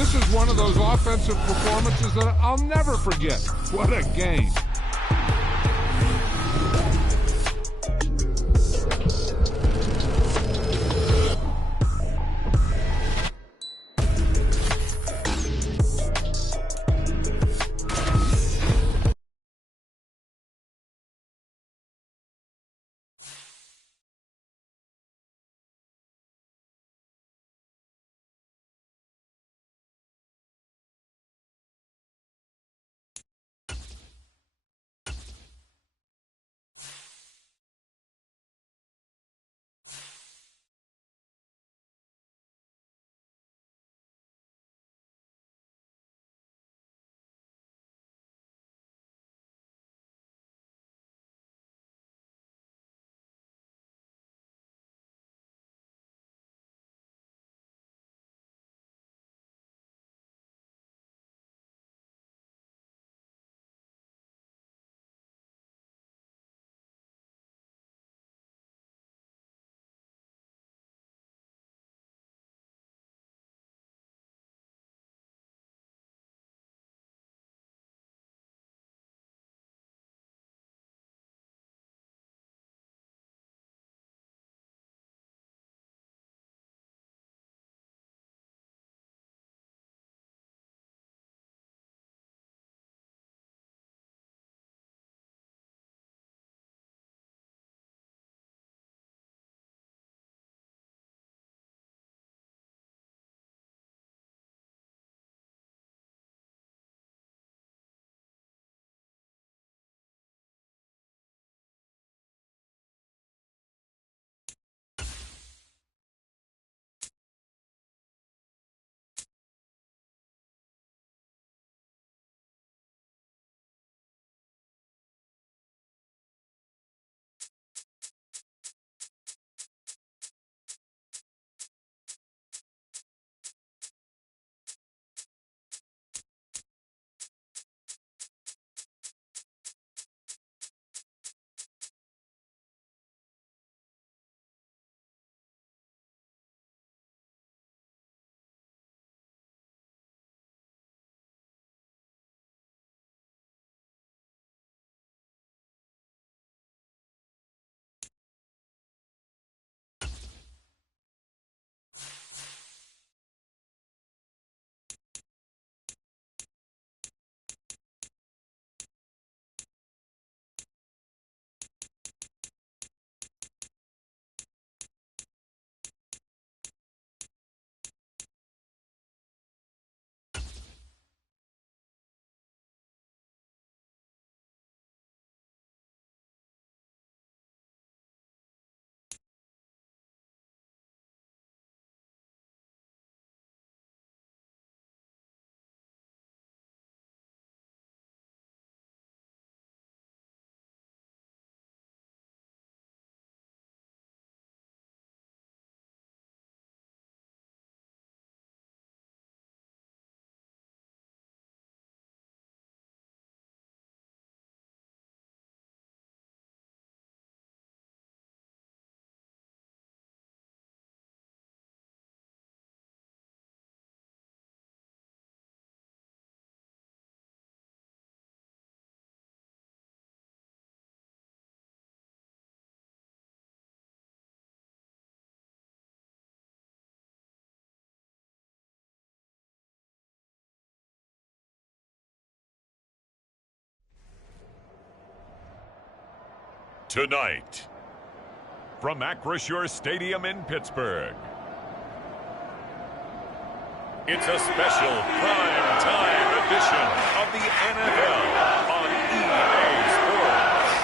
This is one of those offensive performances that I'll never forget. What a game. Tonight, from Acrisure Stadium in Pittsburgh, it's a special prime time edition of the NFL on EA Sports.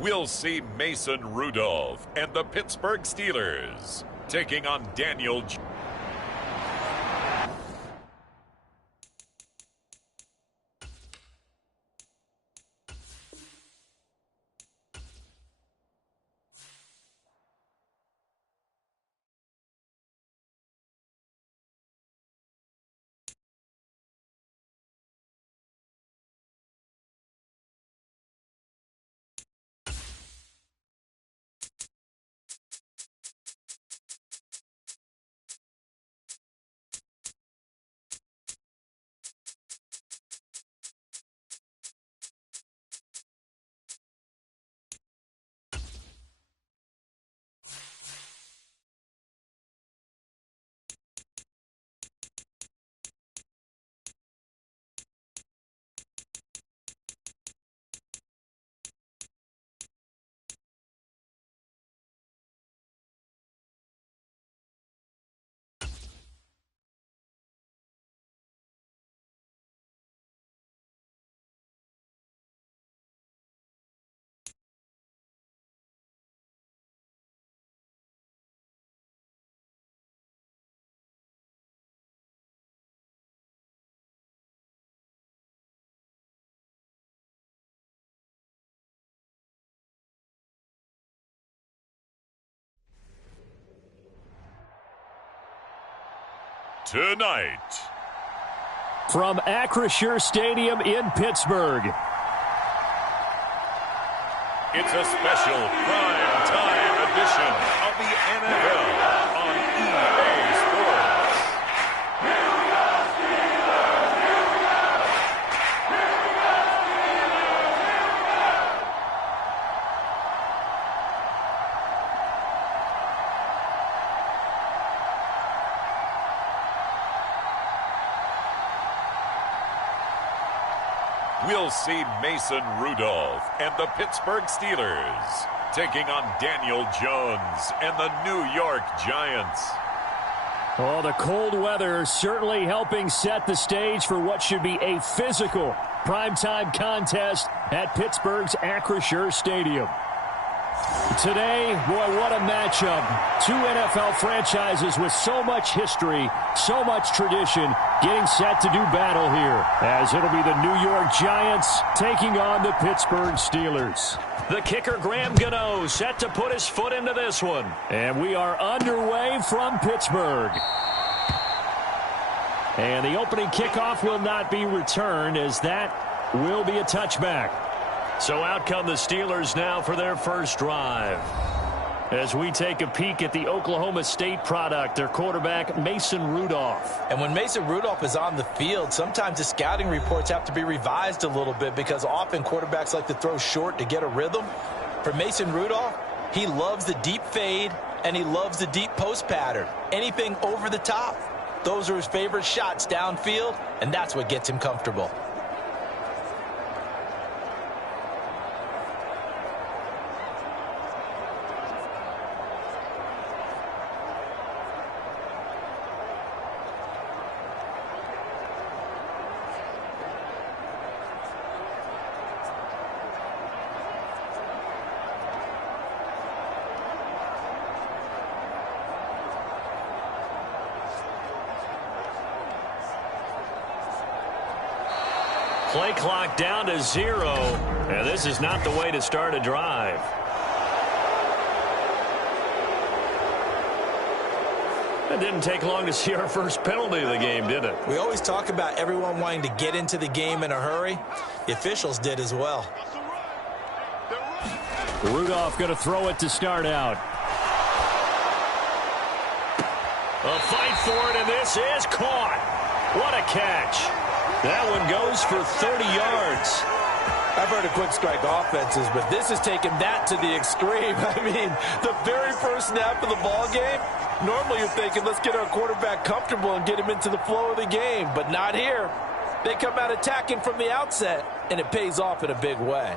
We'll see Mason Rudolph and the Pittsburgh Steelers taking on Daniel tonight. From Acrisure Stadium in Pittsburgh, it's a special prime time edition of the NFL on EA Sports. We'll see Mason Rudolph and the Pittsburgh Steelers taking on Daniel Jones and the New York Giants. Oh, the cold weather certainly helping set the stage for what should be a physical primetime contest at Pittsburgh's Acrisure Stadium. Today, boy, what a matchup. Two NFL franchises with so much history, so much tradition, getting set to do battle here, as it'll be the New York Giants taking on the Pittsburgh Steelers. The kicker, Graham Gano, set to put his foot into this one. And we are underway from Pittsburgh. And the opening kickoff will not be returned, as that will be a touchback. So out come the Steelers now for their first drive. As we take a peek at the Oklahoma State product, their quarterback, Mason Rudolph. And when Mason Rudolph is on the field, sometimes the scouting reports have to be revised a little bit because often quarterbacks like to throw short to get a rhythm. For Mason Rudolph, he loves the deep fade and he loves the deep post pattern. Anything over the top, those are his favorite shots downfield, and that's what gets him comfortable. Play clock down to 0. And this is not the way to start a drive. It didn't take long to see our first penalty of the game, did it? We always talk about everyone wanting to get into the game in a hurry. The officials did as well. Rudolph going to throw it to start out. A fight for it, and this is caught. What a catch. That one goes for 30 yards. I've heard of quick strike offenses, but this has taken that to the extreme. I mean, the very first snap of the ball game, normally you're thinking, let's get our quarterback comfortable and get him into the flow of the game, but not here. They come out attacking from the outset, and it pays off in a big way.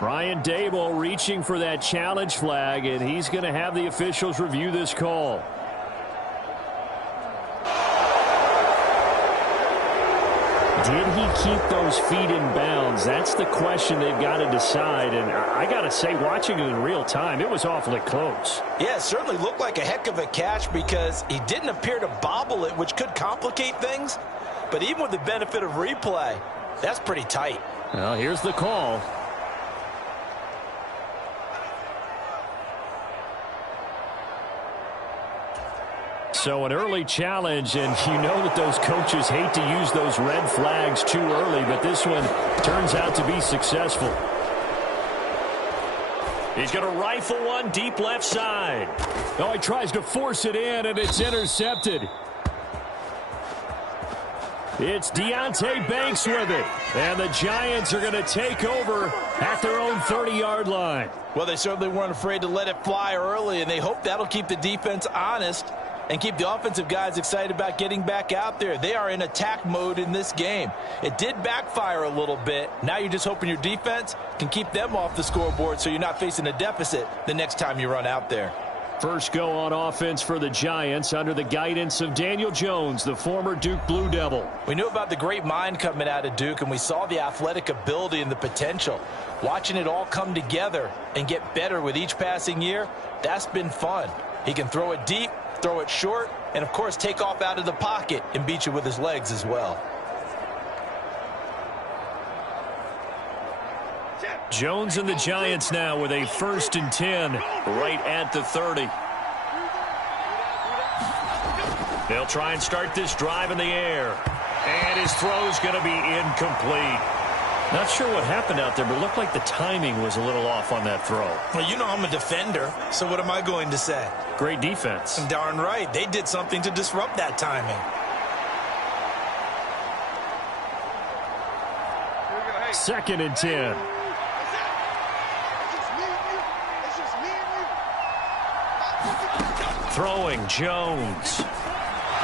Brian Daboll reaching for that challenge flag, and he's going to have the officials review this call. Did he keep those feet in bounds? That's the question they've got to decide. And I got to say, watching it in real time, it was awfully close. Yeah, it certainly looked like a heck of a catch because he didn't appear to bobble it, which could complicate things. But even with the benefit of replay, that's pretty tight. Well, here's the call. So an early challenge, and you know that those coaches hate to use those red flags too early, but this one turns out to be successful. He's going to rifle one deep left side. Oh, he tries to force it in, and it's intercepted. It's Deonte Banks with it, and the Giants are going to take over at their own 30-yard line. Well, they certainly weren't afraid to let it fly early, and they hope that'll keep the defense honest and keep the offensive guys excited about getting back out there. They are in attack mode in this game. It did backfire a little bit. Now you're just hoping your defense can keep them off the scoreboard so you're not facing a deficit the next time you run out there. First go on offense for the Giants under the guidance of Daniel Jones, the former Duke Blue Devil. We knew about the great mind coming out of Duke, and we saw the athletic ability and the potential. Watching it all come together and get better with each passing year, that's been fun. He can throw it deep, throw it short, and, of course, take off out of the pocket and beat you with his legs as well. Jones and the Giants now with a 1st and 10 right at the 30. They'll try and start this drive in the air. And his throw's going to be incomplete. Not sure what happened out there, but it looked like the timing was a little off on that throw. Well, you know I'm a defender, so what am I going to say? Great defense. Darn right. They did something to disrupt that timing. 2nd and 10. Throwing, Jones.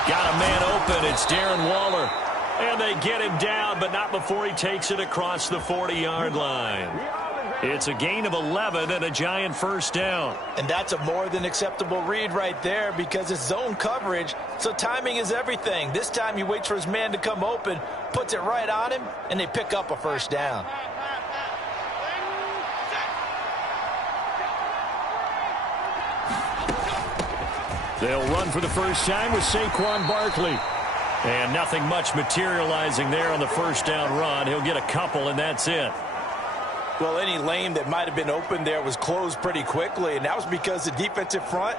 Got a man open. It's Darren Waller. And they get him down, but not before he takes it across the 40-yard line. It's a gain of 11 and a Giant 1st down. And that's a more than acceptable read right there because it's zone coverage, so timing is everything. This time he waits for his man to come open, puts it right on him, and they pick up a 1st down. They'll run for the first time with Saquon Barkley. And nothing much materializing there on the 1st down run. He'll get a couple, and that's it. Well, any lane that might have been open there was closed pretty quickly, and that was because the defensive front,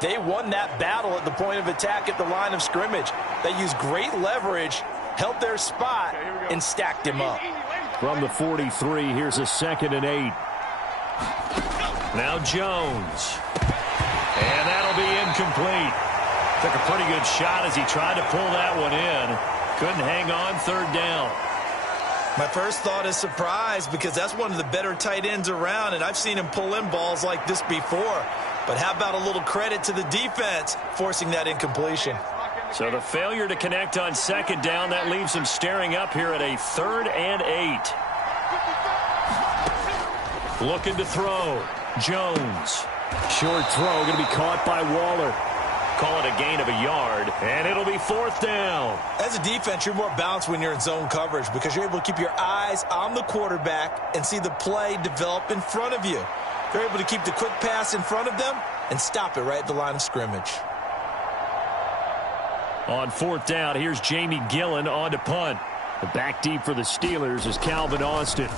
they won that battle at the point of attack at the line of scrimmage. They used great leverage, held their spot, and stacked him up. From the 43, here's a 2nd and 8. Now Jones. And that'll be incomplete. Took a pretty good shot as he tried to pull that one in. Couldn't hang on, 3rd down. My first thought is surprise because that's one of the better tight ends around, and I've seen him pull in balls like this before. But how about a little credit to the defense forcing that incompletion? So the failure to connect on 2nd down, that leaves him staring up here at a 3rd and 8. Looking to throw. Jones. Short throw going to be caught by Waller. Call it a gain of a yard, and it'll be 4th down. As a defense, you're more balanced when you're in zone coverage because you're able to keep your eyes on the quarterback and see the play develop in front of you. They're able to keep the quick pass in front of them and stop it right at the line of scrimmage. On 4th down, here's Jamie Gillen on to punt. The back deep for the Steelers is Calvin Austin.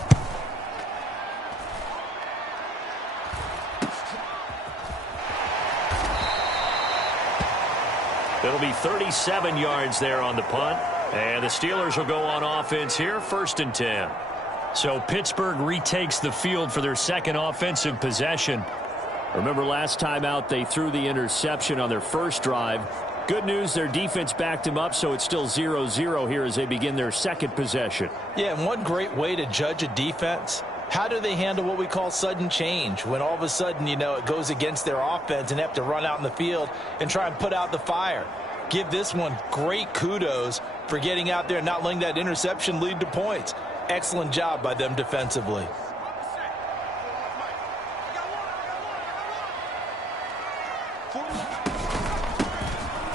It'll be 37 yards there on the punt. And the Steelers will go on offense here, 1st and 10. So Pittsburgh retakes the field for their 2nd offensive possession. Remember last time out they threw the interception on their 1st drive. Good news, their defense backed him up, so it's still 0-0 here as they begin their 2nd possession. Yeah, and one great way to judge a defense, how do they handle what we call sudden change? When all of a sudden, you know, it goes against their offense and they have to run out in the field and try and put out the fire. Give this one great kudos for getting out there and not letting that interception lead to points. Excellent job by them defensively.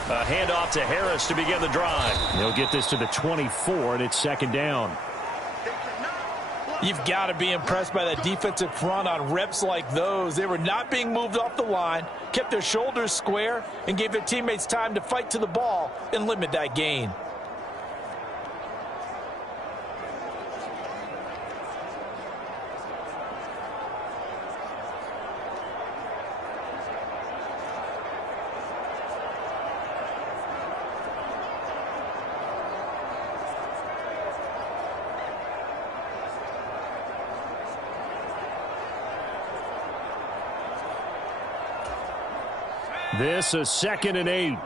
A handoff to Harris to begin the drive. He'll get this to the 24, and it's 2nd down. You've got to be impressed by that defensive front on reps like those. They were not being moved off the line, kept their shoulders square, and gave their teammates time to fight to the ball and limit that gain. This a 2nd and 8.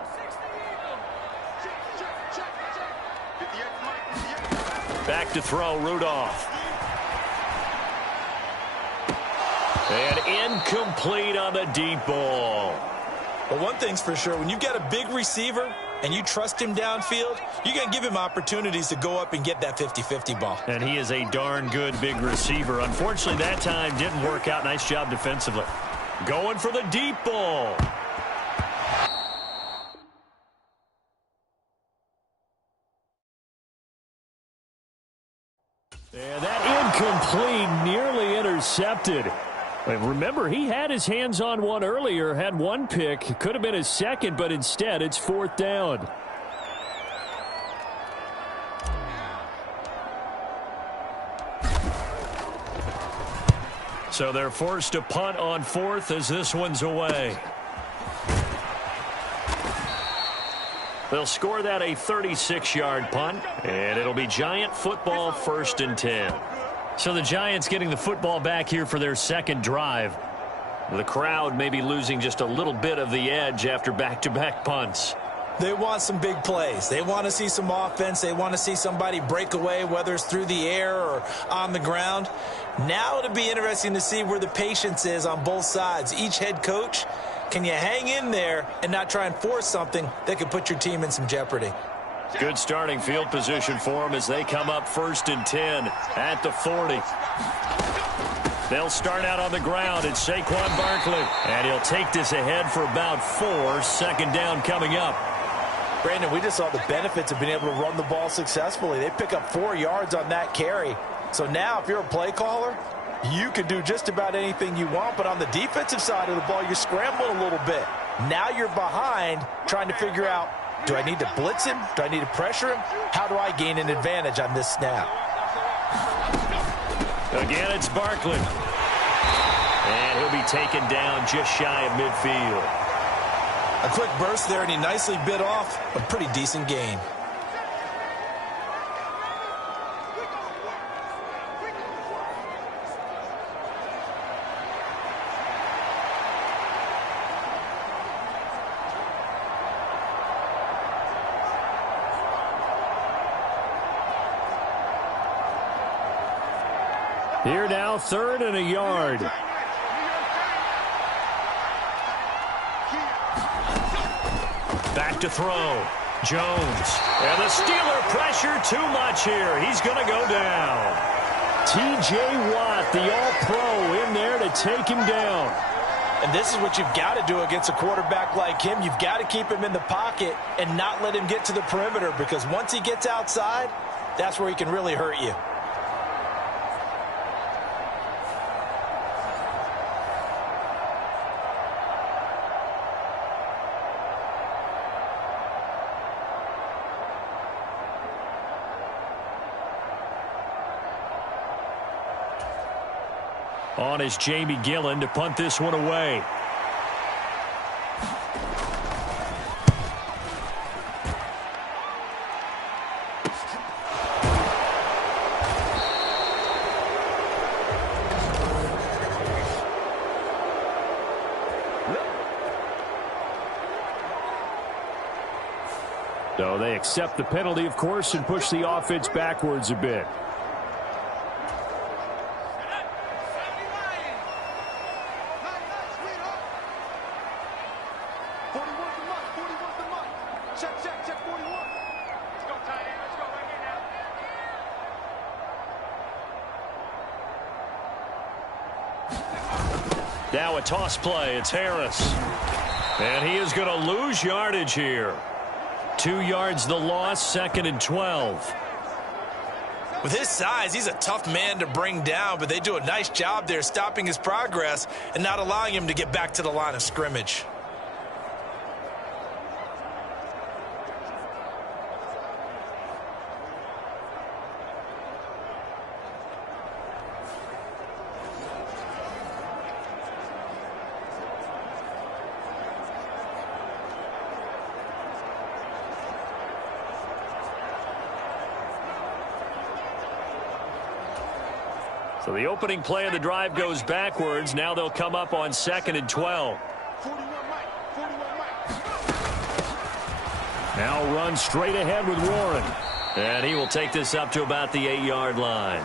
Back to throw, Rudolph. And incomplete on the deep ball. But one thing's for sure, when you've got a big receiver and you trust him downfield, you're going to give him opportunities to go up and get that 50-50 ball. And he is a darn good big receiver. Unfortunately, that time didn't work out. Nice job defensively. Going for the deep ball. And that incomplete, nearly intercepted. And remember, he had his hands on one earlier, had one pick. Could have been his 2nd, but instead it's 4th down. So they're forced to punt on fourth as this one's away. They'll score that a 36-yard punt, and it'll be Giant football 1st and 10. So the Giants getting the football back here for their second drive. The crowd may be losing just a little bit of the edge after back-to-back punts. They want some big plays. They want to see some offense. They want to see somebody break away, whether it's through the air or on the ground. Now it'll be interesting to see where the patience is on both sides. Each head coach, can you hang in there and not try and force something that could put your team in some jeopardy? Good starting field position for them as they come up 1st and 10 at the 40. They'll start out on the ground. It's Saquon Barkley, and he'll take this ahead for about 4. 2nd down coming up. Brandon, we just saw the benefits of being able to run the ball successfully. They pick up 4 yards on that carry. So now if you're a play caller, you can do just about anything you want. But on the defensive side of the ball, you're scrambling a little bit. Now you're behind trying to figure out, do I need to blitz him? Do I need to pressure him? How do I gain an advantage on this snap? Again, it's Barkley. And he'll be taken down just shy of midfield. A quick burst there, and he nicely bit off a pretty decent gain. Here now, 3rd and a yard. Back to throw. Jones. And the Steeler pressure too much here. He's going to go down. T.J. Watt, the all-pro, in there to take him down. And this is what you've got to do against a quarterback like him. You've got to keep him in the pocket and not let him get to the perimeter, because once he gets outside, that's where he can really hurt you. On is Jamie Gillen to punt this one away. So they accept the penalty, of course, and push the offense backwards a bit. Now a toss play. It's Harris. And he is going to lose yardage here. 2 yards the loss, 2nd and 12. With his size, he's a tough man to bring down, but they do a nice job there stopping his progress and not allowing him to get back to the line of scrimmage. So the opening play of the drive goes backwards. Now they'll come up on 2nd and 12. Now run straight ahead with Warren. And he will take this up to about the 8-yard line.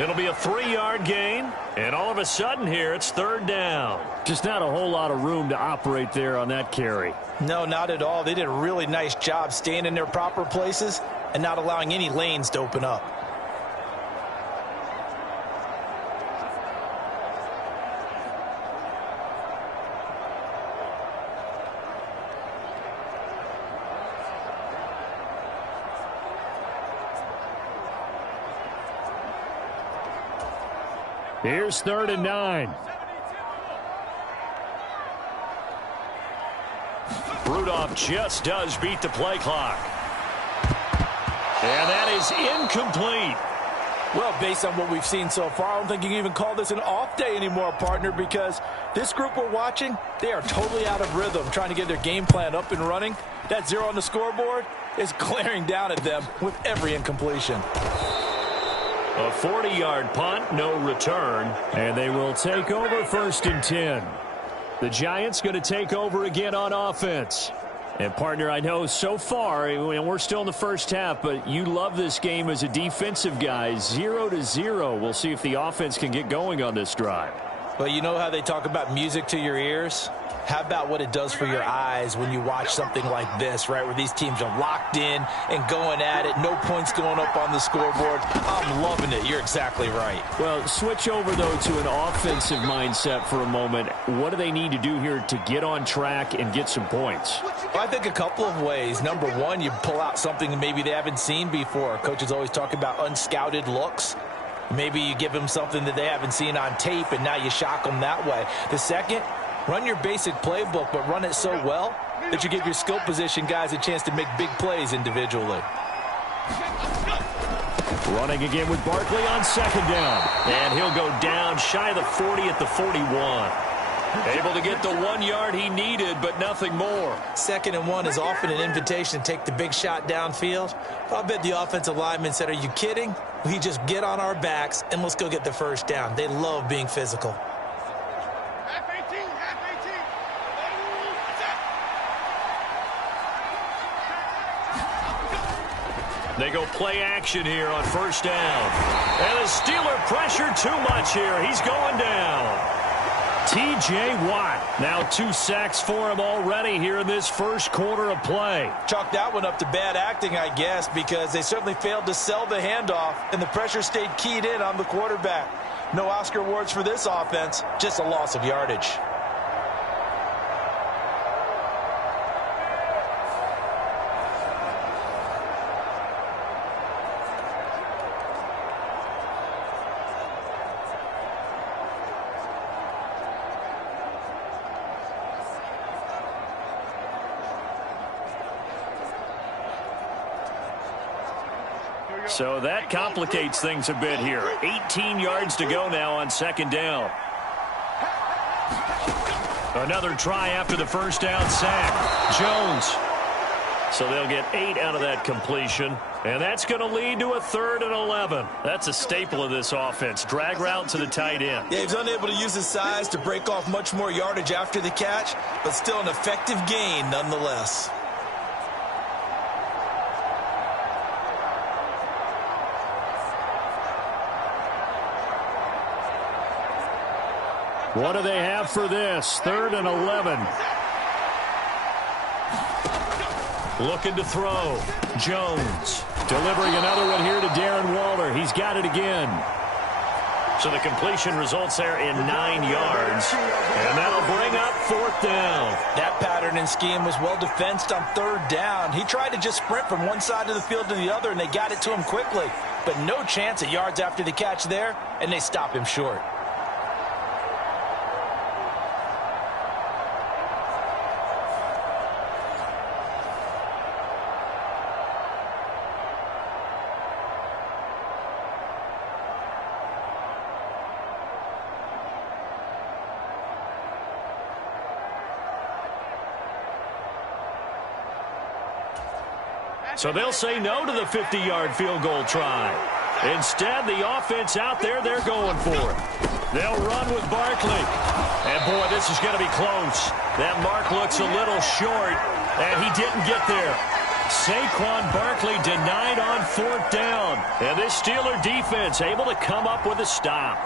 It'll be a 3-yard gain. And all of a sudden here, it's 3rd down. Just not a whole lot of room to operate there on that carry. No, not at all. They did a really nice job staying in their proper places and not allowing any lanes to open up. Here's 3rd and 9. Rudolph just does beat the play clock. And that is incomplete. Well, based on what we've seen so far, I don't think you can even call this an off day anymore, partner, because this group we're watching, they are totally out of rhythm, trying to get their game plan up and running. That 0 on the scoreboard is glaring down at them with every incompletion. A 40-yard punt, no return, and they will take over 1st and 10. The Giants going to take over again on offense. And, partner, I know so far, and we're still in the first half, but you love this game as a defensive guy. 0-0. We'll see if the offense can get going on this drive. Well, you know how they talk about music to your ears? How about what it does for your eyes when you watch something like this, right, where these teams are locked in and going at it, no points going up on the scoreboard. I'm loving it. You're exactly right. Well, switch over, though, to an offensive mindset for a moment. What do they need to do here to get on track and get some points? Well, I think a couple of ways. Number one, you pull out something that maybe they haven't seen before. Coaches always talk about unscouted looks. Maybe you give them something that they haven't seen on tape, and now you shock them that way. The second, run your basic playbook, but run it so well that you give your skill position guys a chance to make big plays individually. Running again with Barkley on 2nd down. And he'll go down shy of the 40 at the 41. Able to get the 1 yard he needed, but nothing more. 2nd and 1 is often an invitation to take the big shot downfield. I bet the offensive lineman said, are you kidding? We just get on our backs and let's go get the 1st down. They love being physical. They go play action here on 1st down. And the Steeler pressure too much here. He's going down. T.J. Watt, now 2 sacks for him already here in this first quarter of play. Chalk that one up to bad acting, I guess, because they certainly failed to sell the handoff, and the pressure stayed keyed in on the quarterback. No Oscar awards for this offense, just a loss of yardage. So that complicates things a bit here. 18 yards to go now on 2nd down. Another try after the 1st down sack. Jones. So they'll get 8 out of that completion. And that's going to lead to a 3rd and 11. That's a staple of this offense. Drag route to the tight end. Yeah, he's unable to use his size to break off much more yardage after the catch, but still an effective gain nonetheless. What do they have for this? 3rd and 11. Looking to throw. Jones. Delivering another one here to Darren Waller. He's got it again. So the completion results there in 9 yards. And that'll bring up 4th down. That pattern and scheme was well defensed on 3rd down. He tried to just sprint from one side of the field to the other, and they got it to him quickly. But no chance at yards after the catch there, and they stop him short. So they'll say no to the 50-yard field goal try. Instead, the offense out there, they're going for it. They'll run with Barkley. And, boy, this is going to be close. That mark looks a little short, and he didn't get there. Saquon Barkley denied on 4th down. And this Steeler defense able to come up with a stop.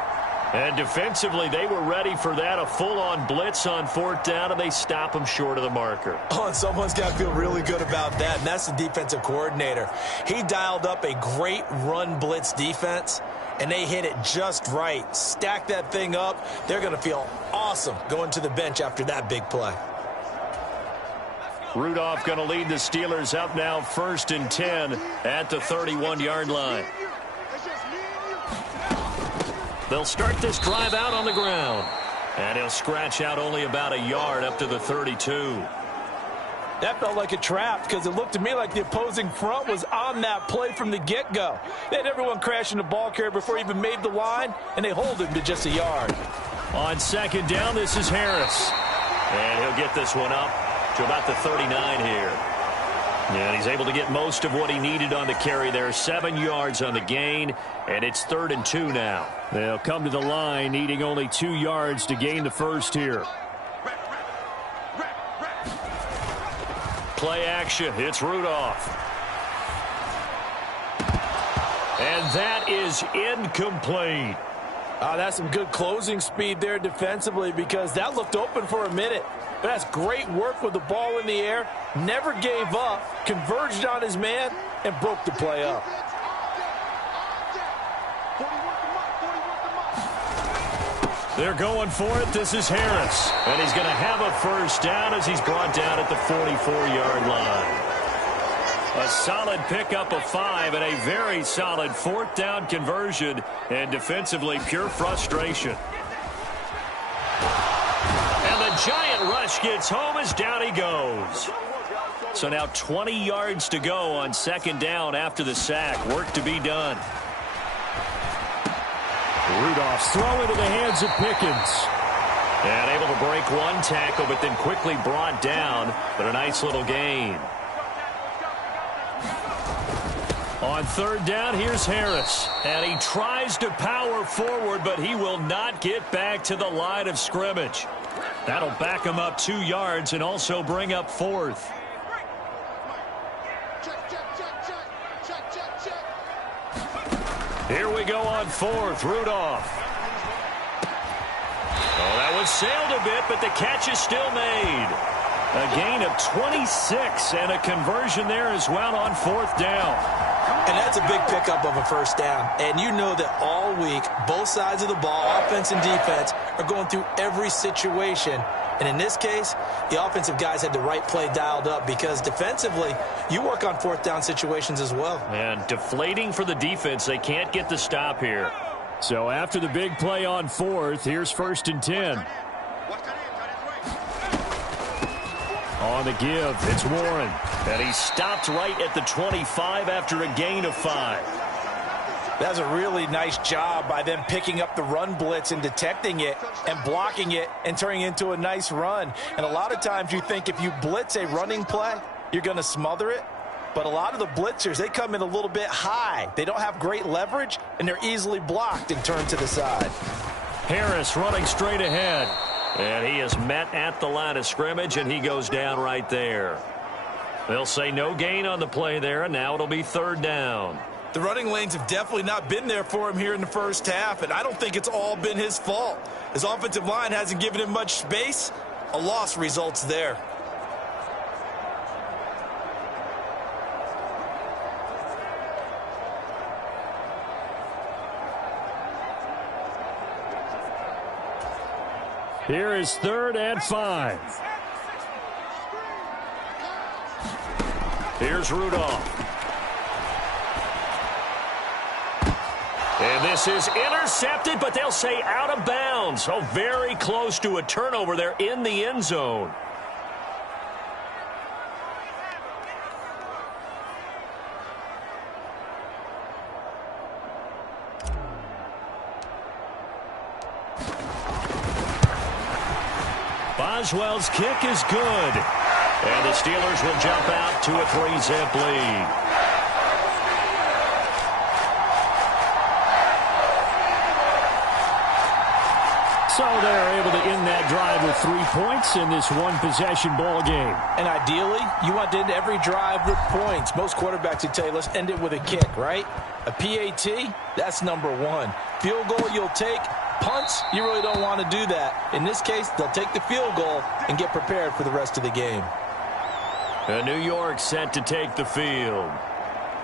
And defensively, they were ready for that, a full-on blitz on 4th down, and they stop him short of the marker. Oh, and someone's got to feel really good about that, and that's the defensive coordinator. He dialed up a great run blitz defense, and they hit it just right. Stack that thing up. They're going to feel awesome going to the bench after that big play. Rudolph going to lead the Steelers up now 1st and 10 at the 31-yard line. They'll start this drive out on the ground. And he'll scratch out only about a yard up to the 32. That felt like a trap because it looked to me like the opposing front was on that play from the get-go. They had everyone crashing the ball carrier before he even made the line, and they hold him to just a yard. On second down, this is Harris. And he'll get this one up to about the 39 here. And he's able to get most of what he needed on the carry there. 7 yards on the gain, and it's 3rd and 2 now. They'll come to the line needing only 2 yards to gain the first here. Play action. It's Rudolph. And that is incomplete. That's some good closing speed there defensively because that looked open for a minute. But that's great work with the ball in the air. Never gave up, converged on his man, and broke the play up. They're going for it. This is Harris. And he's going to have a first down as he's brought down at the 44-yard line. A solid pickup of 5 and a very solid 4th down conversion. And defensively, pure frustration. And the giant rush gets home as down he goes. So now 20 yards to go on 2nd down after the sack. Work to be done. Rudolph's throw into the hands of Pickens. And able to break one tackle, but then quickly brought down. But a nice little gain. On 3rd down, here's Harris. And he tries to power forward, but he will not get back to the line of scrimmage. That'll back him up 2 yards and also bring up 4th. Here we go on 4th. Rudolph. Oh, that one sailed a bit, but the catch is still made. A gain of 26 and a conversion there as well on 4th down. And that's a big pickup of a first down. And you know that all week, both sides of the ball, offense and defense, are going through every situation. And in this case, the offensive guys had the right play dialed up because defensively, you work on 4th down situations as well. And deflating for the defense. They can't get the stop here. So after the big play on 4th, here's 1st and 10. On the give, it's Warren. And he stopped right at the 25 after a gain of 5. That's a really nice job by them picking up the run blitz and detecting it and blocking it and turning it into a nice run. And a lot of times you think if you blitz a running play, you're going to smother it. But a lot of the blitzers, they come in a little bit high. They don't have great leverage, and they're easily blocked and turned to the side. Harris running straight ahead. And he is met at the line of scrimmage, and he goes down right there. They'll say no gain on the play there, and now it'll be 3rd down. The running lanes have definitely not been there for him here in the first half, and I don't think it's all been his fault. His offensive line hasn't given him much space. A loss results there. Here is 3rd and 5. Here's Rudolph. And this is intercepted, but they'll say out of bounds. So very close to a turnover there in the end zone. Boswell's kick is good. And the Steelers will jump out to a 3-zip lead. So they're able to end that drive with 3 points in this one-possession ball game. And ideally, you want to end every drive with points. Most quarterbacks would tell you, let's end it with a kick, right? A PAT, that's number 1. Field goal you'll take. Punts, you really don't want to do that. In this case, they'll take the field goal and get prepared for the rest of the game. New York set to take the field.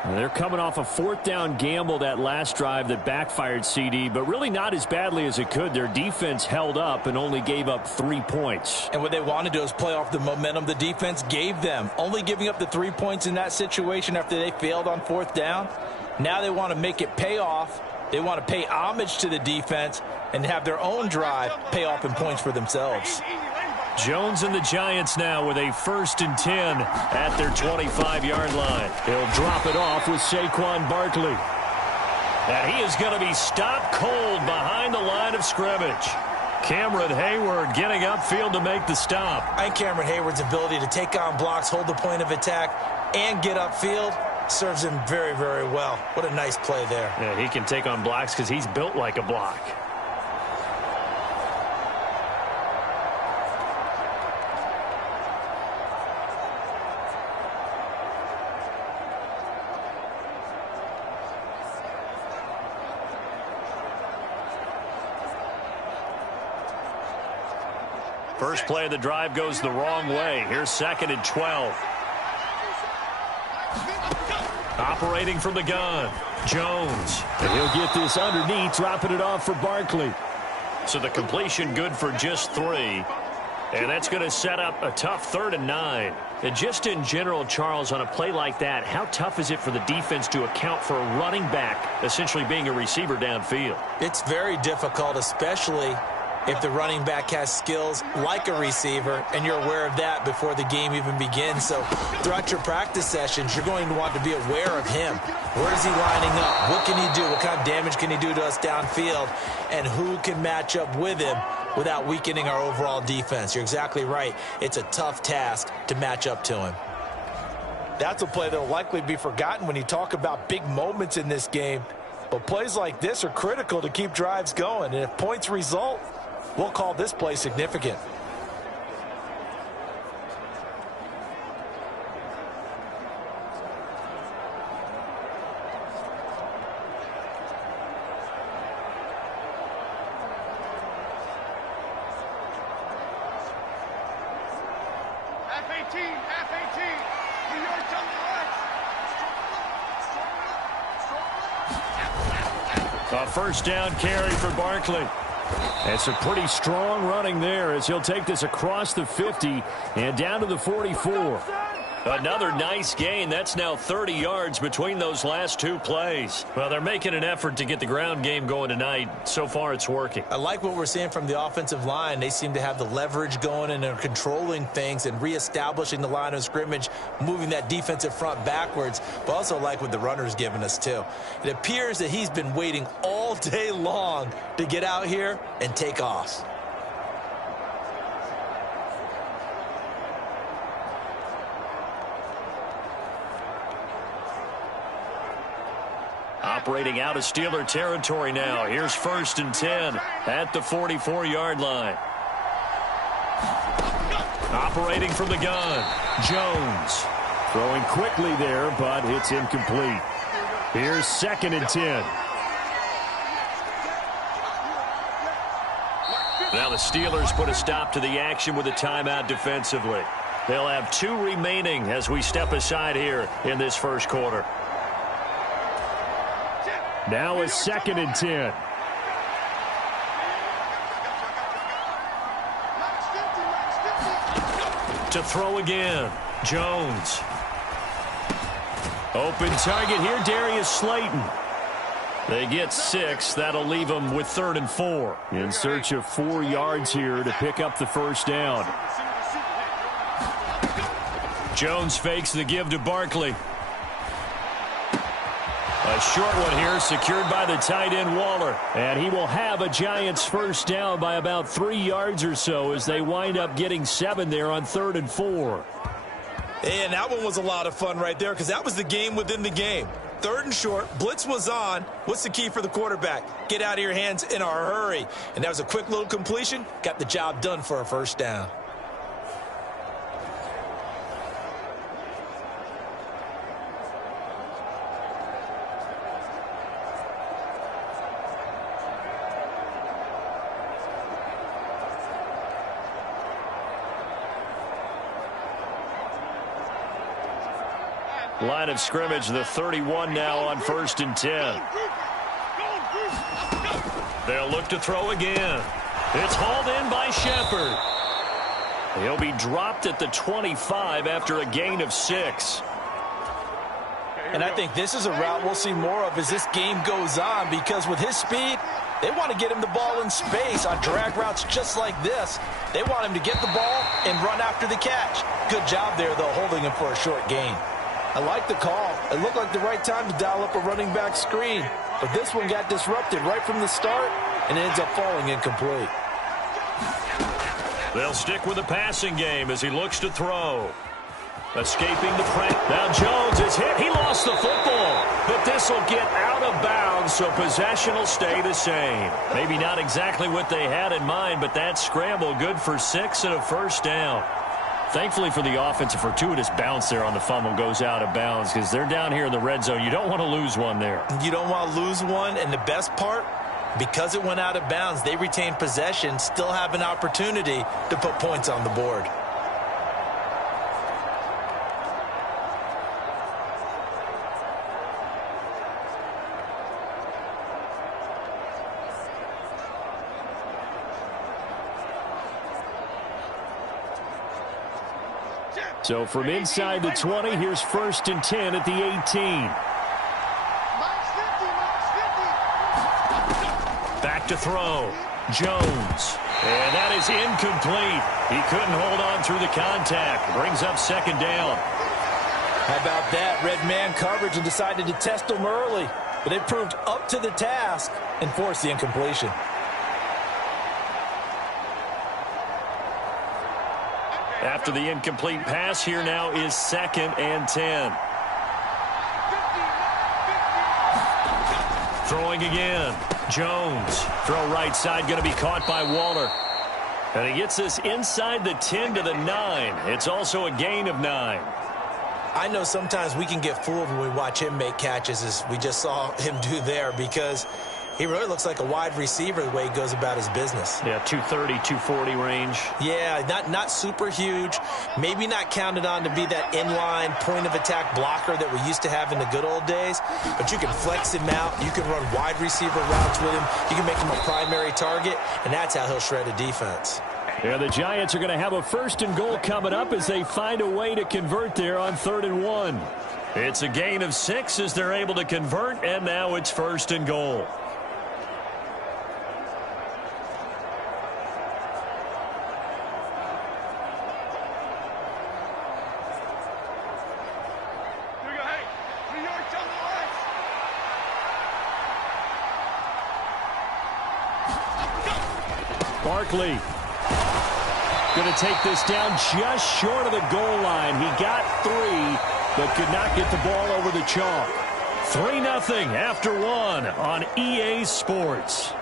They're coming off a 4th down gamble that last drive that backfired, CD, but really not as badly as it could. Their defense held up and only gave up 3 points. And what they want to do is play off the momentum the defense gave them. Only giving up the 3 points in that situation after they failed on 4th down. Now they want to make it pay off. They want to pay homage to the defense and have their own drive pay off in points for themselves. Jones and the Giants now with a 1st and 10 at their 25-yard line. He'll drop it off with Saquon Barkley. And he is going to be stopped cold behind the line of scrimmage. Cameron Hayward getting upfield to make the stop. I think Cameron Hayward's ability to take on blocks, hold the point of attack, and get upfield serves him very, very well. What a nice play there. Yeah, he can take on blocks because he's built like a block. First play of the drive goes the wrong way. Here's 2nd and 12. Operating from the gun, Jones. And he'll get this underneath, dropping it off for Barkley. So the completion good for just 3. And that's going to set up a tough 3rd and 9. And just in general, Charles, on a play like that, how tough is it for the defense to account for a running back essentially being a receiver downfield? It's very difficult, especially if the running back has skills like a receiver, and you're aware of that before the game even begins. So throughout your practice sessions, you're going to want to be aware of him. Where is he lining up? What can he do? What kind of damage can he do to us downfield? And who can match up with him without weakening our overall defense? You're exactly right. It's a tough task to match up to him. That's a play that will likely be forgotten when you talk about big moments in this game. But plays like this are critical to keep drives going. And if points result, we'll call this play significant. A 1st down carry for Barkley. That's a pretty strong running there as he'll take this across the 50 and down to the 44. Another nice gain. That's now 30 yards between those last 2 plays. Well, they're making an effort to get the ground game going tonight. So far, it's working. I like what we're seeing from the offensive line. They seem to have the leverage going and they're controlling things and reestablishing the line of scrimmage, moving that defensive front backwards, but also like what the runner's giving us too. It appears that he's been waiting all day long to get out here and take off. Operating out of Steeler territory now. Here's 1st and 10 at the 44-yard line. Operating from the gun, Jones. Throwing quickly there, but it's incomplete. Here's 2nd and 10. Now the Steelers put a stop to the action with a timeout defensively. They'll have 2 remaining as we step aside here in this first quarter. Now a 2nd and 10. To throw again, Jones. Open target here, Darius Slayton. They get 6. That'll leave them with 3rd and 4. In search of 4 yards here to pick up the 1st down. Jones fakes the give to Barkley. A short one here, secured by the tight end Waller. And he will have a Giants 1st down by about 3 yards or so as they wind up getting 7 there on 3rd and 4. And that one was a lot of fun right there because that was the game within the game. 3rd and short, blitz was on. What's the key for the quarterback? Get out of your hands in a hurry. And that was a quick little completion. Got the job done for a 1st down. Line of scrimmage, the 31 now on 1st and 10. They'll look to throw again. It's hauled in by Shepard. He'll be dropped at the 25 after a gain of 6. And I think this is a route we'll see more of as this game goes on, because with his speed, They want to get him the ball in space on drag routes just like this. They want him to get the ball and run after the catch. Good job there, though, holding him for a short gain. I like the call. It looked like the right time to dial up a running back screen. But this one got disrupted right from the start and ends up falling incomplete. They'll stick with the passing game as he looks to throw. Escaping the pressure. Now Jones is hit. He lost the football. But this will get out of bounds, so possession will stay the same. Maybe not exactly what they had in mind, but that scramble good for 6 and a first down. Thankfully for the offense, a fortuitous bounce there on the fumble goes out of bounds because they're down here in the red zone. You don't want to lose one there. You don't want to lose one, and the best part, because it went out of bounds, they retain possession, still have an opportunity to put points on the board. So from inside the 20, here's 1st and 10 at the 18. Back to throw. Jones. And that is incomplete. He couldn't hold on through the contact. Brings up 2nd down. How about that? Red man coverage and decided to test him early. But they proved up to the task and forced the incompletion. After the incomplete pass, here now is 2nd and 10. Throwing again. Jones. Throw right side, going to be caught by Waller. And he gets this inside the 10 to the 9. It's also a gain of 9. I know sometimes we can get fooled when we watch him make catches, as we just saw him do there, because he really looks like a wide receiver the way he goes about his business. Yeah, 230, 240 range. Yeah, not super huge. Maybe not counted on to be that inline point-of-attack blocker that we used to have in the good old days. But you can flex him out. You can run wide receiver routes with him. You can make him a primary target, and that's how he'll shred a defense. Yeah, the Giants are going to have a 1st and goal coming up as they find a way to convert there on 3rd and 1. It's a gain of 6 as they're able to convert, and now it's 1st and goal. Barkley going to take this down just short of the goal line. He got 3, but could not get the ball over the chalk. 3-0 after 1 on EA Sports.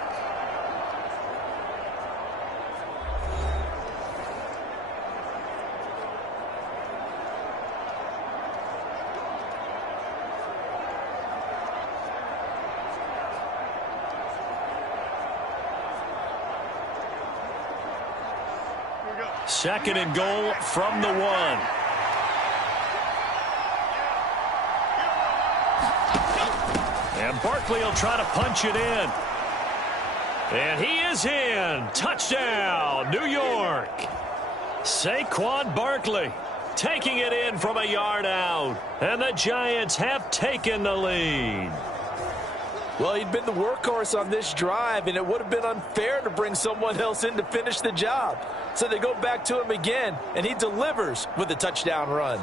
Second and goal from the 1. And Barkley will try to punch it in. And he is in. Touchdown, New York. Saquon Barkley taking it in from a yard out. And the Giants have taken the lead. Well, he'd been the workhorse on this drive, and it would have been unfair to bring someone else in to finish the job. So they go back to him again, and he delivers with a touchdown run.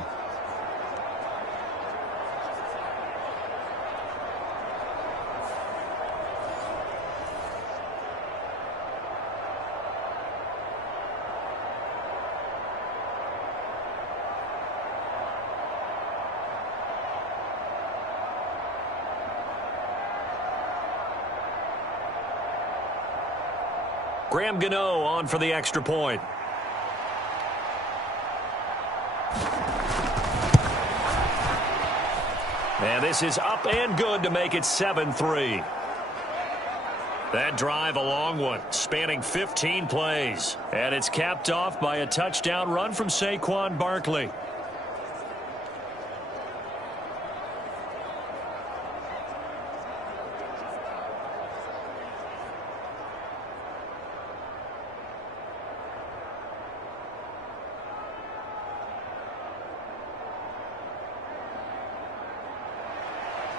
Graham Gano on for the extra point. And this is up and good to make it 7-3. That drive a long one, spanning 15 plays. And it's capped off by a touchdown run from Saquon Barkley.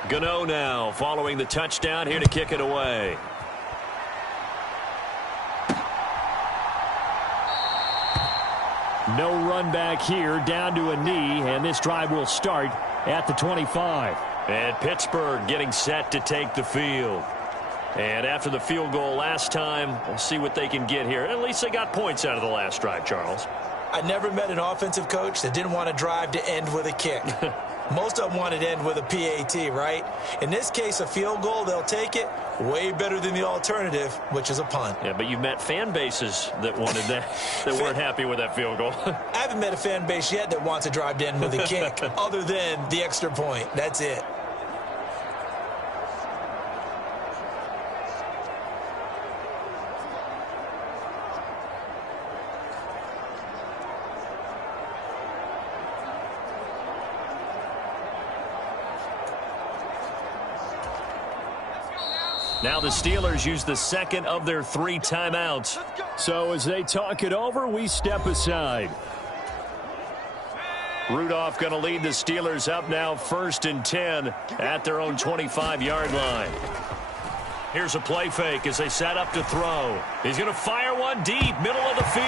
Gano now following the touchdown here to kick it away. No run back here, down to a knee, and this drive will start at the 25. And Pittsburgh getting set to take the field. And after the field goal last time, we'll see what they can get here. At least they got points out of the last drive, Charles. I never met an offensive coach that didn't want to drive to end with a kick. Most of them wanted to end with a PAT, right? In this case, a field goal, they'll take it. Way better than the alternative, which is a punt. Yeah, but you've met fan bases that wanted that, that weren't happy with that field goal. I haven't met a fan base yet that wants to drive to end with a kick, other than the extra point. That's it. Now the Steelers use the second of their 3 timeouts. So as they talk it over, we step aside. Rudolph going to lead the Steelers up now 1st and 10 at their own 25-yard line. Here's a play fake as they set up to throw. He's going to fire one deep, middle of the field.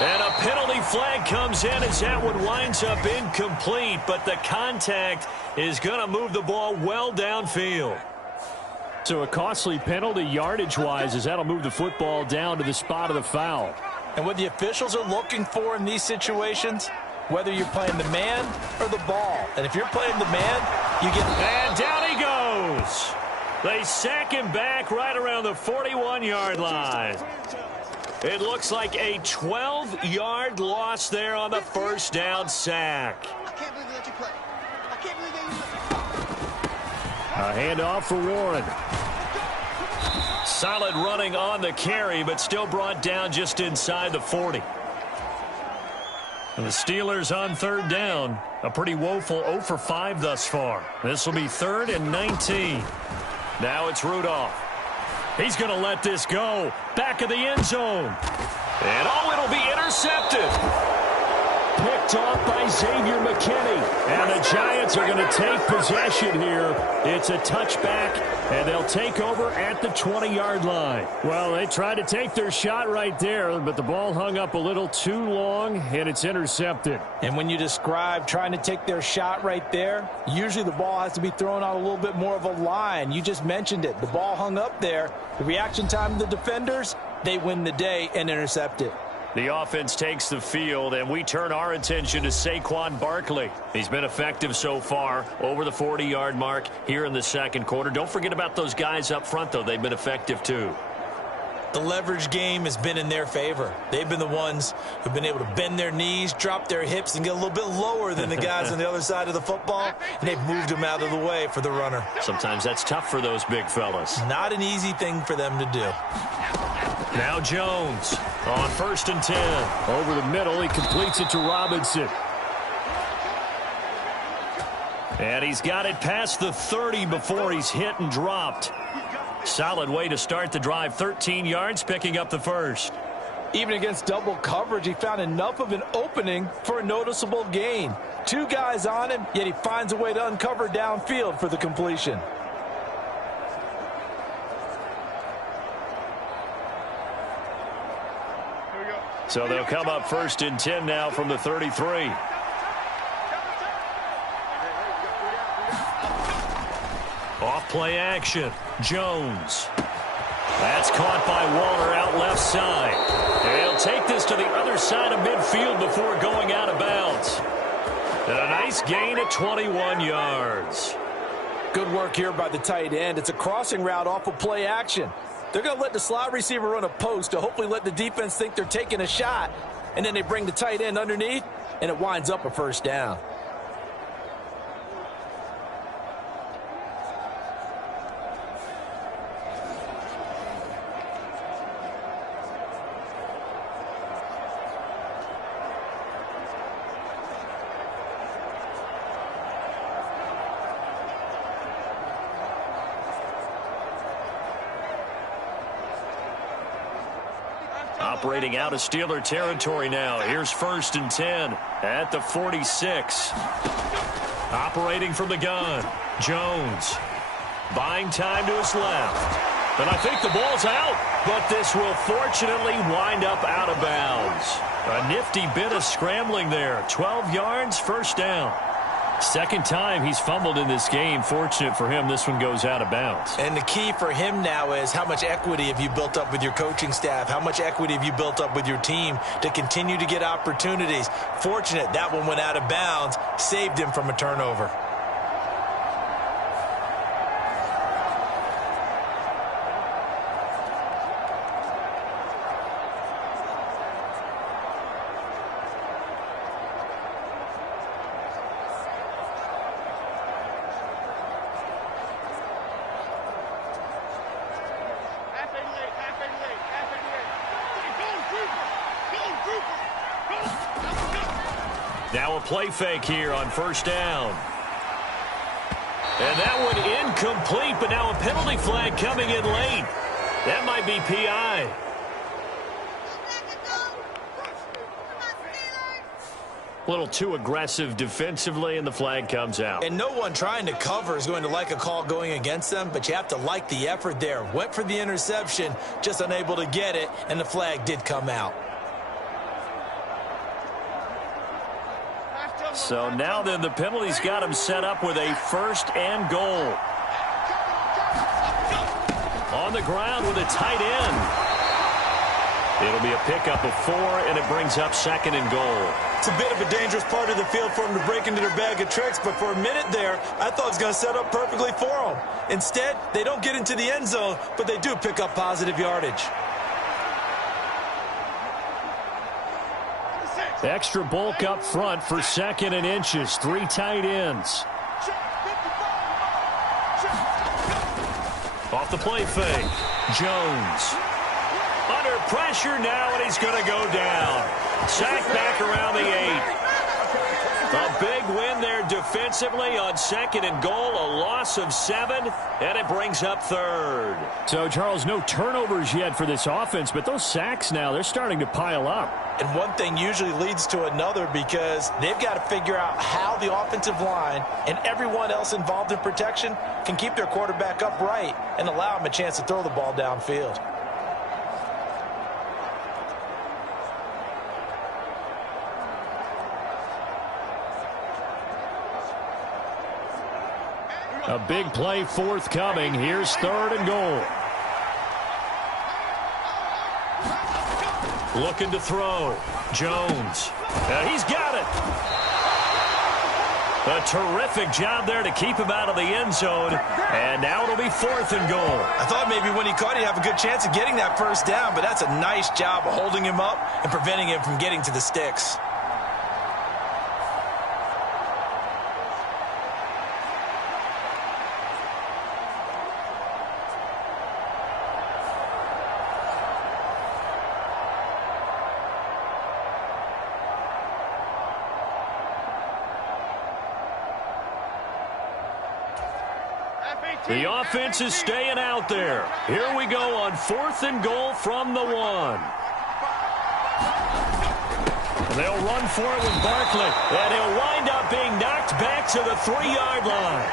And a penalty flag comes in as that one winds up incomplete. But the contact is going to move the ball well downfield. So a costly penalty yardage-wise as that'll move the football down to the spot of the foul. And what the officials are looking for in these situations, whether you're playing the man or the ball. And if you're playing the man, you get... And down he goes. They sack him back right around the 41-yard line. It looks like a 12-yard loss there on the first down sack. I can't believe they let you play. I can't believe they used it. A handoff for Warren. Solid running on the carry, but still brought down just inside the 40. And the Steelers on 3rd down. A pretty woeful 0 for 5 thus far. This will be 3rd and 19. Now it's Rudolph. He's going to let this go. Back of the end zone. And it'll be intercepted. Picked off by Xavier McKinney. And the Giants are going to take possession here. It's a touchback, and they'll take over at the 20-yard line. Well, they tried to take their shot right there, but the ball hung up a little too long, and it's intercepted. And when you describe trying to take their shot right there, usually the ball has to be thrown out a little bit more of a line. You just mentioned it. The ball hung up there. The reaction time of the defenders, they win the day and intercept it. The offense takes the field, and we turn our attention to Saquon Barkley. He's been effective so far, over the 40-yard mark here in the second quarter. Don't forget about those guys up front, though. They've been effective, too. The leverage game has been in their favor. They've been the ones who've been able to bend their knees, drop their hips, and get a little bit lower than the guys on the other side of the football, and they've moved them out of the way for the runner. Sometimes that's tough for those big fellas. Not an easy thing for them to do. Now Jones on 1st and 10. Over the middle, he completes it to Robinson. And he's got it past the 30 before he's hit and dropped. Solid way to start the drive. 13 yards, picking up the first. Even against double coverage, he found enough of an opening for a noticeable gain. 2 guys on him, yet he finds a way to uncover downfield for the completion. So they'll come up 1st and 10 now from the 33. Off play action. Jones. That's caught by Waller out left side. And he'll take this to the other side of midfield before going out of bounds. And a nice gain at 21 yards. Good work here by the tight end. It's a crossing route off of play action. They're going to let the slot receiver run a post to hopefully let the defense think they're taking a shot. And then they bring the tight end underneath, and it winds up a first down. Operating out of Steeler territory now. Here's 1st and 10 at the 46. Operating from the gun. Jones buying time to his left. And I think the ball's out, but this will fortunately wind up out of bounds. A nifty bit of scrambling there. 12 yards, first down. Second time he's fumbled in this game. Fortunate for him, this one goes out of bounds. And the key for him now is how much equity have you built up with your coaching staff? How much equity have you built up with your team to continue to get opportunities? Fortunate that one went out of bounds, saved him from a turnover. Now a play fake here on first down. And that one incomplete, but now a penalty flag coming in late. That might be PI. A little too aggressive defensively, and the flag comes out. And no one trying to cover is going to like a call going against them, but you have to like the effort there. Went for the interception, just unable to get it, and the flag did come out. So now then the penalty's got him set up with a first and goal. On the ground with a tight end. It'll be a pickup of 4, and it brings up second and goal. It's a bit of a dangerous part of the field for them to break into their bag of tricks, but for a minute there, I thought it was going to set up perfectly for them. Instead, they don't get into the end zone, but they do pick up positive yardage. Extra bulk up front for second and inches. 3 tight ends. Off the play fake. Jones. Under pressure now, and he's going to go down. Sacked back around the 8. A big win there defensively on second and goal. A loss of 7, and it brings up third. So, Charles, no turnovers yet for this offense, but those sacks now, they're starting to pile up. And one thing usually leads to another because they've got to figure out how the offensive line and everyone else involved in protection can keep their quarterback upright and allow him a chance to throw the ball downfield. A big play forthcoming. Here's third and goal. Looking to throw. Jones. He's got it. A terrific job there to keep him out of the end zone. And now it'll be fourth and goal. I thought maybe when he caught it, he'd have a good chance of getting that first down, but that's a nice job of holding him up and preventing him from getting to the sticks. The offense is staying out there. Here we go on fourth and goal from the 1. And they'll run for it with Barkley. And he'll wind up being knocked back to the 3-yard line.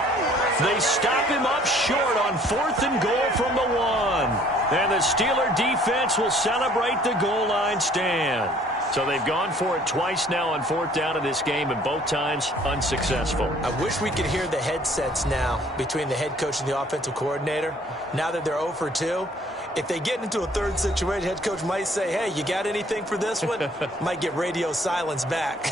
They stop him up short on fourth and goal from the 1. And the Steeler defense will celebrate the goal line stand. So they've gone for it twice now on fourth down in this game, and both times unsuccessful. I wish we could hear the headsets now between the head coach and the offensive coordinator. Now that they're 0 for 2, if they get into a third situation, head coach might say, hey, you got anything for this one? Might get radio silence back.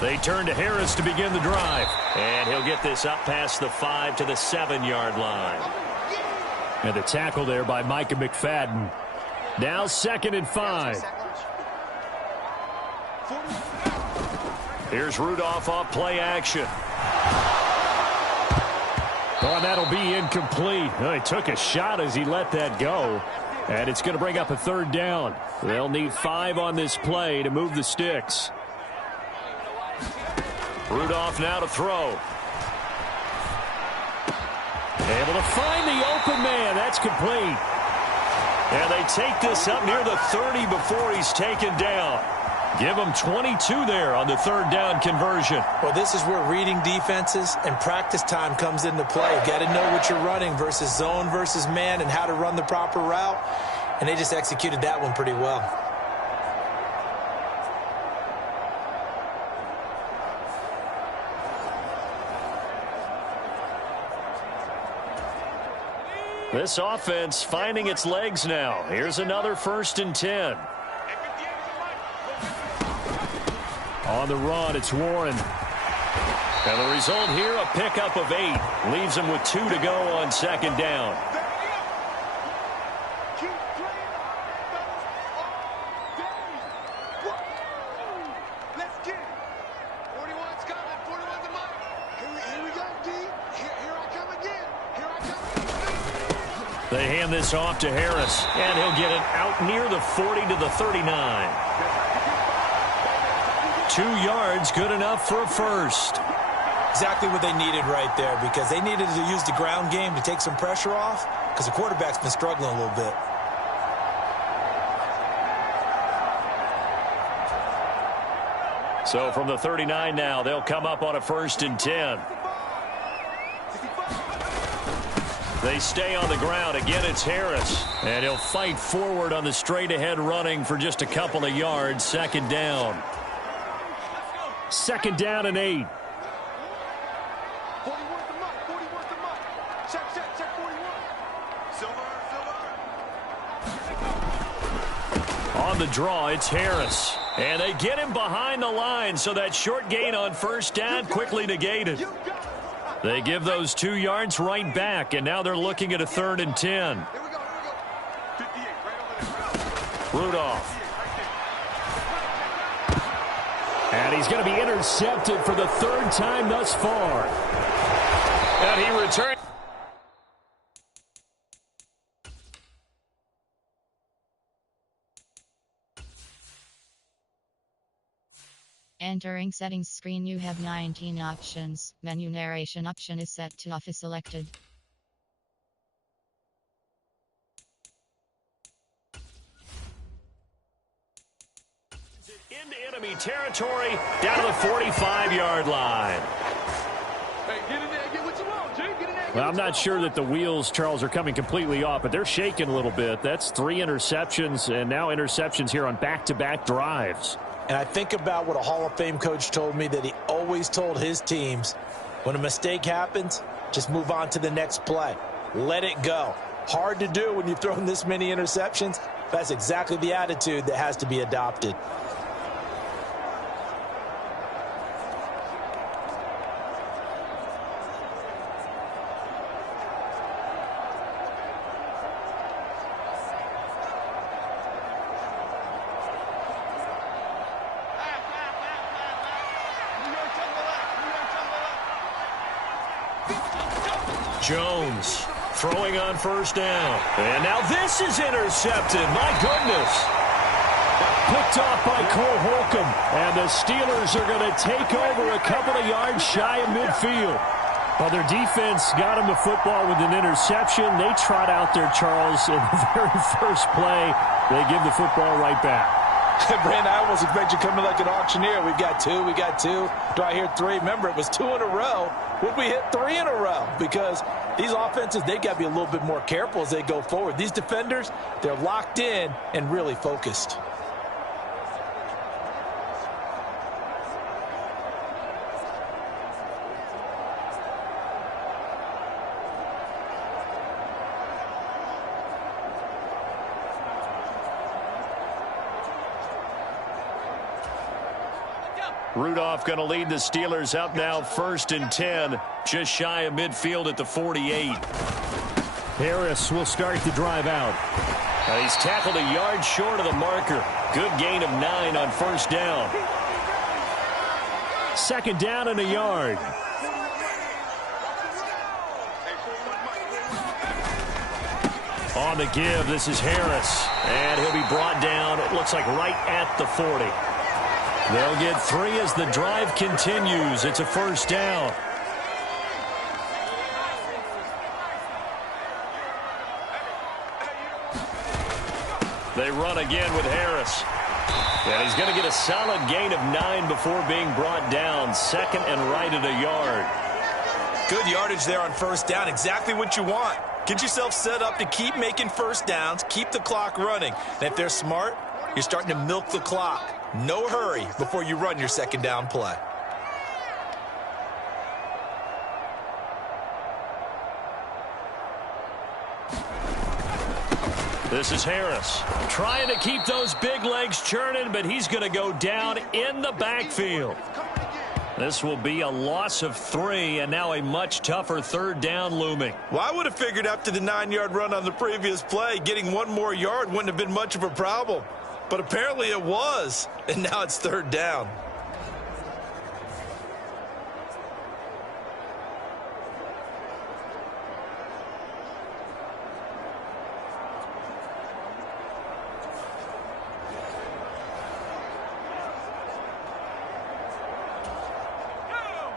They turn to Harris to begin the drive. And he'll get this up past the 5 to the 7-yard line. And the tackle there by Micah McFadden. Now 2nd and 5. Here's Rudolph off play action. Oh, and that'll be incomplete. Oh, he took a shot as he let that go. And it's going to bring up a third down. They'll need 5 on this play to move the sticks. Rudolph now to throw. Able to find the open man. That's complete. And they take this up near the 30 before he's taken down. Give him 22 there on the third down conversion. Well, this is where reading defenses and practice time comes into play. You got to know what you're running versus zone versus man and how to run the proper route. And they just executed that one pretty well. This offense finding its legs now. Here's another 1st and 10. On the run, it's Warren. And the result here, a pickup of 8. Leaves him with 2 to go on 2nd down. Let's get it. 41's coming. 41's the mark. Here we go, D. Here I come again. Here I come. They hand this off to Harris, and he'll get it out near the 40 to the 39. 2 yards, good enough for a first. Exactly what they needed right there, because they needed to use the ground game to take some pressure off, because the quarterback's been struggling a little bit. So from the 39 now, they'll come up on a 1st and 10. They stay on the ground. Again, it's Harris. And he'll fight forward on the straight-ahead running for just a couple of yards. 2nd down. 2nd down and 8. 41's the mark. 41's the mark. Check 41. On the draw, it's Harris. And they get him behind the line, so that short gain on 1st down quickly negated. They give those 2 yards right back, and now they're looking at a 3rd and 10. Here we go. 58, right over there. Rudolph. And he's going to be intercepted for the 3rd time thus far. And he returns. Entering settings screen, you have 19 options. Menu narration option is set to off is selected. Into enemy territory, down to the 45-yard line. Hey, get in there and get what you want, G. Get in there. Well, I'm not sure that the wheels, Charles, are coming completely off, but they're shaking a little bit. That's 3 interceptions, and now interceptions here on back-to-back drives. And I think about what a Hall of Fame coach told me, that he always told his teams, when a mistake happens, just move on to the next play. Let it go. Hard to do when you've thrown this many interceptions. That's exactly the attitude that has to be adopted. Jones throwing on 1st down. And now this is intercepted. My goodness. Picked off by Cole Holcomb. And the Steelers are going to take over a couple of yards shy of midfield. Well, their defense got them the football with an interception. They trot out there, Charles, in the very first play. They give the football right back. Brandon, I almost expect you coming like an auctioneer. We got 2. Do I hear 3? Remember, it was 2 in a row. Would we hit 3 in a row? Because these offenses, they got to be a little bit more careful as they go forward. These defenders, they're locked in and really focused. Rudolph going to lead the Steelers up now 1st and 10, just shy of midfield at the 48. Harris will start the drive out. He's tackled a yard short of the marker. Good gain of 9 on 1st down. 2nd down and a yard. On the give, this is Harris. And he'll be brought down, it looks like right at the 40. They'll get 3 as the drive continues. It's a first down. They run again with Harris. And he's going to get a solid gain of 9 before being brought down. Second and right at a yard. Good yardage there on first down. Exactly what you want. Get yourself set up to keep making first downs, keep the clock running. And if they're smart, you're starting to milk the clock. No hurry before you run your second down play. This is Harris trying to keep those big legs churning, but he's going to go down in the backfield. This will be a loss of 3, and now a much tougher third down looming. Well, I would have figured after the 9-yard run on the previous play, getting 1 more yard wouldn't have been much of a problem. But apparently it was, and now it's third down.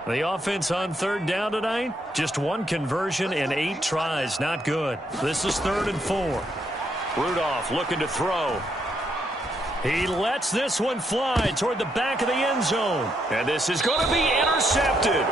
The offense on third down tonight, just 1 conversion in 8 tries. Not good. This is 3rd and 4. Rudolph looking to throw. He lets this one fly toward the back of the end zone. And this is going to be intercepted.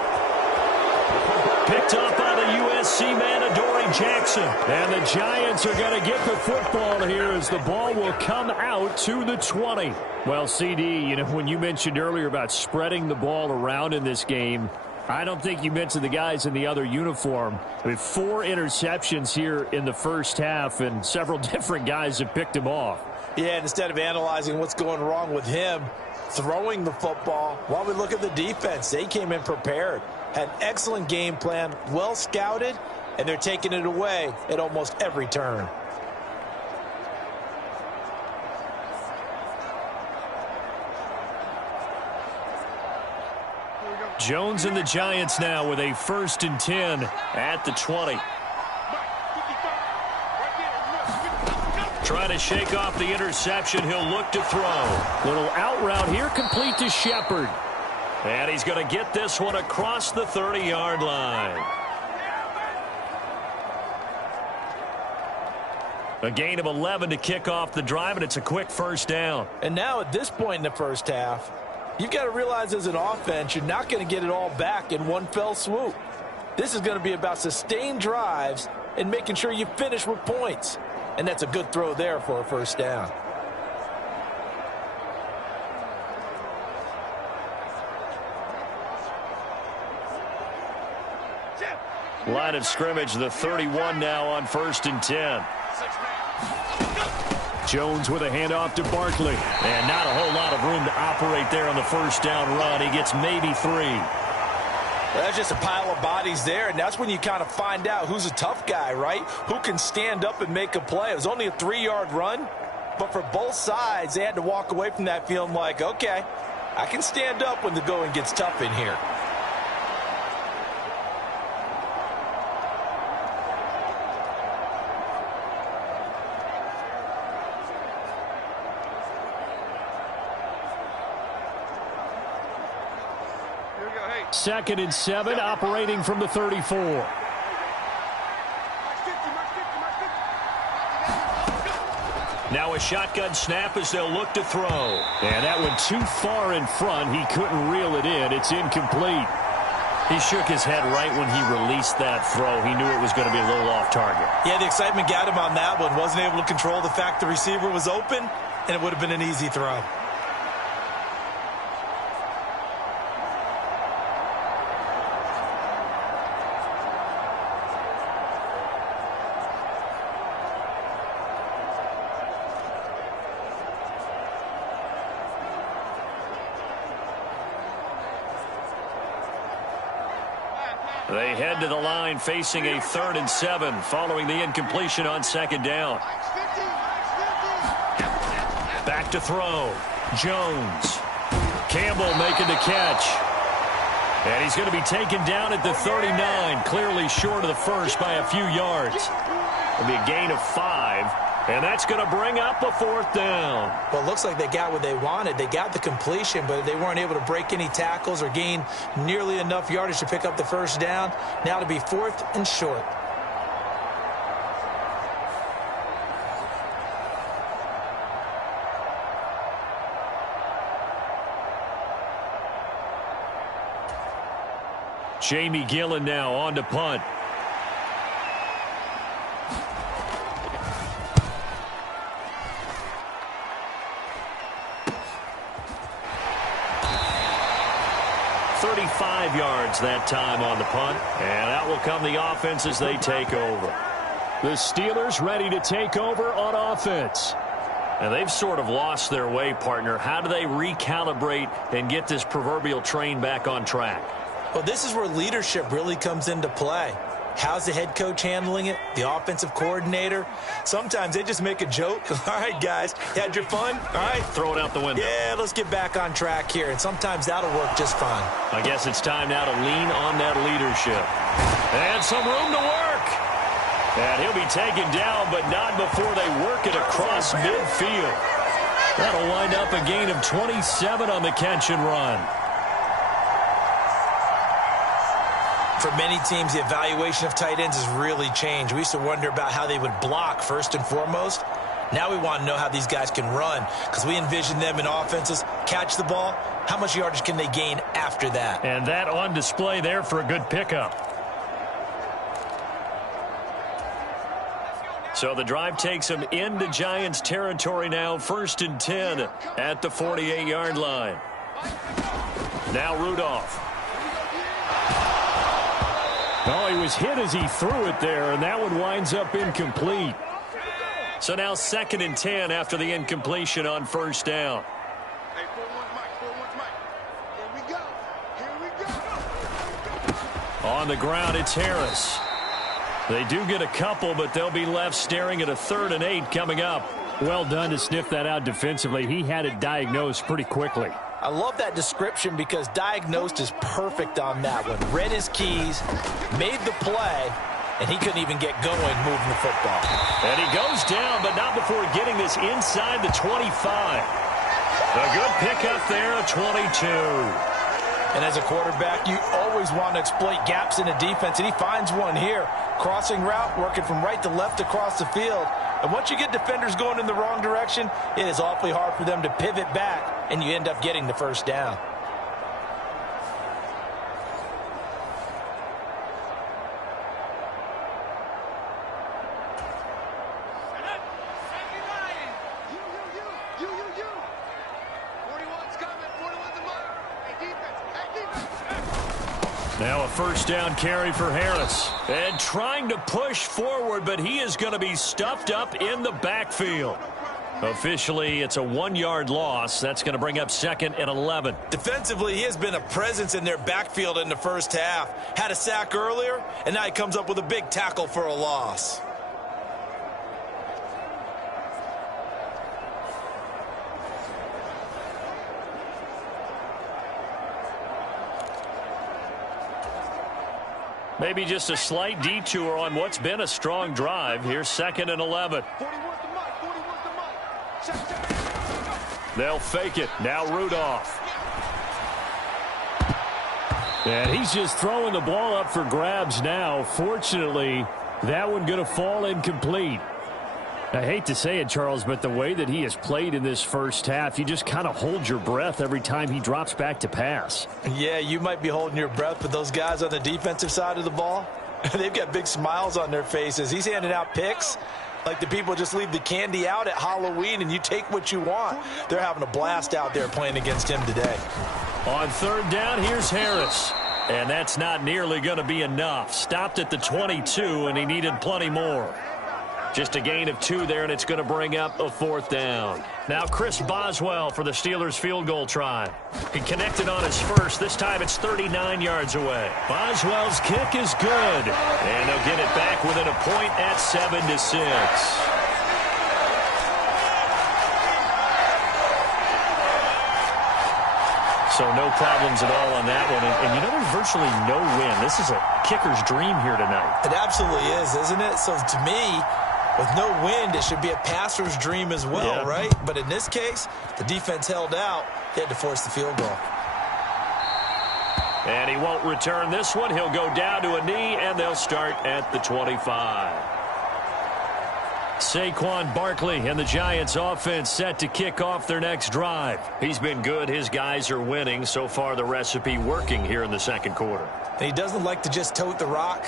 Picked up by the USC man, N.O.R.A. Jackson. And the Giants are going to get the football here as the ball will come out to the 20. Well, CD, you know, when you mentioned earlier about spreading the ball around in this game, I don't think you mentioned the guys in the other uniform. I mean, 4 interceptions here in the first half, and several different guys have picked him off. Yeah, and instead of analyzing what's going wrong with him throwing the football, while we look at the defense, they came in prepared. Had an excellent game plan, well scouted, and they're taking it away at almost every turn. Jones and the Giants now with a 1st and 10 at the 20. Trying to shake off the interception. He'll look to throw. Little out route here, complete to Shepard. And he's going to get this one across the 30-yard line. A gain of 11 to kick off the drive, and it's a quick first down. And now at this point in the first half, you've got to realize as an offense, you're not going to get it all back in one fell swoop. This is going to be about sustained drives and making sure you finish with points. And that's a good throw there for a first down. Line of scrimmage, the 31 now on 1st and 10. Jones with a handoff to Barkley. And not a whole lot of room to operate there on the first down run. He gets maybe 3. Well, that's just a pile of bodies there, and that's when you kind of find out who's a tough guy, right? Who can stand up and make a play. It was only a 3-yard run, but for both sides, they had to walk away from that feeling like, okay, I can stand up when the going gets tough in here. Second and 7, operating from the 34. Now a shotgun snap as they'll look to throw. And that went too far in front. He couldn't reel it in. It's incomplete. He shook his head right when he released that throw. He knew it was going to be a little off target. Yeah, the excitement got him on that one. Wasn't able to control the fact the receiver was open, and it would have been an easy throw. They head to the line facing a 3rd and 7 following the incompletion on 2nd down. Back to throw. Jones. Campbell making the catch. And he's going to be taken down at the 39, clearly short of the first by a few yards. It'll be a gain of 5, And that's going to bring up a fourth down. Well, it looks like they got what they wanted. They got the completion, but they weren't able to break any tackles or gain nearly enough yardage to pick up the first down. Now to be 4th and short. Jamie Gillen now on to punt. Yards that time on the punt, and out will come the offense as they take over. The Steelers ready to take over on offense. And they've sort of lost their way, partner. How do they recalibrate and get this proverbial train back on track? Well, this is where leadership really comes into play. How's the head coach handling it? The offensive coordinator? Sometimes they just make a joke. All right, guys, you had your fun? All right. Throw it out the window. Yeah, let's get back on track here. And sometimes that'll work just fine. I guess it's time now to lean on that leadership. And some room to work. And he'll be taken down, but not before they work it across midfield. That'll wind up a gain of 27 on the catch and run. For many teams, the evaluation of tight ends has really changed. We used to wonder about how they would block first and foremost. Now we want to know how these guys can run, because we envision them in offenses catch the ball. How much yardage can they gain after that? And that on display there for a good pickup. So the drive takes them into Giants territory now. 1st and 10 at the 48-yard line. Now Rudolph. Oh, he was hit as he threw it there, and that one winds up incomplete. So now 2nd and 10 after the incompletion on 1st down. Hey, 4-1's Mike. Here we go. On the ground, it's Harris. They do get a couple, but they'll be left staring at a 3rd and 8 coming up. Well done to sniff that out defensively. He had it diagnosed pretty quickly. I love that description because diagnosed is perfect on that one. Read his keys, made the play, and he couldn't even get going moving the football. And he goes down, but not before getting this inside the 25. A good pickup there, a 22. And as a quarterback, you always want to exploit gaps in a defense, and he finds one here. Crossing route, working from right to left across the field. And once you get defenders going in the wrong direction, it is awfully hard for them to pivot back, and you end up getting the first down. You. 41's coming. 41's the mark. Hey, defense. Now a 1st down carry for Harris. And trying to push forward, but he is going to be stuffed up in the backfield. Officially, it's a 1-yard loss. That's going to bring up 2nd and 11. Defensively, he has been a presence in their backfield in the first half. Had a sack earlier, and now he comes up with a big tackle for a loss. Maybe just a slight detour on what's been a strong drive. Here's 2nd and 11. 41's the mark. 41's the mark. They'll fake it. Now Rudolph. And he's just throwing the ball up for grabs now. Fortunately, that one going to fall incomplete. I hate to say it, Charles, but the way that he has played in this first half, you just kind of hold your breath every time he drops back to pass. Yeah, you might be holding your breath, but those guys on the defensive side of the ball, they've got big smiles on their faces. He's handing out picks like the people just leave the candy out at Halloween and you take what you want. They're having a blast out there playing against him today. On 3rd down, here's Harris. And that's not nearly going to be enough. Stopped at the 22, and he needed plenty more. Just a gain of 2 there, and it's going to bring up a 4th down. Now Chris Boswell for the Steelers field goal try. He connected on his first. This time it's 39 yards away. Boswell's kick is good. And they'll get it back within a point at 7-6. So no problems at all on that one. And you know, there's virtually no win. This is a kicker's dream here tonight. It absolutely is, isn't it? So to me, With no wind, it should be a passer's dream as well, right? But in this case, the defense held out. They had to force the field goal. And he won't return this one. He'll go down to a knee, and they'll start at the 25. Saquon Barkley and the Giants offense set to kick off their next drive. He's been good. His guys are winning. So far, the recipe working here in the second quarter. And he doesn't like to just tote the rock.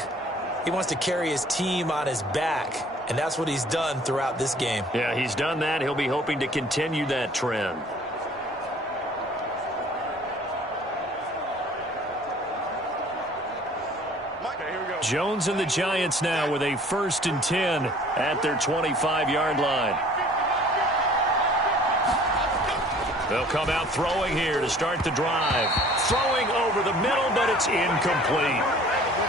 He wants to carry his team on his back, and that's what he's done throughout this game. Yeah, he's done that. He'll be hoping to continue that trend. Jones and the Giants now with a 1st and 10 at their 25-yard line. They'll come out throwing here to start the drive. Throwing over the middle, but it's incomplete.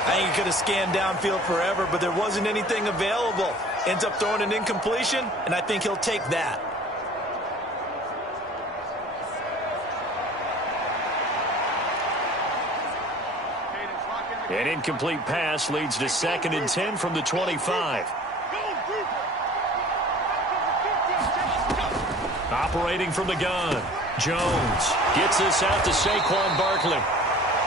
I think he could have scanned downfield forever, but there wasn't anything available. Ends up throwing an incompletion, and I think he'll take that. An incomplete pass leads to 2nd and 10 from the 25. Operating from the gun, Jones gets this out to Saquon Barkley.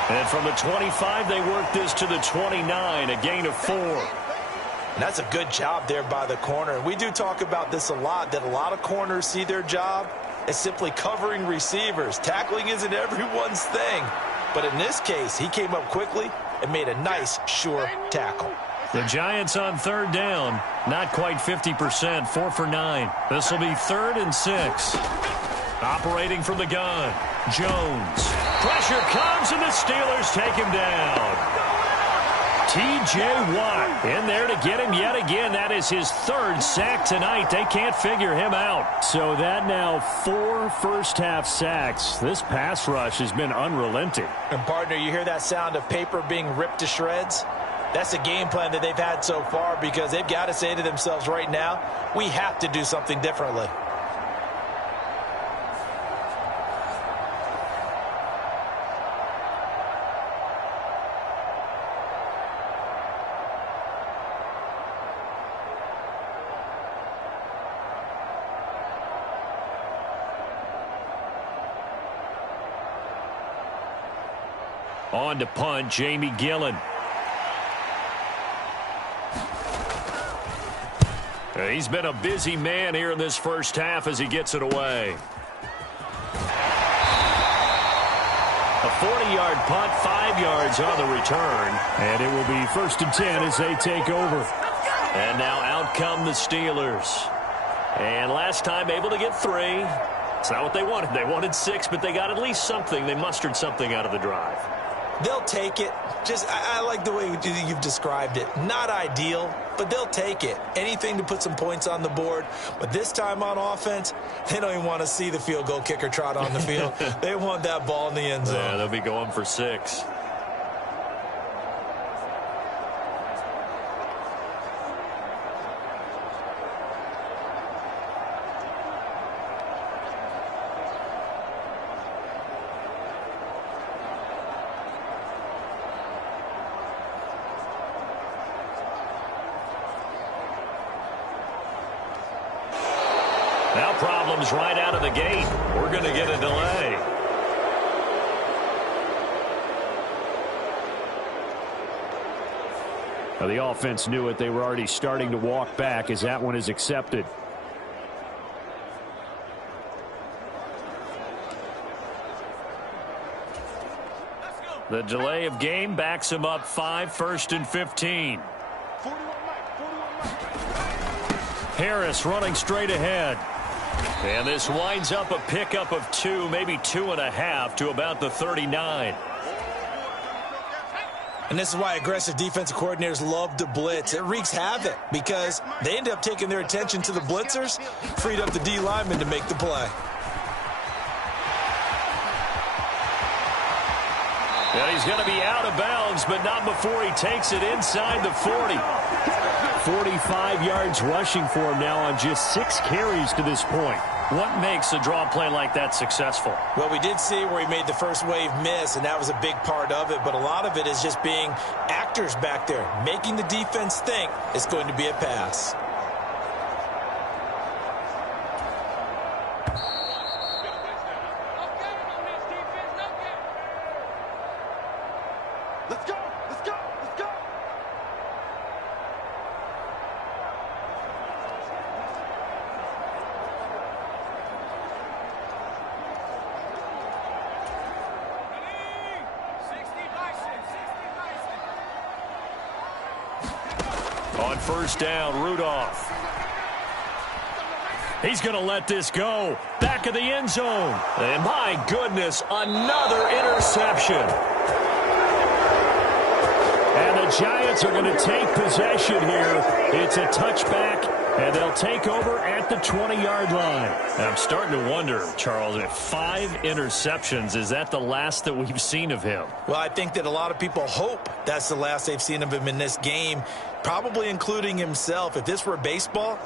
And from the 25, they work this to the 29, a gain of 4. And that's a good job there by the corner. We do talk about this a lot, that a lot of corners see their job as simply covering receivers. Tackling isn't everyone's thing. But in this case, he came up quickly and made a nice, sure tackle. The Giants on 3rd down, not quite 50%, 4 for 9. This will be 3rd and 6. Operating from the gun, Jones. Pressure comes, and the Steelers take him down. T.J. Watt in there to get him yet again. That is his 3rd sack tonight. They can't figure him out. So that now 4 first-half sacks. This pass rush has been unrelenting. And, partner, you hear that sound of paper being ripped to shreds? That's a game plan that they've had so far because they've got to say to themselves right now, we have to do something differently. On to punt, Jamie Gillen. He's been a busy man here in this first half as he gets it away. A 40-yard punt, 5 yards on the return. And it will be 1st and 10 as they take over. And now out come the Steelers. And last time able to get 3. It's not what they wanted. They wanted 6, but they got at least something. They mustered something out of the drive. They'll take it. I like the way you've described it. Not ideal, but they'll take it. Anything to put some points on the board. But this time on offense, they don't even want to see the field goal kicker trot on the field. They want that ball in the end zone. Yeah, they'll be going for 6. Now problems right out of the gate. We're going to get a delay. Now the offense knew it. They were already starting to walk back as that one is accepted. The delay of game backs him up 5, 1st and 15. Harris running straight ahead. And this winds up a pickup of 2, maybe 2.5 to about the 39. And this is why aggressive defensive coordinators love to blitz. It wreaks havoc because they end up taking their attention to the blitzers, freed up the D lineman to make the play. And he's going to be out of bounds, but not before he takes it inside the 40. 45 yards rushing for him now on just 6 carries to this point. What makes a draw play like that successful? Well, we did see where he made the first wave miss, and that was a big part of it. But a lot of it is just being actors back there, making the defense think it's going to be a pass. Let's go. Let's go. Let's go. On first down, Rudolph. He's going to let this go. Back of the end zone. And my goodness, another interception. And the Giants are going to take possession here. It's a touchback, and they'll take over at the 20-yard line. And I'm starting to wonder, Charles, if 5 interceptions, is that the last that we've seen of him? Well, I think that a lot of people hope that's the last they've seen of him in this game, probably including himself. If this were baseball,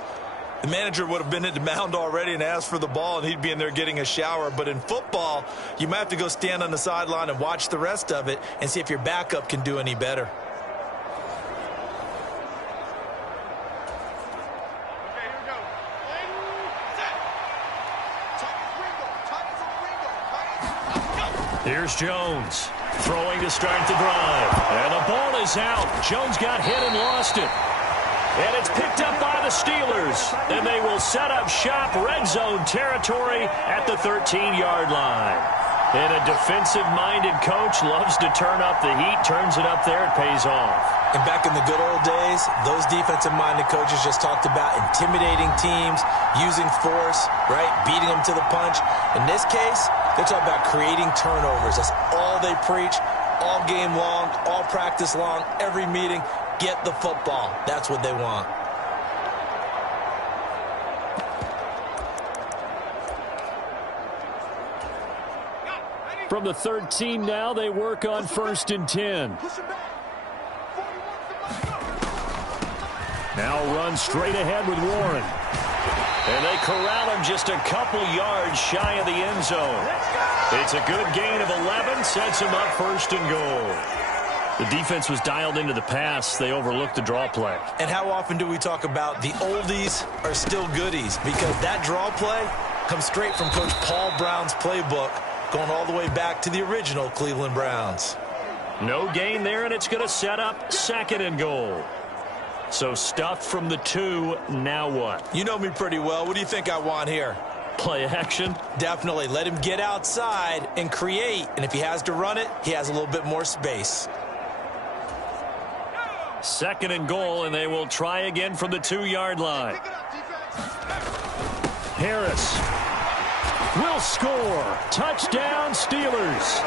the manager would have been at the mound already and asked for the ball, and he'd be in there getting a shower. But in football, you might have to go stand on the sideline and watch the rest of it and see if your backup can do any better. Here's Jones, throwing to start the drive. And the ball is out. Jones got hit and lost it. And it's picked up by the Steelers. And they will set up shop, red zone territory at the 13-yard line. And a defensive-minded coach loves to turn up the heat, turns it up there, it pays off. And back in the good old days, those defensive-minded coaches just talked about intimidating teams, using force, right, beating them to the punch. In this case, they're talking about creating turnovers. That's all they preach, all game long, all practice long, every meeting. Get the football. That's what they want. From the 13 now, they work on 1st and 10. Now run straight ahead with Warren. And they corral him just a couple yards shy of the end zone. It's a good gain of 11, sets him up 1st and goal. The defense was dialed into the pass. They overlooked the draw play. And how often do we talk about the oldies are still goodies? Because that draw play comes straight from Coach Paul Brown's playbook, going all the way back to the original Cleveland Browns. No gain there, and it's going to set up 2nd and goal. So stuffed from the 2, now what? You know me pretty well. What do you think I want here? Play action? Definitely. Let him get outside and create. And if he has to run it, he has a little bit more space. 2nd and goal, and they will try again from the 2-yard line. Harris will score. Touchdown, Steelers.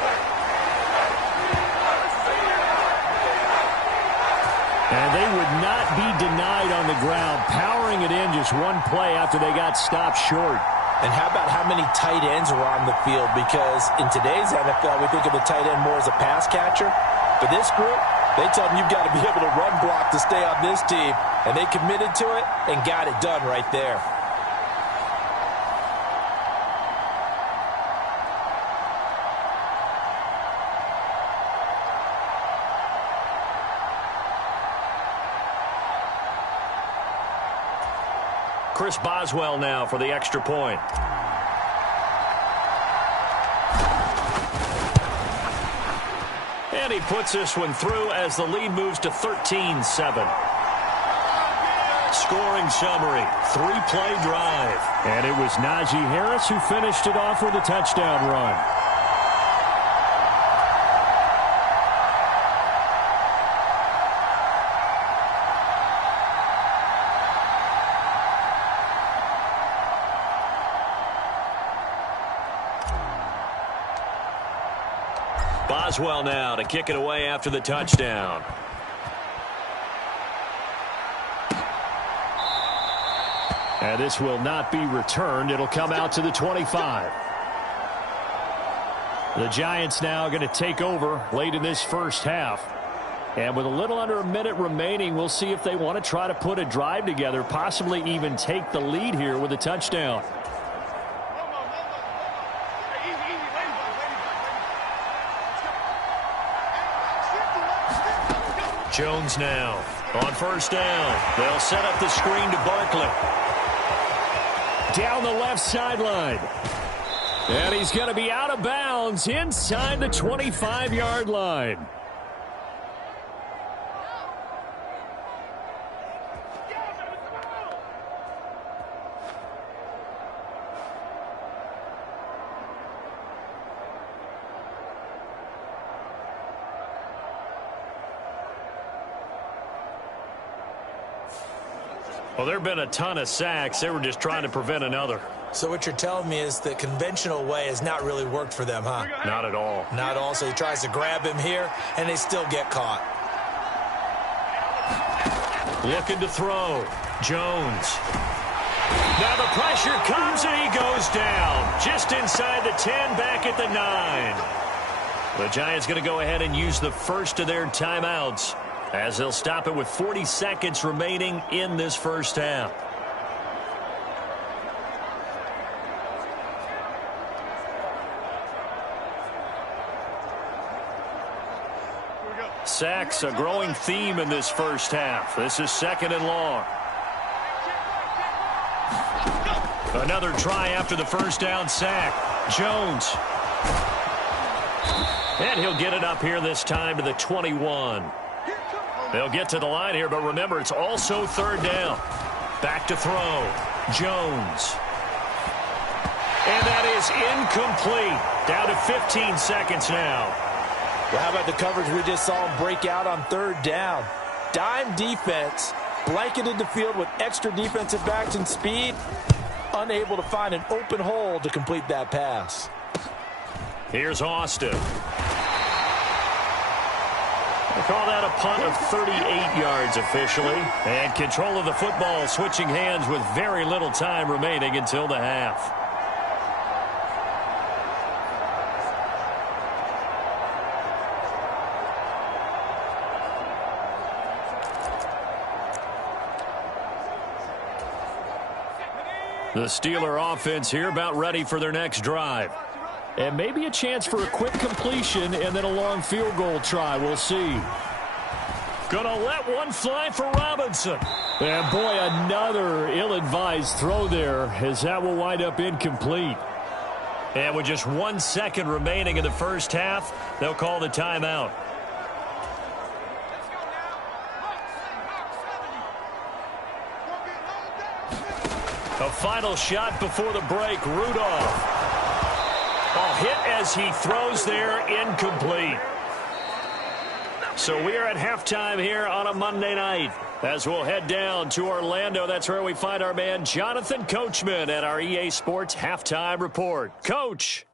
And they would not be denied on the ground, powering it in just one play after they got stopped short. And how about how many tight ends were on the field? Because in today's NFL, we think of the tight end more as a pass catcher. For this group, they tell them you've got to be able to run block to stay on this team. And they committed to it and got it done right there. Chris Boswell now for the extra point. And he puts this one through as the lead moves to 13-7. Scoring summary, 3-play drive. And it was Najee Harris who finished it off with a touchdown run. Boswell now to kick it away after the touchdown. And this will not be returned. It'll come out to the 25. The Giants now going to take over late in this first half. And with a little under a minute remaining, we'll see if they want to try to put a drive together, possibly even take the lead here with a touchdown. Jones now on first down. They'll set up the screen to Barkley. Down the left sideline. And he's going to be out of bounds inside the 25-yard line. Well, there have been a ton of sacks. They were just trying to prevent another. So what you're telling me is the conventional way has not really worked for them, huh? Not at all. Not all. So he tries to grab him here, and they still get caught. Looking to throw. Jones. Now the pressure comes, and he goes down. Just inside the 10, back at the 9. The Giants going to go ahead and use the first of their timeouts as they'll stop it with 40 seconds remaining in this first half. Sacks, a growing theme in this first half. This is 2nd and long. Another try after the first down sack. Jones. And he'll get it up here this time to the 21. They'll get to the line here, but remember, it's also 3rd down. Back to throw. Jones. And that is incomplete. Down to 15 seconds now. Well, how about the coverage we just saw him break out on 3rd down? Dime defense, blanketed the field with extra defensive backs and speed, unable to find an open hole to complete that pass. Here's Austin. They call that a punt of 38 yards officially. And control of the football switching hands with very little time remaining until the half. The Steeler offense here about ready for their next drive. And maybe a chance for a quick completion and then a long field goal try. We'll see. Gonna let one fly for Robinson. And boy, another ill-advised throw there as that will wind up incomplete. And with just 1 second remaining in the first half, they'll call the timeout. A final shot before the break. Rudolph. Oh, hit as he throws there, incomplete. So we are at halftime here on a Monday night. As we'll head down to Orlando, that's where we find our man Jonathan Coachman at our EA Sports Halftime Report. Coach.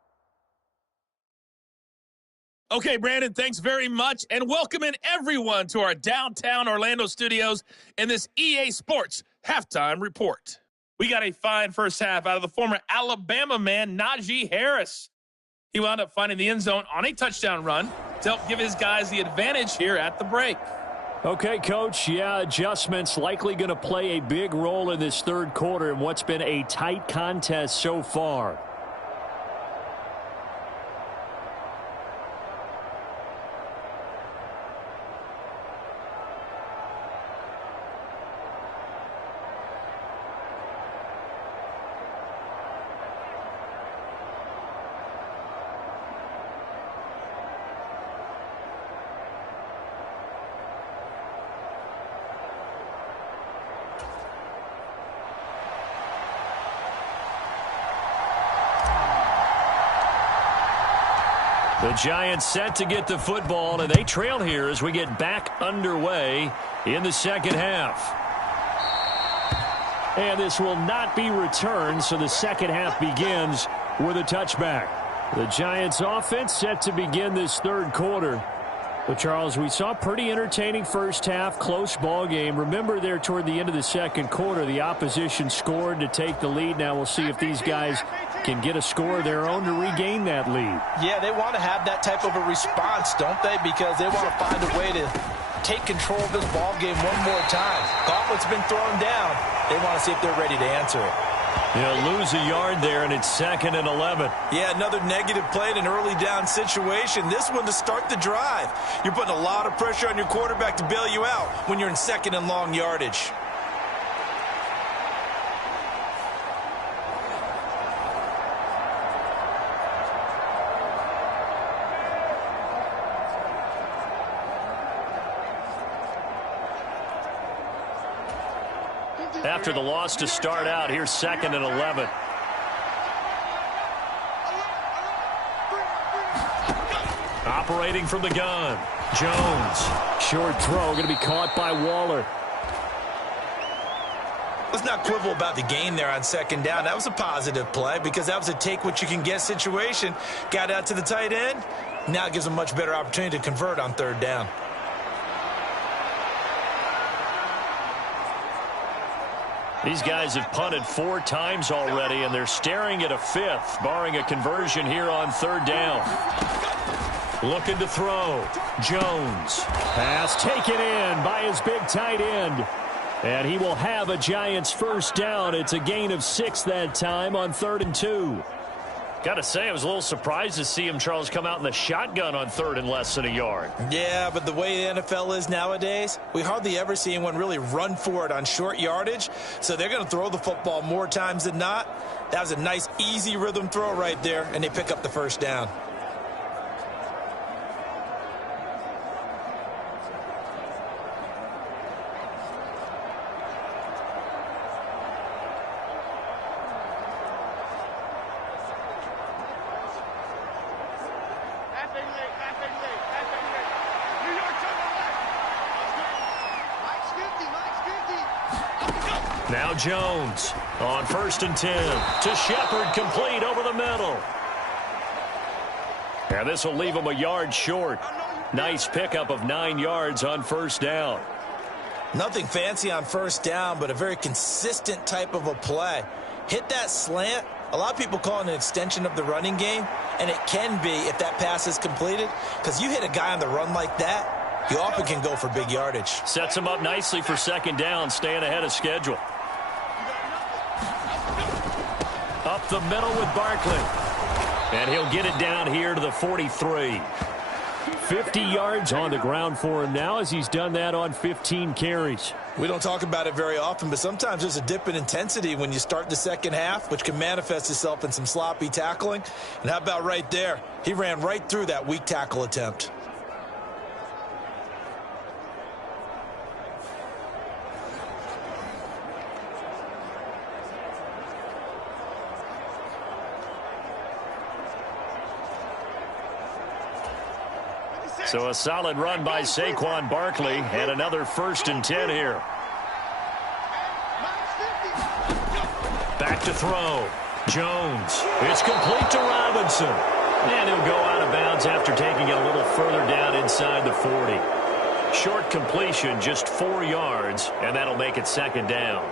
Okay, Brandon, thanks very much, and welcome in everyone to our downtown Orlando studios in this EA Sports Halftime Report. We got a fine first half out of the former Alabama man, Najee Harris. He wound up finding the end zone on a touchdown run to help give his guys the advantage here at the break. Okay, Coach, yeah, adjustments likely going to play a big role in this third quarter in what's been a tight contest so far. The Giants set to get the football, and they trail here as we get back underway in the second half. And this will not be returned, so the second half begins with a touchback. The Giants offense set to begin this third quarter. But, Charles, we saw a pretty entertaining first half, close ball game. Remember there toward the end of the second quarter, the opposition scored to take the lead. Now we'll see if these guys can get a score of their own to regain that lead. Yeah, they want to have that type of a response, don't they? Because they want to find a way to take control of this ball game one more time. Gauntlet's been thrown down. They want to see if they're ready to answer it. They'll lose a yard there, and it's 2nd and 11. Yeah, another negative play in an early down situation. This one to start the drive. You're putting a lot of pressure on your quarterback to bail you out when you're in 2nd and long yardage. After the loss to start out, here's 2nd and 11. Operating from the gun, Jones. Short throw, going to be caught by Waller. Let's not quibble about the gain there on second down. That was a positive play because that was a take-what-you-can-get situation. Got out to the tight end. Now it gives them a much better opportunity to convert on third down. These guys have punted 4 times already, and they're staring at a 5th, barring a conversion here on third down. Looking to throw. Jones. Pass taken in by his big tight end. And he will have a Giants first down. It's a gain of 6 that time on 3rd and 2. Got to say, I was a little surprised to see him, Charles, come out in the shotgun on 3rd and less than a yard. Yeah, but the way the NFL is nowadays, we hardly ever see anyone really run for it on short yardage. So they're going to throw the football more times than not. That was a nice, easy rhythm throw right there, and they pick up the first down. Now Jones on 1st and 10 to Shepard, complete over the middle. And this will leave him a yard short. Nice pickup of 9 yards on first down. Nothing fancy on first down, but a very consistent type of a play. Hit that slant. A lot of people call it an extension of the running game, and it can be if that pass is completed, because you hit a guy on the run like that, you often can go for big yardage. Sets him up nicely for second down, staying ahead of schedule. Up the middle with Barkley. And he'll get it down here to the 43. 50 yards on the ground for him now as he's done that on 15 carries. We don't talk about it very often, but sometimes there's a dip in intensity when you start the second half, which can manifest itself in some sloppy tackling. And how about right there? He ran right through that weak tackle attempt. So a solid run by Saquon Barkley and another 1st and 10 here. Back to throw. Jones. It's complete to Robinson. And he'll go out of bounds after taking it a little further down inside the 40. Short completion, just 4 yards, and that'll make it second down.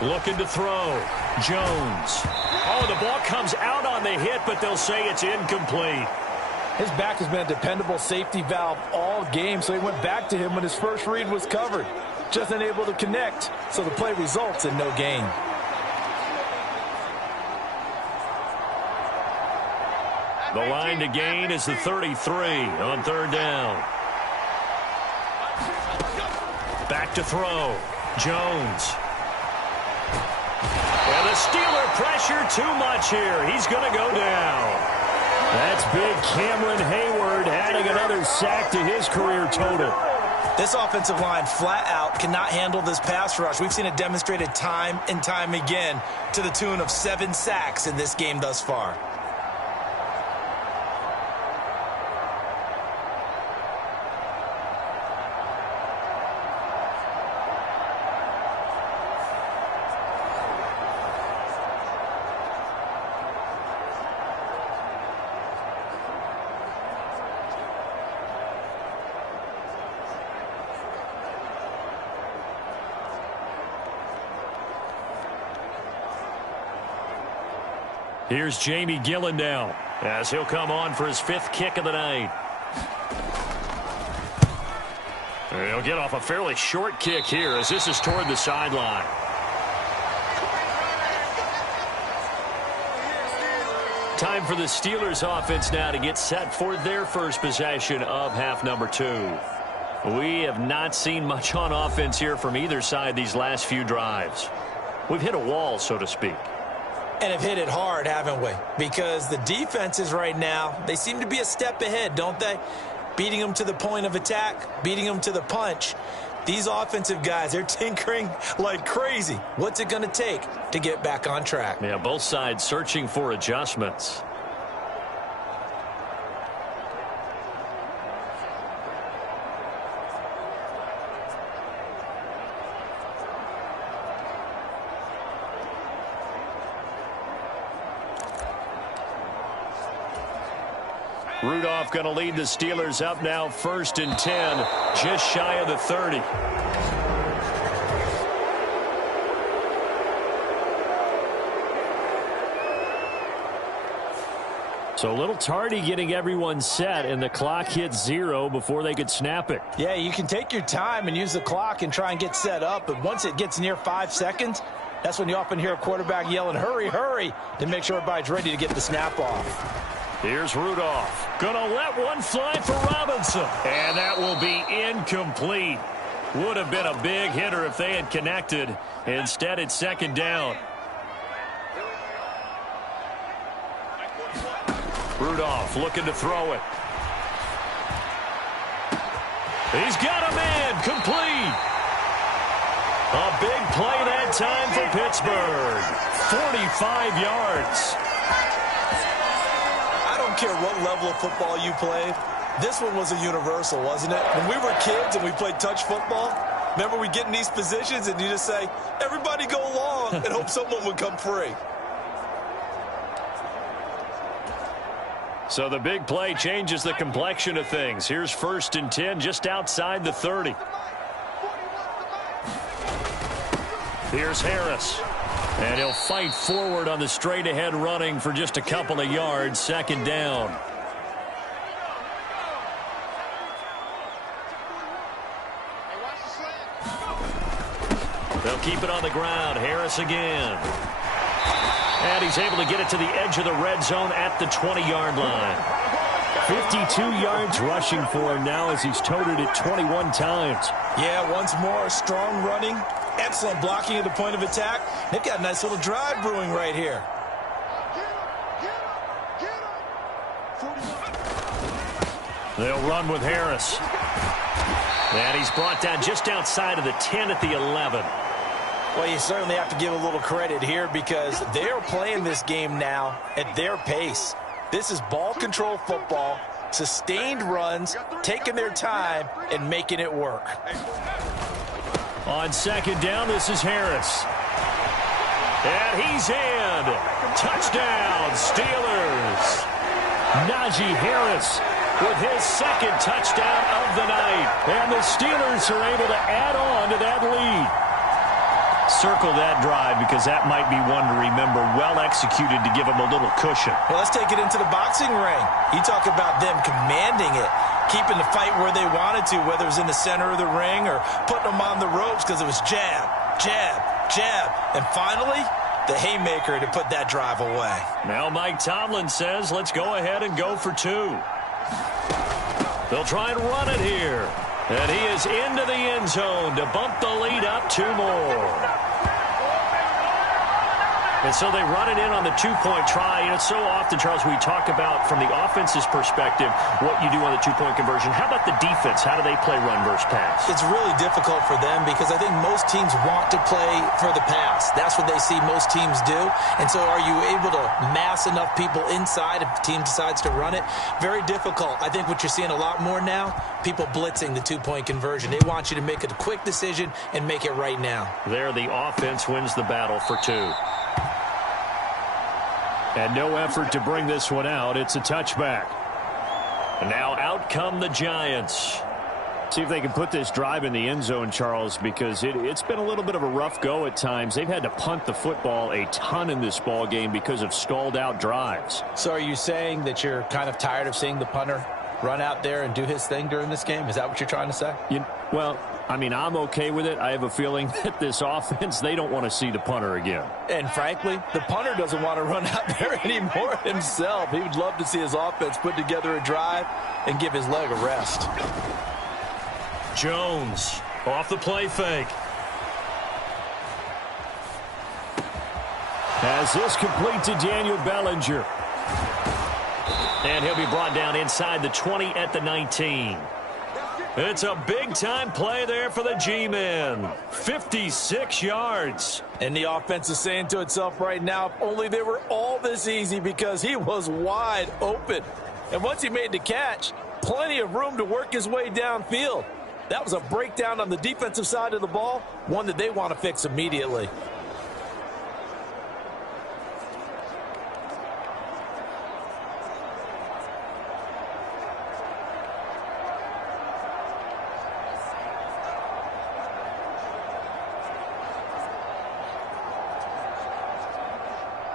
Looking to throw. Jones. Oh, the ball comes out on the hit, but they'll say it's incomplete. His back has been a dependable safety valve all game, so he went back to him when his first read was covered. Just unable to connect, so the play results in no gain. The line to gain is the 33 on third down. Back to throw. Jones. And the Steeler pressure too much here. He's going to go down. That's big Cameron Hayward adding another sack to his career total. This offensive line flat out cannot handle this pass rush. We've seen it demonstrated time and time again to the tune of 7 sacks in this game thus far. Here's Jamie Gillen now as he'll come on for his 5th kick of the night. He'll get off a fairly short kick here as this is toward the sideline. Time for the Steelers offense now to get set for their first possession of half number 2. We have not seen much on offense here from either side these last few drives. We've hit a wall, so to speak. And have hit it hard, haven't we? Because the defenses right now, they seem to be a step ahead, don't they? Beating them to the point of attack, beating them to the punch. These offensive guys, they're tinkering like crazy. What's it going to take to get back on track? Yeah, both sides searching for adjustments. Rudolph going to lead the Steelers up now 1st and 10, just shy of the 30. So a little tardy getting everyone set, and the clock hits 0 before they could snap it. Yeah, you can take your time and use the clock and try and get set up, but once it gets near 5 seconds, that's when you often hear a quarterback yelling, hurry, hurry, to make sure everybody's ready to get the snap off. Here's Rudolph. Gonna let one fly for Robinson. And that will be incomplete. Would have been a big hitter if they had connected. Instead, it's 2nd down. Rudolph looking to throw it. He's got a man. Complete. A big play that time for Pittsburgh. 45 yards. I don't care what level of football you played. This one was a universal, wasn't it? When we were kids and we played touch football, remember we get in these positions and you just say, everybody go long, and hope someone would come free. So the big play changes the complexion of things. Here's 1st and 10 just outside the 30. Here's Harris. And he'll fight forward on the straight-ahead running for just a couple of yards. 2nd down. They'll keep it on the ground. Harris again. And he's able to get it to the edge of the red zone at the 20-yard line. 52 yards rushing for him now as he's toted it 21 times. Yeah, once more, strong running. Excellent blocking at the point of attack. They've got a nice little drive brewing right here. They'll run with Harris. And he's brought down just outside of the 10 at the 11. Well, you certainly have to give a little credit here because they're playing this game now at their pace. This is ball control football, sustained runs, taking their time, and making it work. On 2nd down, this is Harris. And he's in. Touchdown, Steelers. Najee Harris with his 2nd touchdown of the night. And the Steelers are able to add on to that lead. Circle that drive because that might be one to remember. Well executed to give them a little cushion. Well, let's take it into the boxing ring. You talk about them commanding it, keeping the fight where they wanted to, whether it was in the center of the ring or putting them on the ropes because it was jab, jab, jab. And finally, the haymaker to put that drive away. Now Mike Tomlin says, let's go ahead and go for 2. They'll try and run it here. And he is into the end zone to bump the lead up 2 more. And so they run it in on the 2-point try. And it's so often, Charles, we talk about from the offense's perspective what you do on the 2-point conversion. How about the defense? How do they play run versus pass? It's really difficult for them because I think most teams want to play for the pass. That's what they see most teams do. And so are you able to mass enough people inside if the team decides to run it? Very difficult. I think what you're seeing a lot more now, people blitzing the 2-point conversion. They want you to make a quick decision and make it right now. There, the offense wins the battle for 2. And no effort to bring this one out. It's a touchback. And now out come the Giants. See if they can put this drive in the end zone, Charles, because it's been a little bit of a rough go at times. They've had to punt the football a ton in this ball game because of stalled out drives. So are you saying that you're kind of tired of seeing the punter run out there and do his thing during this game? Is that what you're trying to say? Well, I mean, I'm okay with it. I have a feeling that this offense, they don't want to see the punter again. And frankly, the punter doesn't want to run out there anymore himself. He would love to see his offense put together a drive and give his leg a rest. Jones off the play fake. Has this complete to Daniel Bellinger. And he'll be brought down inside the 20 at the 19. It's a big-time play there for the G-men. 56 yards. And the offense is saying to itself right now, if only they were all this easy, because he was wide open. And once he made the catch, plenty of room to work his way downfield. That was a breakdown on the defensive side of the ball, one that they want to fix immediately.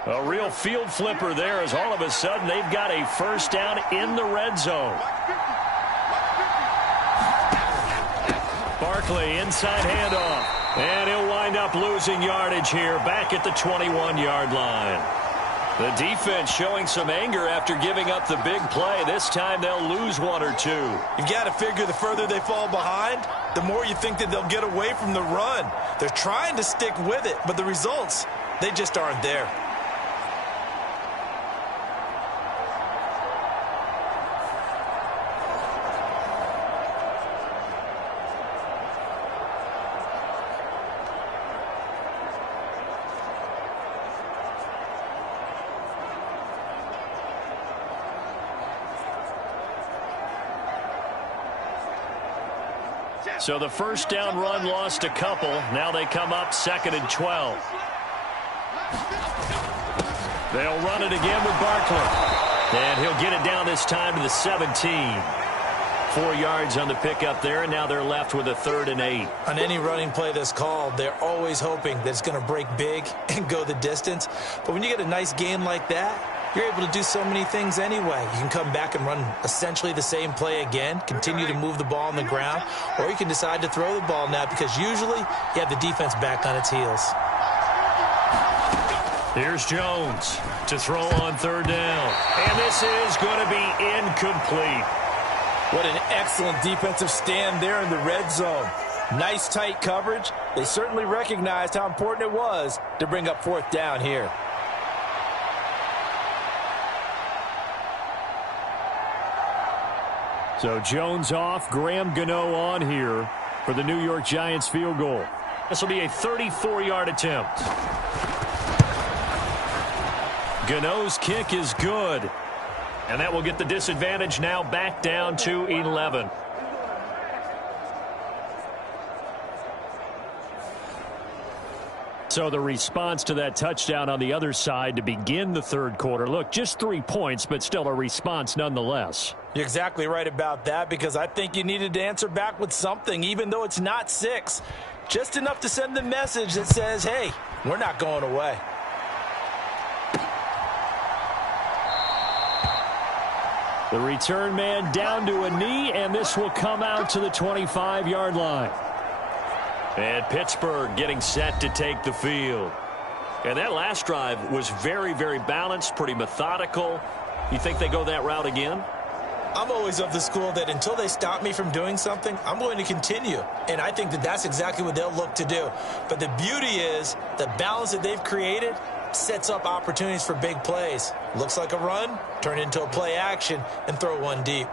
A real field flipper there, as all of a sudden they've got a first down in the red zone. Barkley inside handoff, and he'll wind up losing yardage here back at the 21-yard line. The defense showing some anger after giving up the big play. This time they'll lose one or two. You've got to figure the further they fall behind, the more you think that they'll get away from the run. They're trying to stick with it, but the results, they just aren't there. So the first down run lost a couple. Now they come up 2nd and 12. They'll run it again with Barkley. And he'll get it down this time to the 17. 4 yards on the pickup there, and now they're left with a 3rd and 8. On any running play that's called, they're always hoping that it's going to break big and go the distance. But when you get a nice gain like that, you're able to do so many things anyway. You can come back and run essentially the same play again, continue to move the ball on the ground, or you can decide to throw the ball now, because usually you have the defense back on its heels. Here's Jones to throw on 3rd down. And this is going to be incomplete. What an excellent defensive stand there in the red zone. Nice tight coverage. They certainly recognized how important it was to bring up 4th down here. So Jones off, Graham Gano on here for the New York Giants field goal. This will be a 34-yard attempt. Gano's kick is good. And that will get the disadvantage now back down to 11. So the response to that touchdown on the other side to begin the 3rd quarter. Look, just 3 points, but still a response nonetheless. You're exactly right about that, because I think you needed to answer back with something, even though it's not 6. Just enough to send the message that says, hey, we're not going away. The return man down to a knee, and this will come out to the 25-yard line. And Pittsburgh getting set to take the field. And that last drive was very, very balanced, pretty methodical. You think they go that route again? I'm always of the school that until they stop me from doing something, I'm going to continue. And I think that that's exactly what they'll look to do. But the beauty is the balance that they've created sets up opportunities for big plays. Looks like a run, turn into a play action, and throw one deep.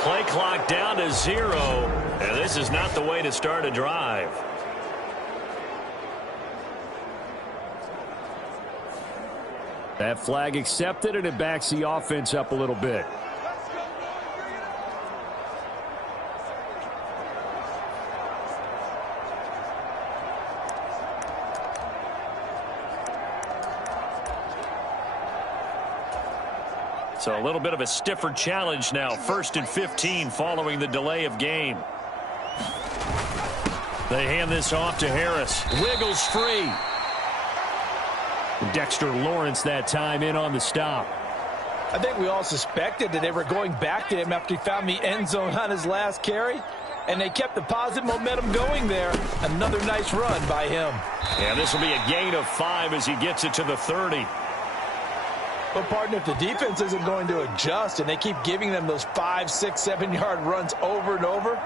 Play clock down to 0, and this is not the way to start a drive. That flag accepted, and it backs the offense up a little bit. So a little bit of a stiffer challenge now. 1st and 15 following the delay of game. They hand this off to Harris. Wiggles free. Dexter Lawrence that time in on the stop. I think we all suspected that they were going back to him after he found the end zone on his last carry. and they kept the positive momentum going there. Another nice run by him. Yeah, this will be a gain of 5 as he gets it to the 30. But, partner, if the defense isn't going to adjust and they keep giving them those 5, 6, 7-yard runs over and over,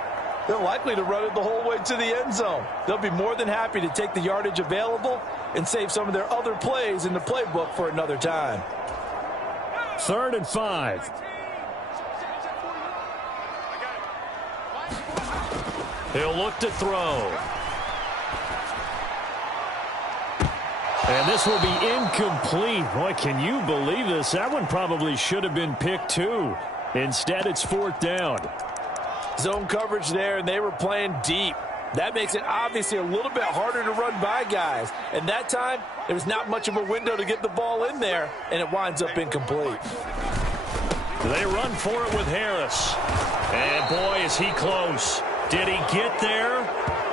they're likely to run it the whole way to the end zone. They'll be more than happy to take the yardage available and save some of their other plays in the playbook for another time. 3rd and 5. He'll look to throw. And this will be incomplete. Boy, can you believe this? That one probably should have been picked too. Instead, it's 4th down. Zone coverage there, and they were playing deep. That makes it obviously a little bit harder to run by guys. And that time, there was not much of a window to get the ball in there, and it winds up incomplete. They run for it with Harris. And boy, is he close. Did he get there?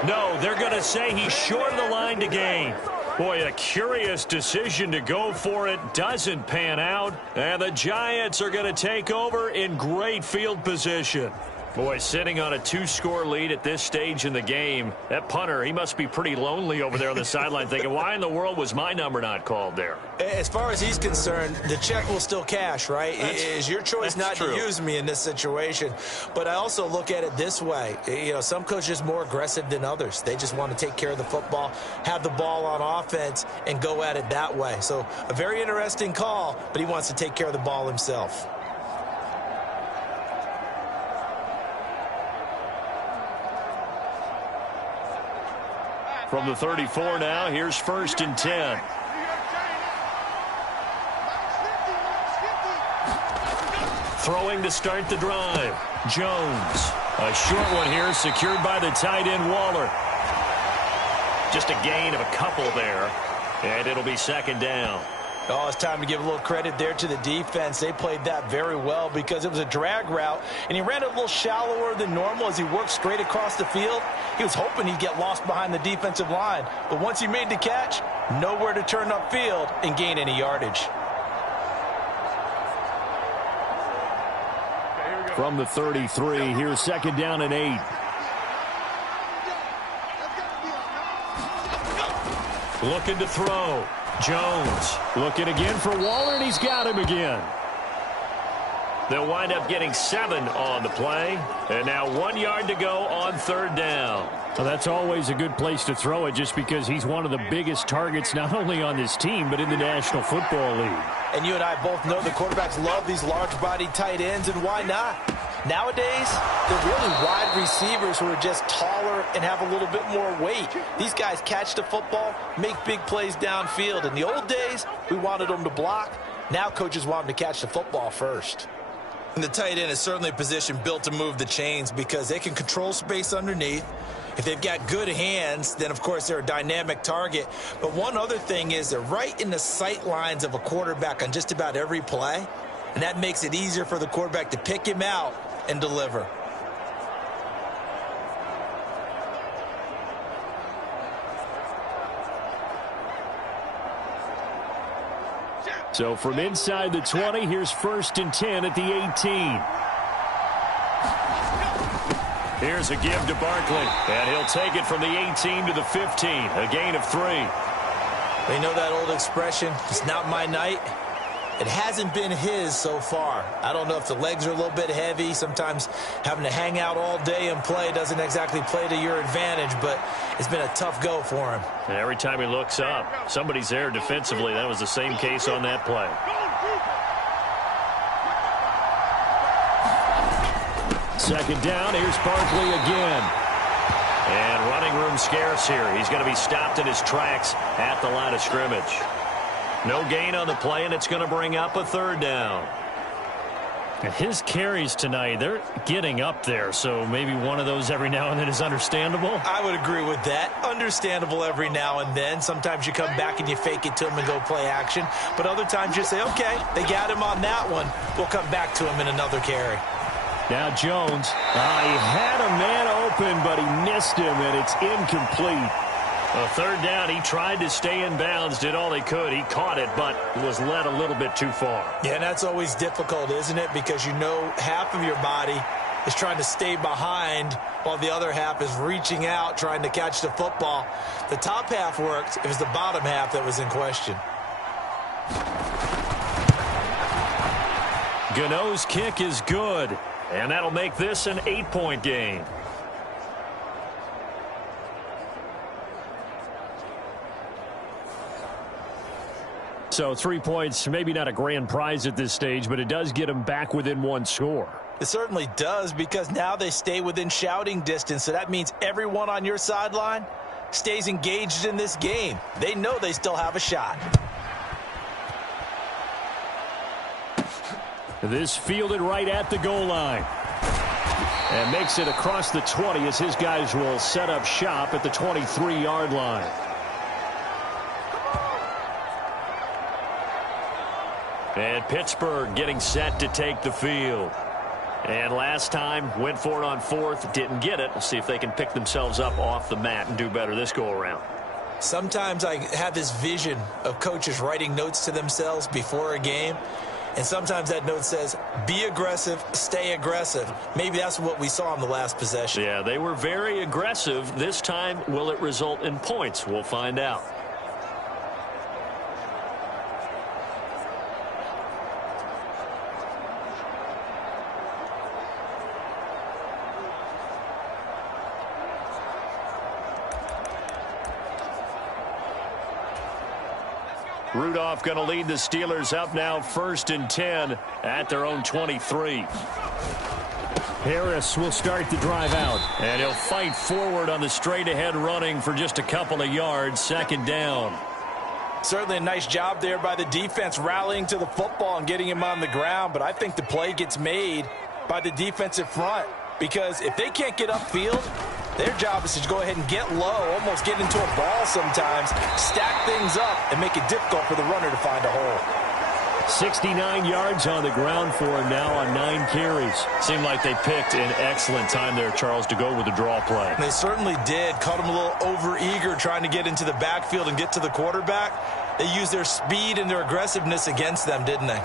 No, they're going to say he's short of the line to gain. Boy, a curious decision to go for it. Doesn't pan out. And the Giants are going to take over in great field position. Boy, sitting on a 2-score lead at this stage in the game, that punter, he must be pretty lonely over there on the sideline thinking, why in the world was my number not called there? As far as he's concerned, the check will still cash, right? It's your choice not to use me in this situation. But I also look at it this way. You know, some coaches are more aggressive than others. They just want to take care of the football, have the ball on offense, and go at it that way. So a very interesting call, but he wants to take care of the ball himself. From the 34 now, here's 1st and 10. Throwing to start the drive. Jones. A short one here, secured by the tight end Waller. Just a gain of a couple there, and it'll be 2nd down. Oh, it's time to give a little credit there to the defense. They played that very well because it was a drag route, and he ran it a little shallower than normal as he worked straight across the field. He was hoping he'd get lost behind the defensive line, but once he made the catch, nowhere to turn upfield and gain any yardage. From the 33, here's 2nd down and 8. Looking to throw. Jones looking again for Waller, and he's got him again. They'll wind up getting 7 on the play, and now 1 yard to go on 3rd down. Well, that's always a good place to throw it just because he's one of the biggest targets not only on this team but in the National Football League. And you and I both know the quarterbacks love these large-bodied tight ends, and why not? Nowadays, they're really wide receivers who are just taller and have a little bit more weight. These guys catch the football, make big plays downfield. In the old days, we wanted them to block. Now coaches want them to catch the football first. And the tight end is certainly a position built to move the chains because they can control space underneath. If they've got good hands, then, of course, they're a dynamic target. But one other thing is they're right in the sight lines of a quarterback on just about every play, and that makes it easier for the quarterback to pick him out and deliver. So from inside the 20, here's 1st and 10 at the 18. Here's a give to Barkley, and he'll take it from the 18 to the 15, a gain of 3. They know that old expression, it's not my night. It hasn't been his so far. I don't know if the legs are a little bit heavy. Sometimes having to hang out all day and play doesn't exactly play to your advantage, but it's been a tough go for him. And every time he looks up, somebody's there defensively. That was the same case on that play. Second down, here's Barkley again. And running room scarce here. He's going to be stopped in his tracks at the line of scrimmage. No gain on the play, and it's going to bring up a 3rd down. His carries tonight, they're getting up there, so maybe one of those every now and then is understandable. I would agree with that. Understandable every now and then. Sometimes you come back and you fake it to him and go play action. But other times you say, okay, they got him on that one. We'll come back to him in another carry. Now Jones, he had a man open, but he missed him, and it's incomplete. A 3rd down, he tried to stay in bounds, did all he could. He caught it, but was led a little bit too far. Yeah, and that's always difficult, isn't it? Because you know half of your body is trying to stay behind while the other half is reaching out, trying to catch the football. The top half worked. It was the bottom half that was in question. Gano's kick is good, and that'll make this an 8-point game. So 3 points, maybe not a grand prize at this stage, but it does get them back within one score. It certainly does, because now they stay within shouting distance, so that means everyone on your sideline stays engaged in this game. They know they still have a shot. This fielded right at the goal line. And makes it across the 20 as his guys will set up shop at the 23-yard line. And Pittsburgh getting set to take the field. And last time, went for it on fourth, didn't get it. We'll see if they can pick themselves up off the mat and do better this go-around. Sometimes I have this vision of coaches writing notes to themselves before a game. And sometimes that note says, be aggressive, stay aggressive. Maybe that's what we saw in the last possession. Yeah, they were very aggressive. This time, will it result in points? We'll find out. Rudolph going to lead the Steelers up now 1st and 10 at their own 23. Harris will start the drive out. And he'll fight forward on the straight-ahead running for just a couple of yards. 2nd down. Certainly a nice job there by the defense rallying to the football and getting him on the ground. But I think the play gets made by the defensive front, because if they can't get upfield, their job is to go ahead and get low, almost get into a ball sometimes, stack things up, and make it difficult for the runner to find a hole. 69 yards on the ground for him now on 9 carries. Seemed like they picked an excellent time there, Charles, to go with the draw play. They certainly did. Caught him a little over-eager trying to get into the backfield and get to the quarterback. They used their speed and their aggressiveness against them, didn't they?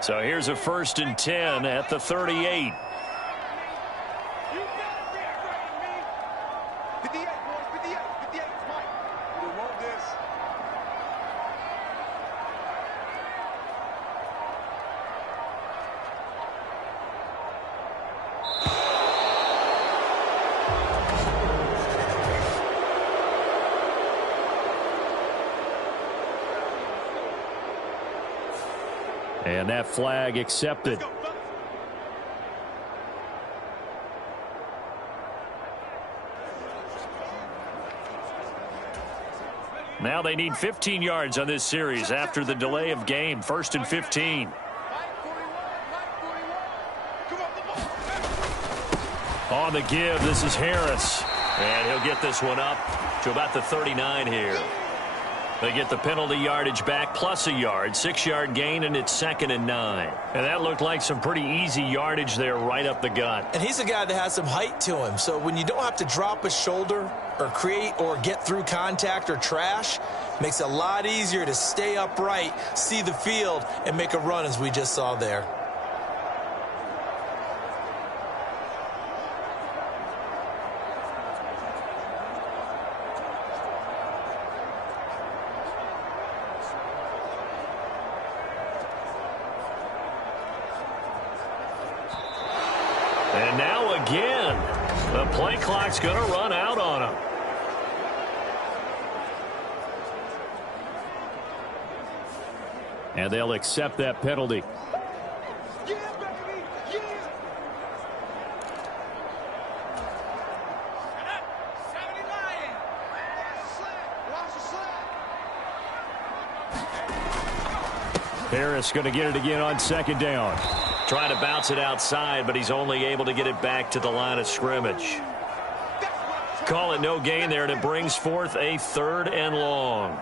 So here's a 1st and 10 at the 38. And that flag accepted. Now they need 15 yards on this series after the delay of game. 1st and 15. On the give, this is Harris. And he'll get this one up to about the 39 here. They get the penalty yardage back plus a yard, 6-yard gain, and it's 2nd and 9. And that looked like some pretty easy yardage there right up the gut. And he's a guy that has some height to him, so when you don't have to drop a shoulder or create or get through contact or trash, makes it a lot easier to stay upright, see the field, and make a run as we just saw there. And now again, the play clock's going to run out on him. And they'll accept that penalty. Yeah, baby, yeah. Harris going to get it again on 2nd down. Trying to bounce it outside, but he's only able to get it back to the line of scrimmage. Call it no gain there, and it brings forth a 3rd and long.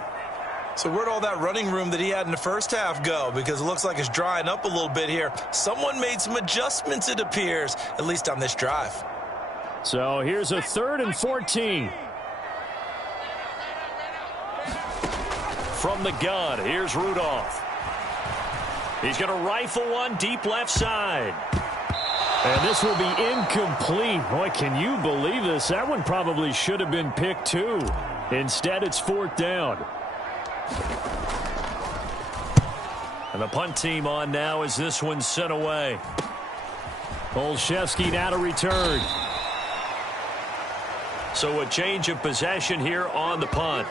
So where'd all that running room that he had in the first half go? Because it looks like it's drying up a little bit here. Someone made some adjustments, it appears, at least on this drive. So here's a 3rd and 14. From the gun, here's Rudolph. He's going to rifle one deep left side. And this will be incomplete. Boy, can you believe this? That one probably should have been picked too. Instead, it's 4th down. And the punt team on now as this one's sent away. Olszewski now to return. So a change of possession here on the punt.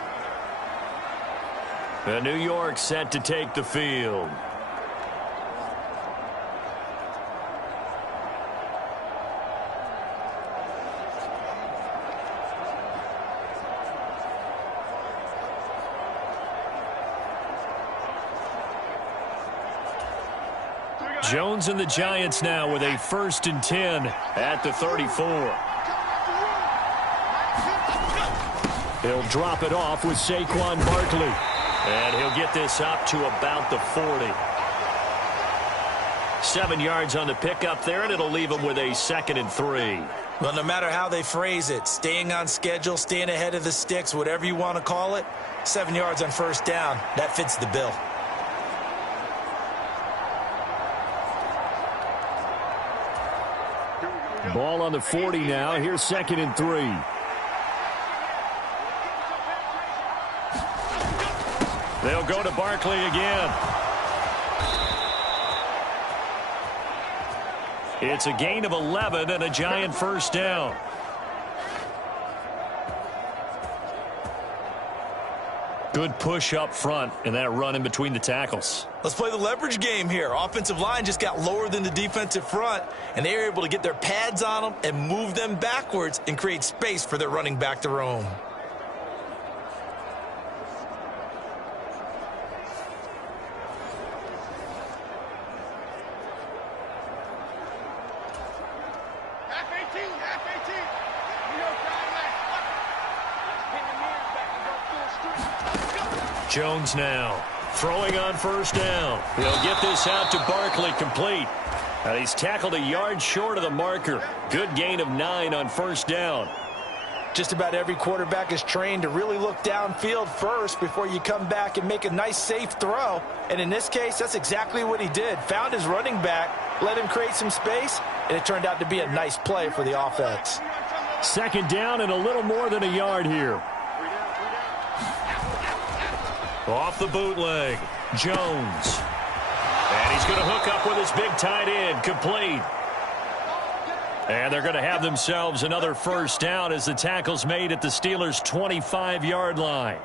And New York set to take the field. Jones and the Giants now with a 1st and 10 at the 34. He'll drop it off with Saquon Barkley. And he'll get this up to about the 40. 7 yards on the pickup there, and it'll leave him with a 2nd and 3. Well, no matter how they phrase it, staying on schedule, staying ahead of the sticks, whatever you want to call it, 7 yards on 1st down, that fits the bill. Ball on the 40 now. Here's 2nd and 3. They'll go to Barkley again. It's a gain of 11 and a Giant 1st down. Good push up front and that run in between the tackles. Let's play the leverage game here. Offensive line just got lower than the defensive front, and they were able to get their pads on them and move them backwards and create space for their running back to roam. Jones now throwing on 1st down. He'll get this out to Barkley, complete. And he's tackled a yard short of the marker. Good gain of 9 on 1st down. Just about every quarterback is trained to really look downfield first before you come back and make a nice, safe throw. And in this case, that's exactly what he did. Found his running back, let him create some space, and it turned out to be a nice play for the offense. 2nd down and a little more than a yard here. Off the bootleg, Jones. And he's going to hook up with his big tight end, complete. And they're going to have themselves another 1st down as the tackle's made at the Steelers' 25-yard line.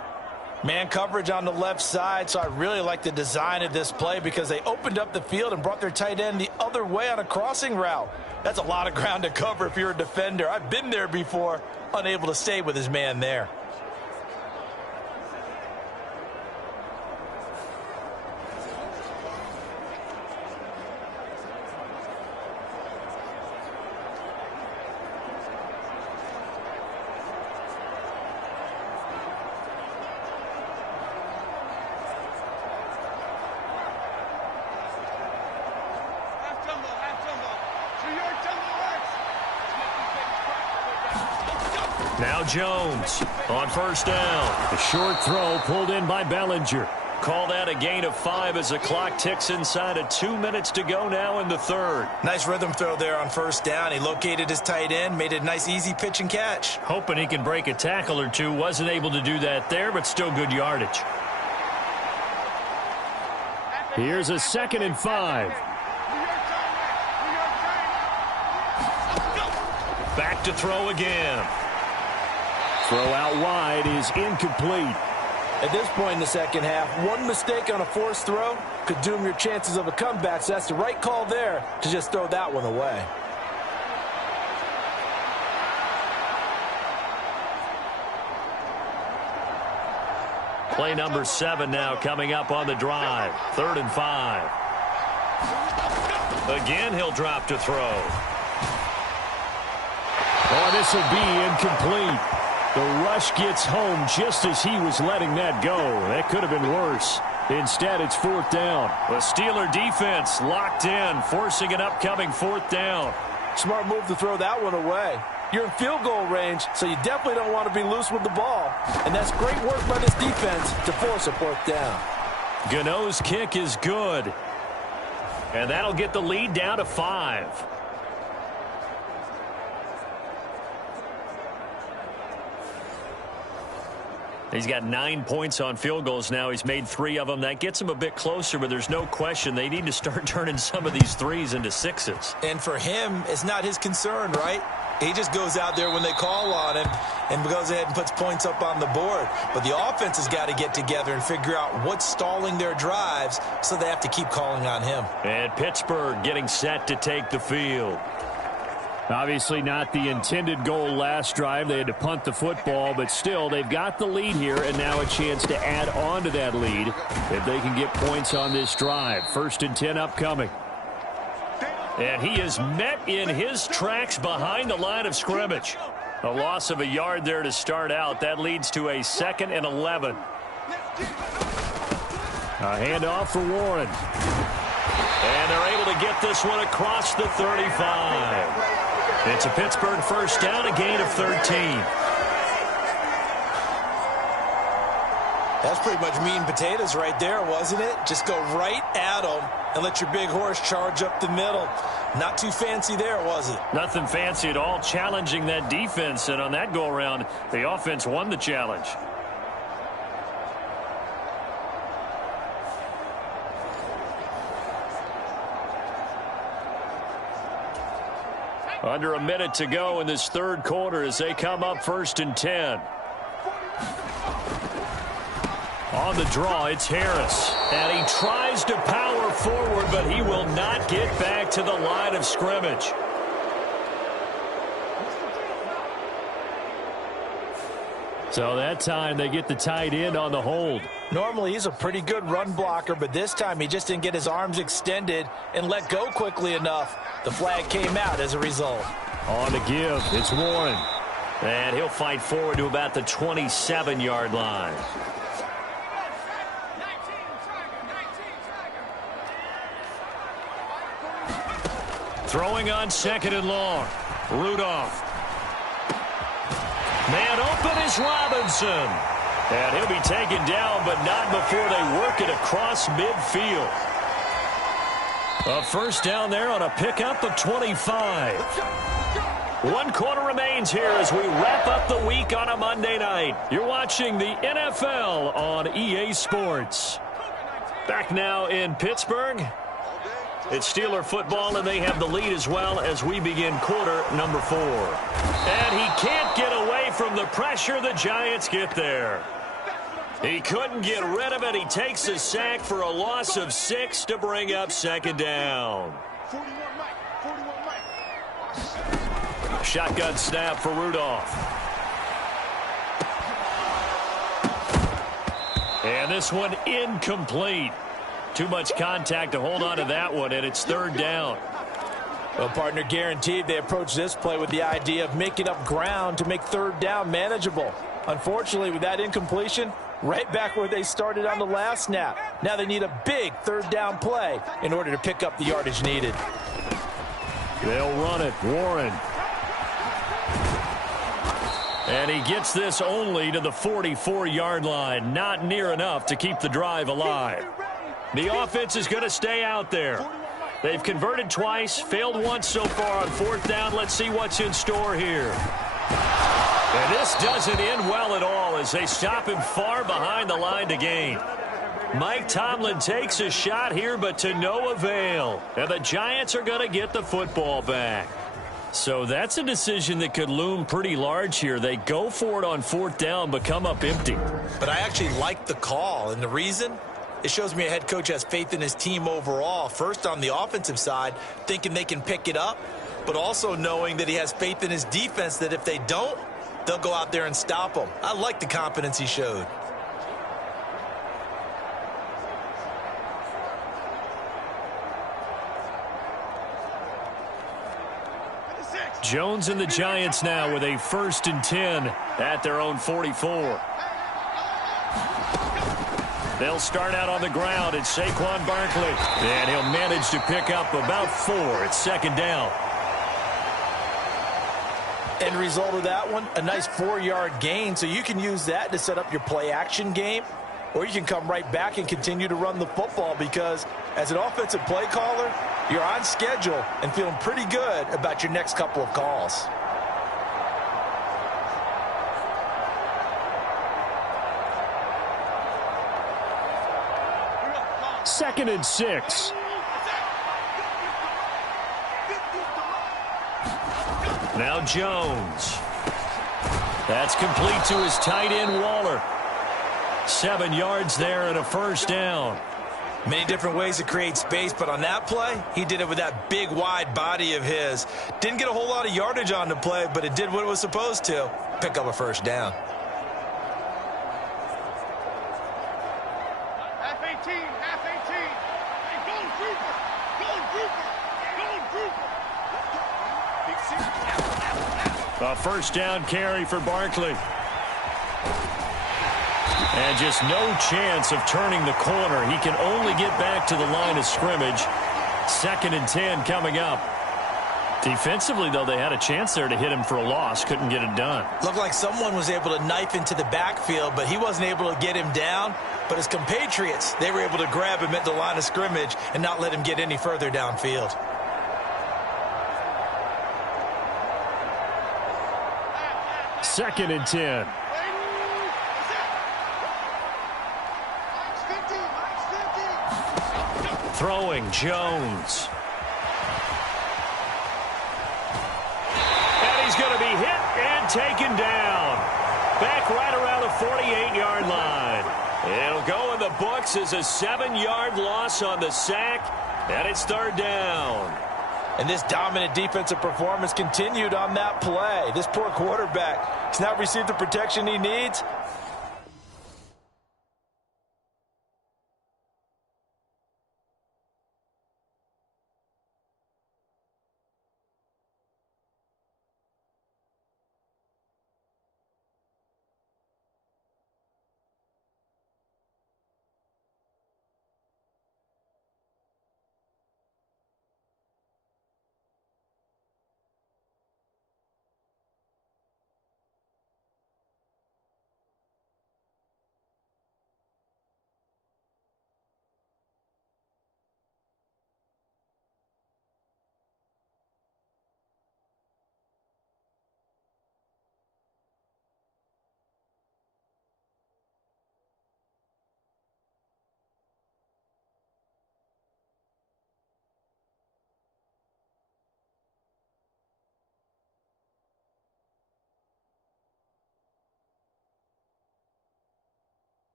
Man coverage on the left side, so I really like the design of this play because they opened up the field and brought their tight end the other way on a crossing route. That's a lot of ground to cover if you're a defender. I've been there before, unable to stay with his man there. Now Jones on 1st down. The short throw pulled in by Bellinger. Call that a gain of 5 as the clock ticks inside of 2 minutes to go now in the 3rd. Nice rhythm throw there on 1st down. He located his tight end, made it a nice easy pitch and catch. Hoping he can break a tackle or two. Wasn't able to do that there, but still good yardage. Here's a 2nd and 5. Back to throw again. Throw out wide is incomplete. At this point in the 2nd half, one mistake on a forced throw could doom your chances of a comeback, so that's the right call there to just throw that one away. Play number 7 now coming up on the drive. 3rd and 5. Again, he'll drop to throw. Oh, this will be incomplete. The rush gets home just as he was letting that go. That could have been worse. Instead, it's 4th down. The Steeler defense locked in, forcing an upcoming 4th down. Smart move to throw that one away. You're in field goal range, so you definitely don't want to be loose with the ball. And that's great work by this defense to force a 4th down. Gano's kick is good. And that'll get the lead down to 5. He's got 9 points on field goals now. He's made 3 of them. That gets him a bit closer, but there's no question they need to start turning some of these 3s into 6s. And for him, it's not his concern, right? He just goes out there when they call on him and goes ahead and puts points up on the board. But the offense has got to get together and figure out what's stalling their drives, so they have to keep calling on him. And Pittsburgh getting set to take the field. Obviously not the intended goal last drive. They had to punt the football, but still they've got the lead here, and now a chance to add on to that lead if they can get points on this drive. 1st and 10 upcoming. And he is met in his tracks behind the line of scrimmage. A loss of a yard there to start out. That leads to a 2nd and 11. A handoff for Warren. And they're able to get this one across the 35. It's a Pittsburgh 1st down, a gain of 13. That's pretty much meat and potatoes right there, wasn't it? Just go right at them and let your big horse charge up the middle. Not too fancy there, was it? Nothing fancy at all, challenging that defense, and on that go-around, the offense won the challenge. Under a minute to go in this 3rd quarter as they come up 1st and 10. On the draw, it's Harris. And he tries to power forward, but he will not get back to the line of scrimmage. So that time they get the tight end on the hold. Normally he's a pretty good run blocker, but this time he just didn't get his arms extended and let go quickly enough. The flag came out as a result. On to give, it's Warren. And he'll fight forward to about the 27-yard line. Throwing on 2nd and long. Rudolph. Man open is Robinson. And he'll be taken down, but not before they work it across midfield. A 1st down there on a pickup of 25. 1 quarter remains here as we wrap up the week on a Monday night. You're watching the NFL on EA Sports. Back now in Pittsburgh. It's Steeler football, and they have the lead as well as we begin quarter number 4. And he can't get away from the pressure the Giants get there. He couldn't get rid of it. He takes a sack for a loss of 6 to bring up 2nd down. Shotgun snap for Rudolph. And this one incomplete. Too much contact to hold on to that one, and it's 3rd down. Well, partner, guaranteed they approach this play with the idea of making up ground to make 3rd down manageable. Unfortunately, with that incompletion, right back where they started on the last snap. Now they need a big 3rd down play in order to pick up the yardage needed. They'll run it. Warren. And he gets this only to the 44-yard line. Not near enough to keep the drive alive. The offense is going to stay out there. They've converted twice, failed once so far on 4th down. Let's see what's in store here. And this doesn't end well at all as they stop him far behind the line to gain. Mike Tomlin takes a shot here, but to no avail. And the Giants are going to get the football back. So that's a decision that could loom pretty large here. They go for it on 4th down, but come up empty. But I actually like the call, and the reason? It shows me a head coach has faith in his team overall. First, on the offensive side, thinking they can pick it up, but also knowing that he has faith in his defense that if they don't, they'll go out there and stop them. I like the confidence he showed. Jones and the Giants now with a 1st and 10 at their own 44. They'll start out on the ground. It's Saquon Barkley. And he'll manage to pick up about 4. It's 2nd down. End result of that one, a nice 4-yard gain. So you can use that to set up your play-action game, or you can come right back and continue to run the football because as an offensive play caller, you're on schedule and feeling pretty good about your next couple of calls. Second and 6. Now Jones. That's complete to his tight end, Waller. 7 yards there and a 1st down. Many different ways to create space, but on that play, he did it with that big, wide body of his. Didn't get a whole lot of yardage on the play, but it did what it was supposed to. Pick up a 1st down. Half 18, half 18. Hey, go Cooper! Go Cooper! Go Cooper! A 1st down carry for Barkley. And just no chance of turning the corner. He can only get back to the line of scrimmage. 2nd and 10 coming up. Defensively, though, they had a chance there to hit him for a loss. Couldn't get it done. Looked like someone was able to knife into the backfield, but he wasn't able to get him down. But his compatriots, they were able to grab him at the line of scrimmage and not let him get any further downfield. Second and 10. Throwing Jones. And he's going to be hit and taken down. Back right around the 48-yard line. It'll go in the books as a 7-yard loss on the sack, and it's 3rd down. And this dominant defensive performance continued on that play. This poor quarterback has not received the protection he needs.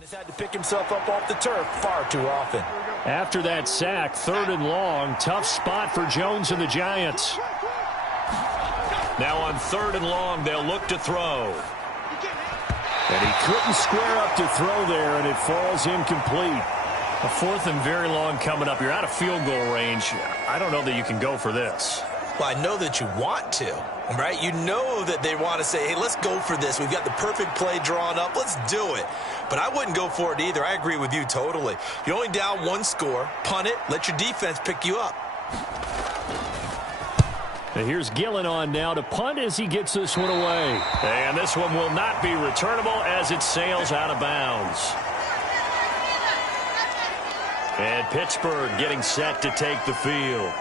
He's had to pick himself up off the turf far too often. After that sack, 3rd and long. Tough spot for Jones and the Giants. Now on 3rd and long, they'll look to throw. And he couldn't square up to throw there, and it falls incomplete. A 4th and very long coming up. You're out of field goal range. I don't know that you can go for this. Well, I know that you want to, right? You know that they want to say, hey, let's go for this. We've got the perfect play drawn up. Let's do it. But I wouldn't go for it either. I agree with you totally. You're only down 1 score. Punt it. Let your defense pick you up. And here's Gillen on now to punt as he gets this one away. And this one will not be returnable as it sails out of bounds. And Pittsburgh getting set to take the field.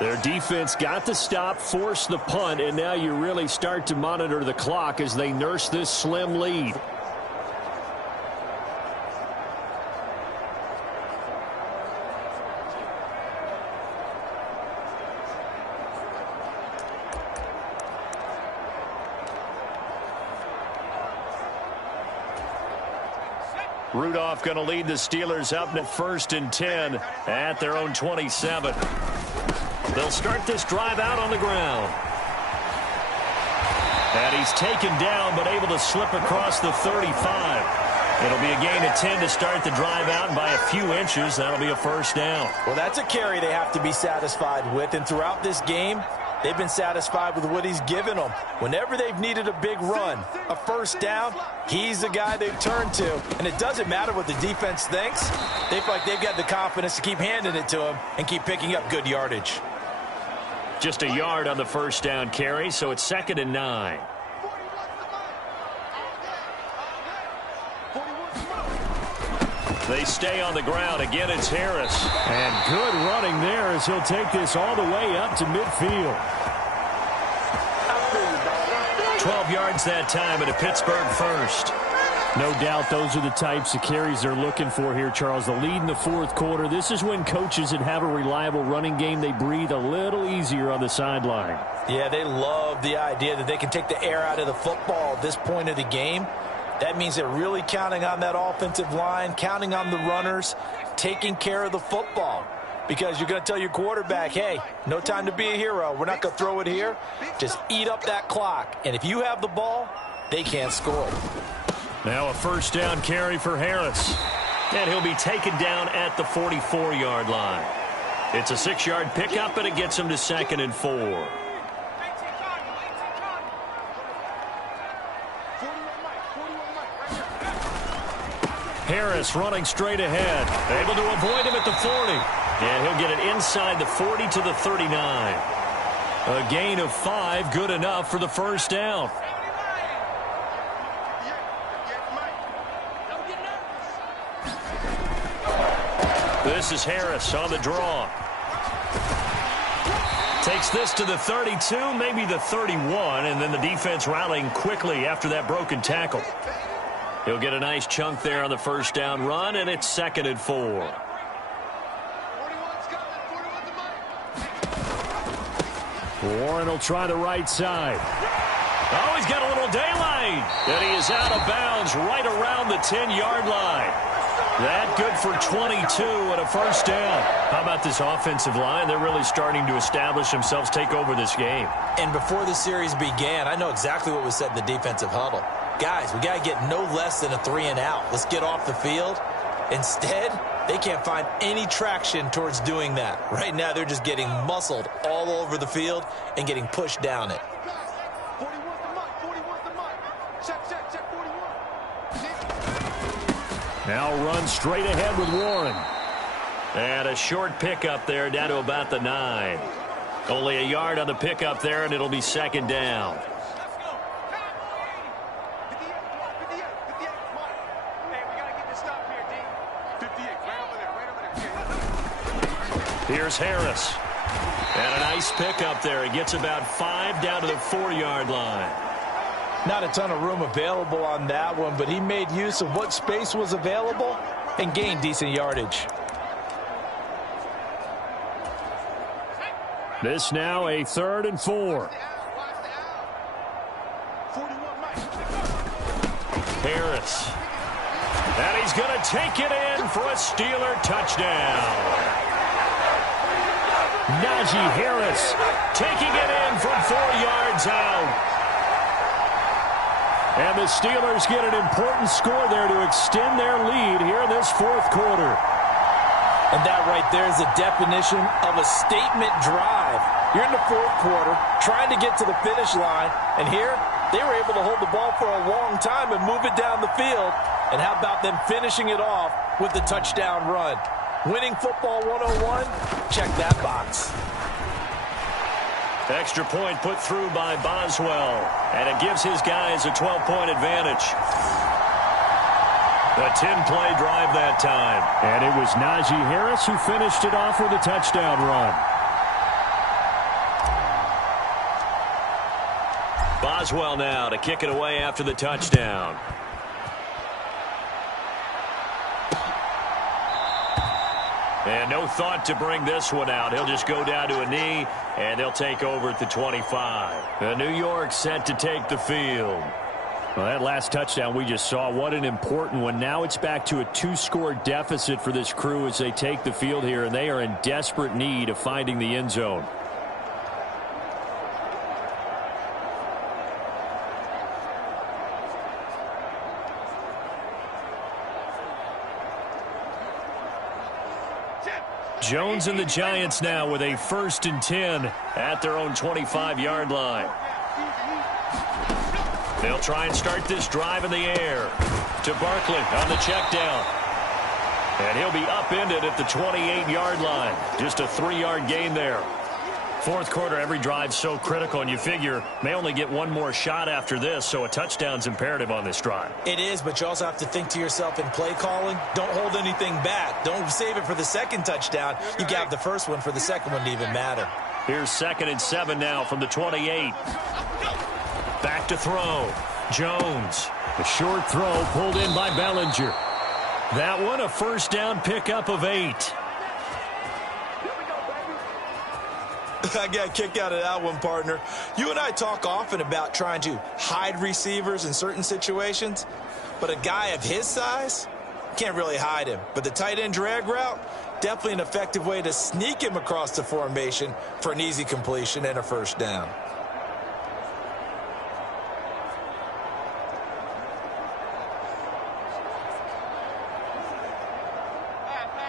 Their defense got the stop, forced the punt, and now you really start to monitor the clock as they nurse this slim lead. Rudolph going to lead the Steelers up to 1st and 10 at their own 27. They'll start this drive out on the ground. And he's taken down, but able to slip across the 35. It'll be a gain of 10 to start the drive out, and by a few inches, that'll be a first down. Well, that's a carry they have to be satisfied with, and throughout this game, they've been satisfied with what he's given them. Whenever they've needed a big run, a first down, he's the guy they've turned to. And it doesn't matter what the defense thinks. They feel like they've got the confidence to keep handing it to him and keep picking up good yardage. Just a yard on the first down carry, so it's 2nd and 9. They stay on the ground. Again, it's Harris. And good running there as he'll take this all the way up to midfield. 12 yards that time and a Pittsburgh first. No doubt those are the types of carries they're looking for here, Charles. The lead in the fourth quarter. This is when coaches that have a reliable running game, they breathe a little easier on the sideline. Yeah, they love the idea that they can take the air out of the football at this point of the game. That means they're really counting on that offensive line, counting on the runners, taking care of the football. Because you're going to tell your quarterback, hey, no time to be a hero. We're not going to throw it here. Just eat up that clock. And if you have the ball, they can't score. Now a first down carry for Harris. And he'll be taken down at the 44-yard line. It's a 6-yard pickup, and it gets him to 2nd and 4. Harris running straight ahead. Able to avoid him at the 40. And he'll get it inside the 40 to the 39. A gain of 5, good enough for the first down. This is Harris on the draw. Takes this to the 32, maybe the 31, and then the defense rallying quickly after that broken tackle. He'll get a nice chunk there on the first down run, and it's 2nd and 4. Warren will try the right side. Oh, he's got a little daylight. And he is out of bounds right around the 10-yard line. That good for 22 and a first down. How about this offensive line? They're really starting to establish themselves, take over this game. And before the series began, I know exactly what was said in the defensive huddle. Guys, we got to get no less than a 3-and-out. Let's get off the field. Instead, they can't find any traction towards doing that. Right now, they're just getting muscled all over the field and getting pushed down it. Now run straight ahead with Warren. And a short pickup there down to about the 9. Only a yard on the pickup there, and it'll be 2nd down. Here's Harris. And a nice pickup there. He gets about 5 down to the 4-yard line. Not a ton of room available on that one, but he made use of what space was available and gained decent yardage. This now a 3rd and 4. Harris. And he's going to take it in for a Steeler touchdown. Najee Harris taking it in from 4 yards out. And the Steelers get an important score there to extend their lead here in this fourth quarter. And that right there is the definition of a statement drive. You're in the fourth quarter, trying to get to the finish line, and here they were able to hold the ball for a long time and move it down the field. And how about them finishing it off with the touchdown run? Winning football 101, check that box. Extra point put through by Boswell, and it gives his guys a 12-point advantage. A 10-play drive that time. And it was Najee Harris who finished it off with a touchdown run. Boswell now to kick it away after the touchdown. And no thought to bring this one out. He'll just go down to a knee, and they'll take over at the 25. The New York set to take the field. Well, that last touchdown we just saw, what an important one. Now it's back to a 2-score deficit for this crew as they take the field here, and they are in desperate need of finding the end zone. Jones and the Giants now with a 1st and 10 at their own 25-yard line. They'll try and start this drive in the air to Barkley on the check down. And he'll be upended at the 28-yard line. Just a 3-yard gain there. Fourth quarter, every drive's so critical, and you figure may only get one more shot after this, so a touchdown's imperative on this drive. It is, but you also have to think to yourself in play calling, don't hold anything back. Don't save it for the second touchdown. You can have the first one for the second one to even matter. Here's 2nd and 7 now from the 28. Back to throw. Jones. A short throw pulled in by Bellinger. That one a first down pickup of 8. I got a kick out of that one, partner. You and I talk often about trying to hide receivers in certain situations, but a guy of his size can't really hide him. But the tight end drag route, definitely an effective way to sneak him across the formation for an easy completion and a first down.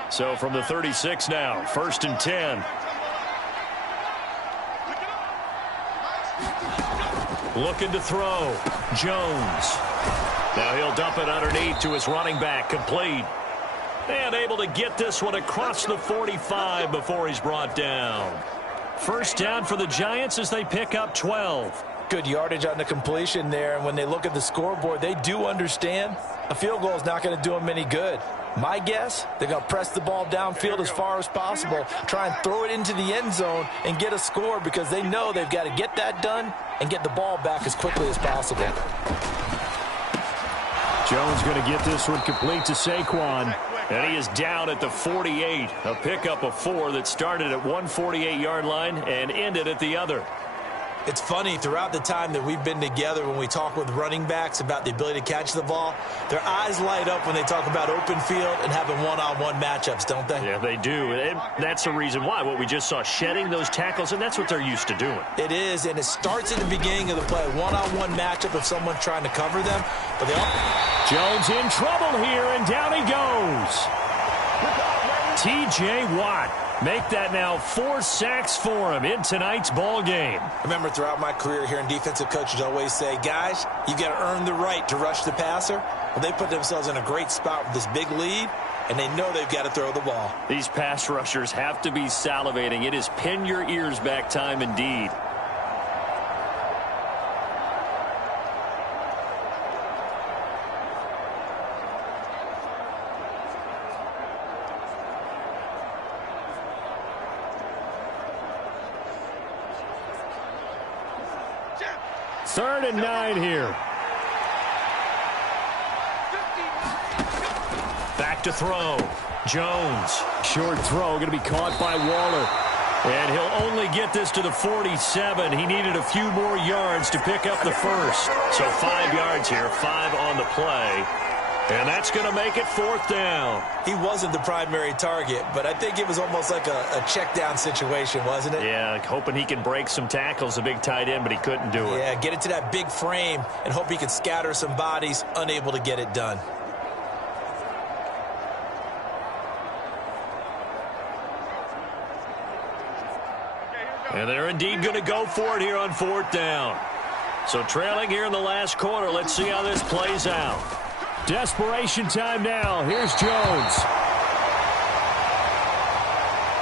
So from the 36 now, 1st and 10. Looking to throw. Jones. Now he'll dump it underneath to his running back. Complete. And able to get this one across the 45 before he's brought down. First down for the Giants as they pick up 12. Good yardage on the completion there. And when they look at the scoreboard, they do understand a field goal is not going to do them any good. My guess, they're going to press the ball downfield as far as possible, try and throw it into the end zone and get a score because they know they've got to get that done and get the ball back as quickly as possible. Jones going to get this one complete to Saquon. And he is down at the 48. A pickup of 4 that started at one 48-yard line and ended at the other. It's funny, throughout the time that we've been together, when we talk with running backs about the ability to catch the ball, their eyes light up when they talk about open field and having one-on-one matchups, don't they? Yeah, they do. And that's the reason why. What we just saw, shedding those tackles, and that's what they're used to doing. It is, and it starts at the beginning of the play. One-on-one matchup if someone's trying to cover them. But they all... Jones in trouble here, and down he goes. T.J. Watt. Make that now 4 sacks for him in tonight's ball game. I remember throughout my career hearing defensive coaches always say, guys, you got to earn the right to rush the passer. Well, they put themselves in a great spot with this big lead, and they know they've got to throw the ball. These pass rushers have to be salivating. It is pin your ears back time indeed. Third and 9 here. Back to throw. Jones. Short throw going to be caught by Waller. And he'll only get this to the 47. He needed a few more yards to pick up the first. So 5 yards here, 5 on the play. And that's going to make it 4th down. He wasn't the primary target, but I think it was almost like a check down situation, wasn't it? Yeah, hoping he can break some tackles, a big tight end, but he couldn't do it. Yeah, get it to that big frame and hope he could scatter some bodies, unable to get it done. And they're indeed going to go for it here on 4th down. So trailing here in the last quarter, let's see how this plays out. Desperation time now. Here's Jones.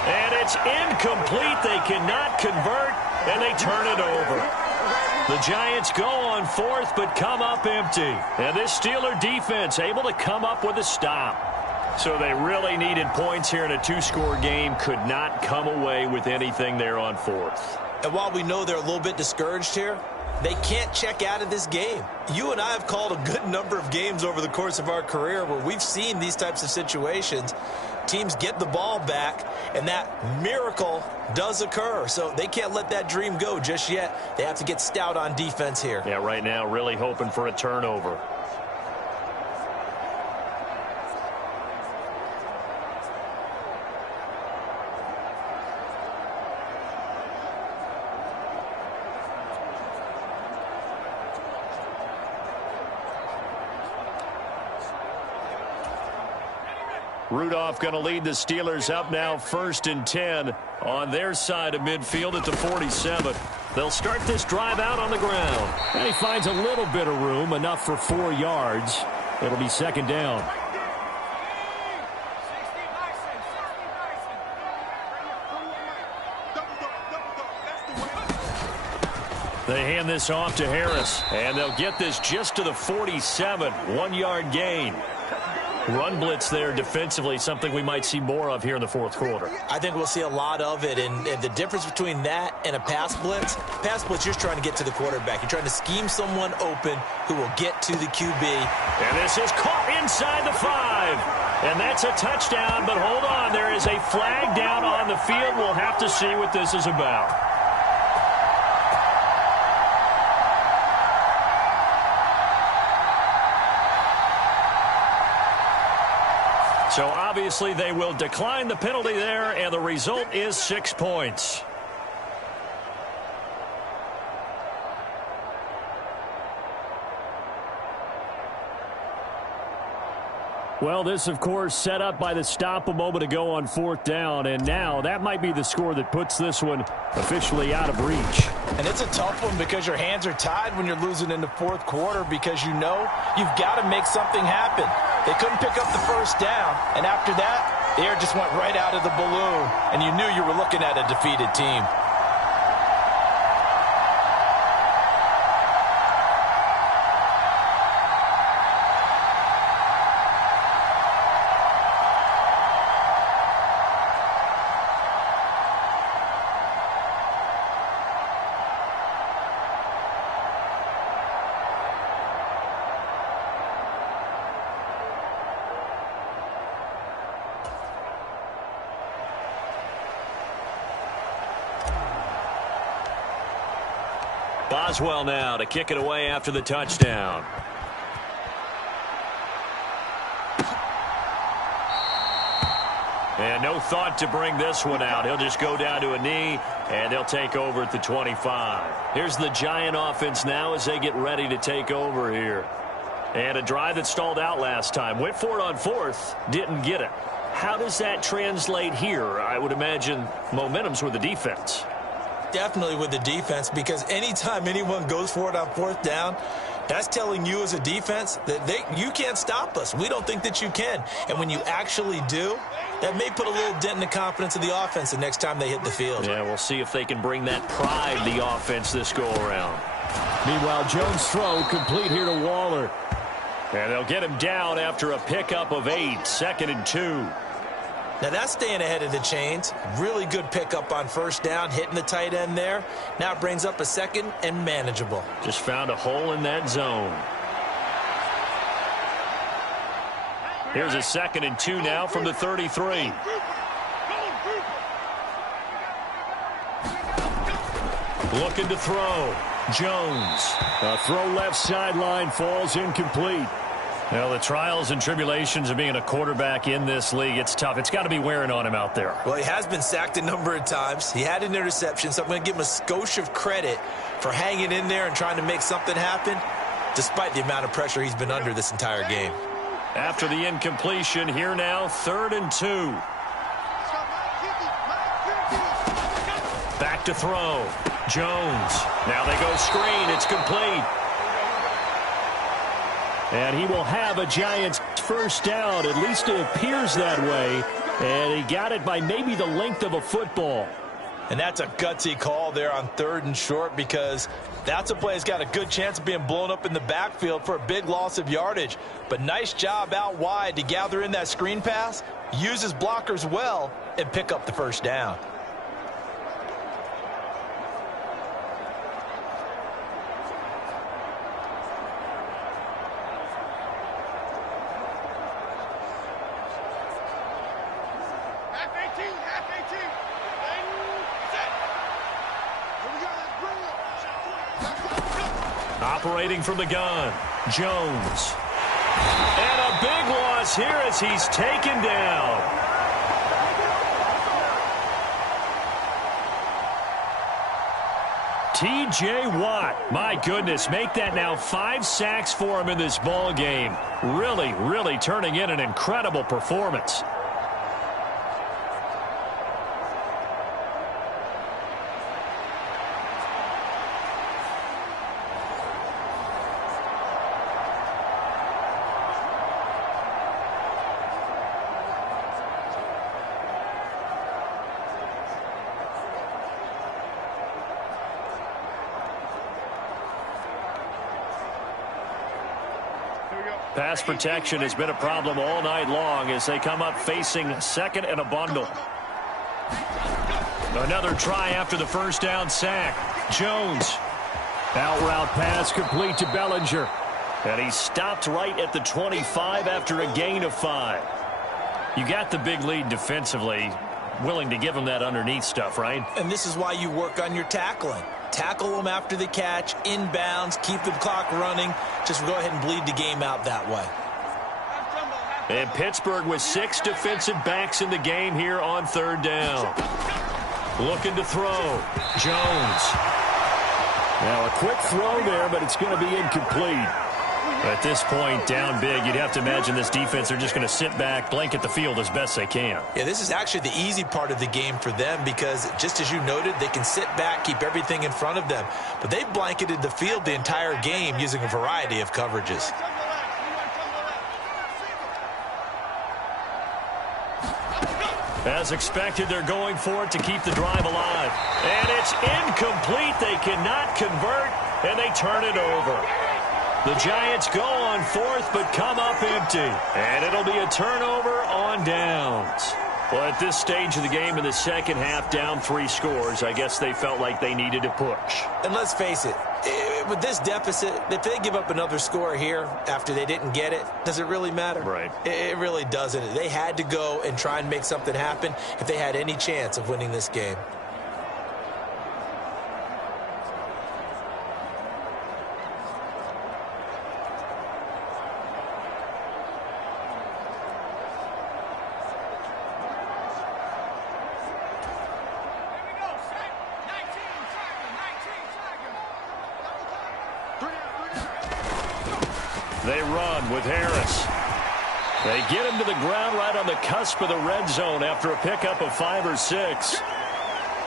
And it's incomplete. They cannot convert, and they turn it over. The Giants go on 4th, but come up empty. And this Steeler defense able to come up with a stop. So they really needed points here in a 2-score game. Could not come away with anything there on 4th. And while we know they're a little bit discouraged here, they can't check out of this game. You and I have called a good number of games over the course of our career where we've seen these types of situations. Teams get the ball back, and that miracle does occur. So they can't let that dream go just yet. They have to get stout on defense here. Yeah, right now really hoping for a turnover. Rudolph going to lead the Steelers up now 1st and 10 on their side of midfield at the 47. They'll start this drive out on the ground. And he finds a little bit of room, enough for 4 yards. It'll be 2nd down. They hand this off to Harris, and they'll get this just to the 47. 1-yard gain. Run blitz there defensively, something we might see more of here in the 4th quarter. I think we'll see a lot of it, and the difference between that and a pass blitz, you're trying to get to the quarterback. You're trying to scheme someone open who will get to the QB. And this is caught inside the 5. And that's a touchdown, but hold on. There is a flag down on the field. We'll have to see what this is about. So obviously they will decline the penalty there, and the result is 6 points. Well, this, of course, set up by the stop a moment ago on 4th down, and now that might be the score that puts this one officially out of reach. And it's a tough one because your hands are tied when you're losing in the 4th quarter because you know you've got to make something happen. They couldn't pick up the 1st down, and after that, the air just went right out of the balloon, and you knew you were looking at a defeated team. Boswell now to kick it away after the touchdown. And no thought to bring this one out. He'll just go down to a knee, and they'll take over at the 25. Here's the Giant offense now as they get ready to take over here. And a drive that stalled out last time. Went for it on 4th, didn't get it. How does that translate here? I would imagine momentum's with the defense. Definitely with the defense, because anytime anyone goes for it on 4th down, that's telling you as a defense that you can't stop us. We don't think that you can. And when you actually do, that may put a little dent in the confidence of the offense the next time they hit the field. Yeah, we'll see if they can bring that pride to the offense this go-around. Meanwhile, Jones' throw complete here to Waller. And they'll get him down after a pickup of 8, 2nd and 2. Now that's staying ahead of the chains. Really good pickup on 1st down, hitting the tight end there. Now it brings up a 2nd and manageable. Just found a hole in that zone. Here's a 2nd and 2 now from the 33. Looking to throw. Jones. A throw left sideline, falls incomplete. Well, the trials and tribulations of being a quarterback in this league, it's tough. It's got to be wearing on him out there. Well, he has been sacked a number of times. He had an interception, so I'm going to give him a skosh of credit for hanging in there and trying to make something happen, despite the amount of pressure he's been under this entire game. After the incompletion, here now, 3rd and 2. Back to throw. Jones. Now they go screen. It's complete. And he will have a Giants 1st down. At least it appears that way. And he got it by maybe the length of a football. And that's a gutsy call there on 3rd and short, because that's a play that's got a good chance of being blown up in the backfield for a big loss of yardage. But nice job out wide to gather in that screen pass, use his blockers well, and pick up the 1st down. Operating from the gun, Jones. And a big loss here as he's taken down. T.J. Watt, my goodness, make that now 5 sacks for him in this ball game. Really, really turning in an incredible performance. Pass protection has been a problem all night long as they come up facing second and a bundle. Another try after the first down sack. Jones. Out route pass complete to Bellinger. And he stopped right at the 25 after a gain of 5. You got the big lead defensively. Willing to give him that underneath stuff, right? And this is why you work on your tackling. Tackle them after the catch, inbounds, keep the clock running. Just go ahead and bleed the game out that way. And Pittsburgh with 6 defensive backs in the game here on third down. Looking to throw. Jones. Now a quick throw there, but it's going to be incomplete. At this point, down big, you'd have to imagine this defense are just going to sit back, blanket the field as best they can. Yeah, this is actually the easy part of the game for them because, just as you noted, they can sit back, keep everything in front of them. But they've blanketed the field the entire game using a variety of coverages. As expected, they're going for it to keep the drive alive. And it's incomplete. They cannot convert, and they turn it over. The Giants go on 4th, but come up empty. And it'll be a turnover on downs. Well, at this stage of the game in the second half, down 3 scores, I guess they felt like they needed to push. And let's face it, with this deficit, if they give up another score here after they didn't get it, does it really matter? Right. It really doesn't. They had to go and try and make something happen if they had any chance of winning this game. They run with Harris. They get him to the ground right on the cusp of the red zone after a pickup of 5 or 6.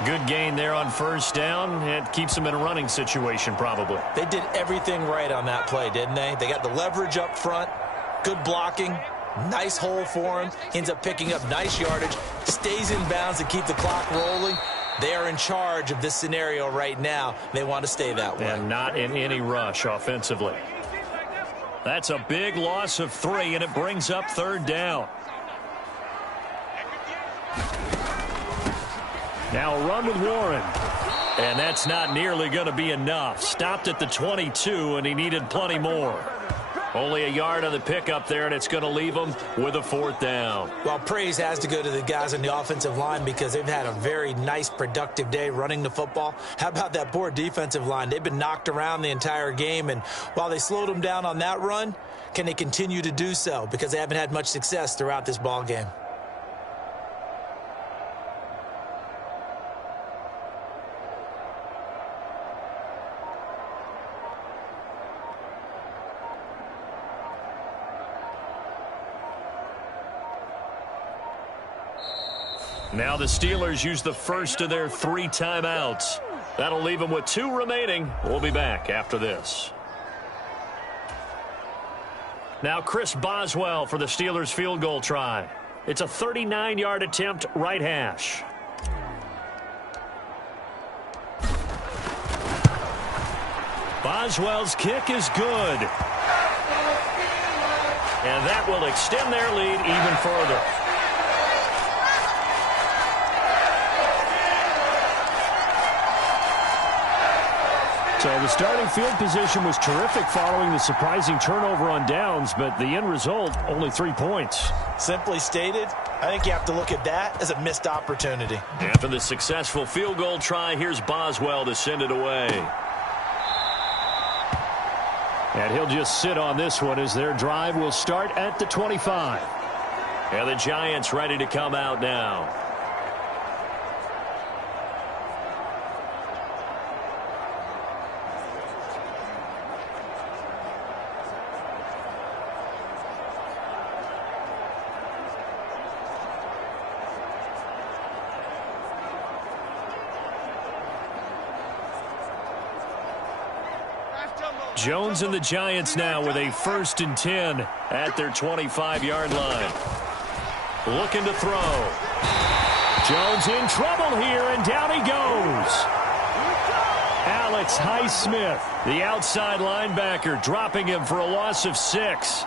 Good gain there on first down. It keeps them in a running situation probably. They did everything right on that play, didn't they? They got the leverage up front, good blocking, nice hole for him. Ends up picking up nice yardage, stays in bounds to keep the clock rolling. They are in charge of this scenario right now. They want to stay that way. And not in any rush offensively. That's a big loss of 3, and it brings up third down. Now a run with Warren. And that's not nearly going to be enough. Stopped at the 22, and he needed plenty more. Only a yard on the pickup there, and it's going to leave him with a 4th down. Well, praise has to go to the guys on the offensive line because they've had a very nice, productive day running the football. How about that poor defensive line? They've been knocked around the entire game, and while they slowed them down on that run, can they continue to do so? Because they haven't had much success throughout this ball game. Now the Steelers use the first of their 3 timeouts. That'll leave them with 2 remaining. We'll be back after this. Now Chris Boswell for the Steelers field goal try. It's a 39-yard attempt right hash. Boswell's kick is good. And that will extend their lead even further. So the starting field position was terrific following the surprising turnover on downs, but the end result, only 3 points. Simply stated, I think you have to look at that as a missed opportunity. After the successful field goal try, here's Boswell to send it away. And he'll just sit on this one as their drive will start at the 25. And the Giants ready to come out now. Jones and the Giants now with a 1st and 10 at their 25-yard line. Looking to throw. Jones in trouble here, and down he goes. Alex Highsmith, the outside linebacker, dropping him for a loss of 6.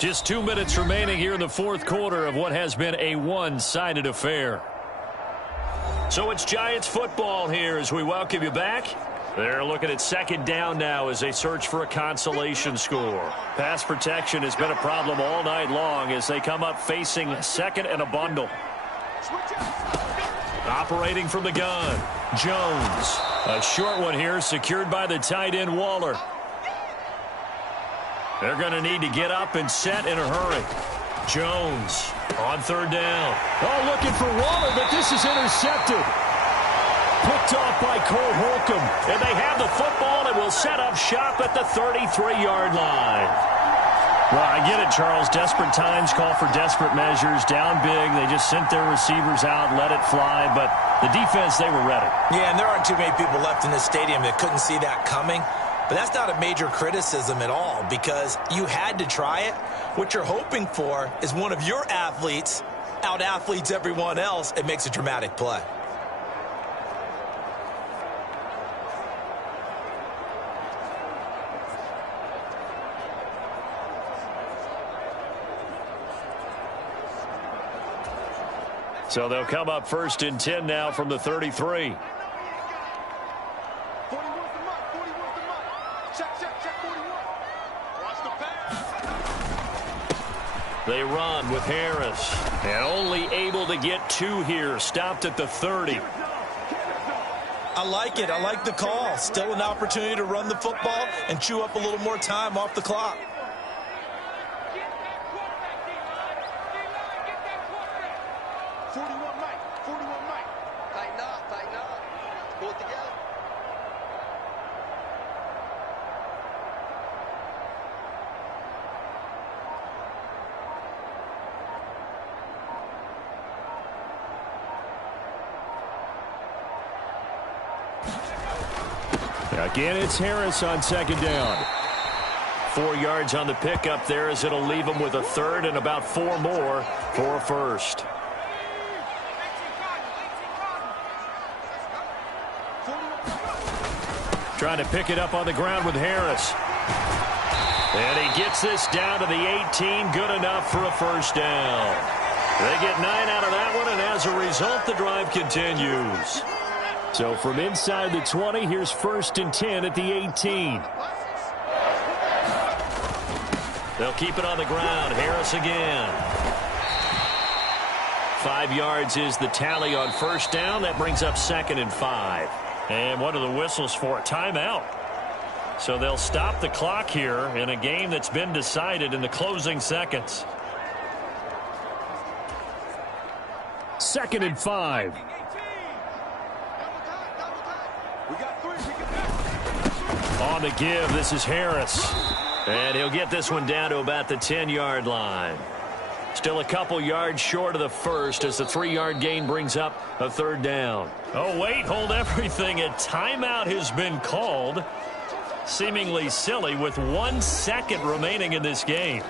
Just 2 minutes remaining here in the fourth quarter of what has been a one-sided affair. So it's Giants football here as we welcome you back. They're looking at second down now as they search for a consolation score. Pass protection has been a problem all night long as they come up facing second and a bundle. Operating from the gun, Jones. A short one here secured by the tight end Waller. They're going to need to get up and set in a hurry. Jones on third down. Oh, looking for Waller, but this is intercepted. Picked off by Cole Holcomb. And they have the football and will set up shop at the 33-yard line. Well, I get it, Charles. Desperate times call for desperate measures. Down big. They just sent their receivers out, let it fly. But the defense, they were ready. Yeah, and there aren't too many people left in this stadium that couldn't see that coming. But that's not a major criticism at all because you had to try it. What you're hoping for is one of your athletes out-athletes everyone else and makes a dramatic play. So they'll come up first and 10 now from the 33. They run with Harris. And only able to get 2 here. Stopped at the 30. I like it. I like the call. Still an opportunity to run the football and chew up a little more time off the clock. Again, it's Harris on second down. 4 yards on the pickup there as it'll leave them with a third and about 4 more for a first. Trying to pick it up on the ground with Harris. And he gets this down to the 18. Good enough for a first down. They get 9 out of that one, and as a result, the drive continues. So from inside the 20, here's first and 10 at the 18. They'll keep it on the ground. Harris again. 5 yards is the tally on first down. That brings up second and 5. And what are the whistles for? Timeout. So they'll stop the clock here in a game that's been decided in the closing seconds. Second and 5. On the give, this is Harris. And he'll get this one down to about the 10-yard line. Still a couple yards short of the first as the 3-yard gain brings up a third down. Oh, wait, hold everything. A timeout has been called. Seemingly silly with 1 second remaining in this game.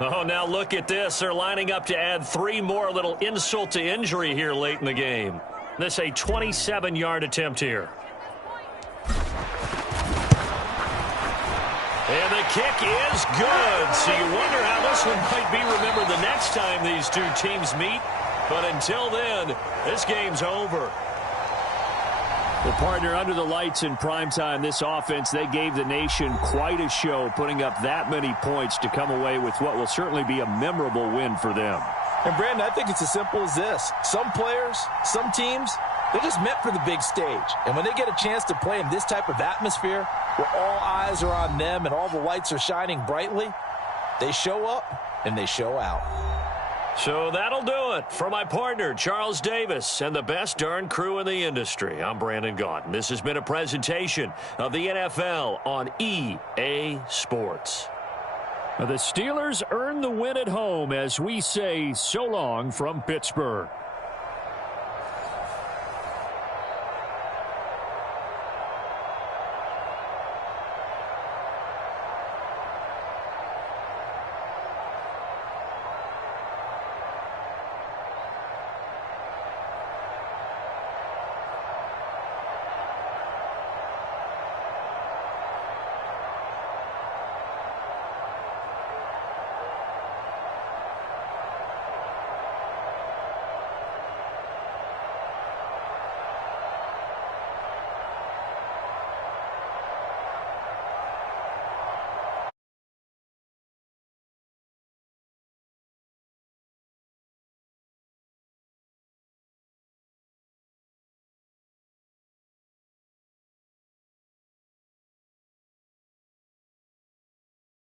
Oh, now look at this. They're lining up to add 3 more. Little insult to injury here late in the game. This a 27-yard attempt here. And the kick is good. So you wonder how this one might be remembered the next time these two teams meet. But until then, this game's over. Well, partner, under the lights in primetime, this offense, they gave the nation quite a show, putting up that many points to come away with what will certainly be a memorable win for them. And, Brandon, I think it's as simple as this. Some players, some teams, they're just meant for the big stage. And when they get a chance to play in this type of atmosphere, where all eyes are on them and all the lights are shining brightly, they show up and they show out. So that'll do it for my partner, Charles Davis, and the best darn crew in the industry. I'm Brandon Gaudin. This has been a presentation of the NFL on EA Sports. The Steelers earn the win at home as we say so long from Pittsburgh.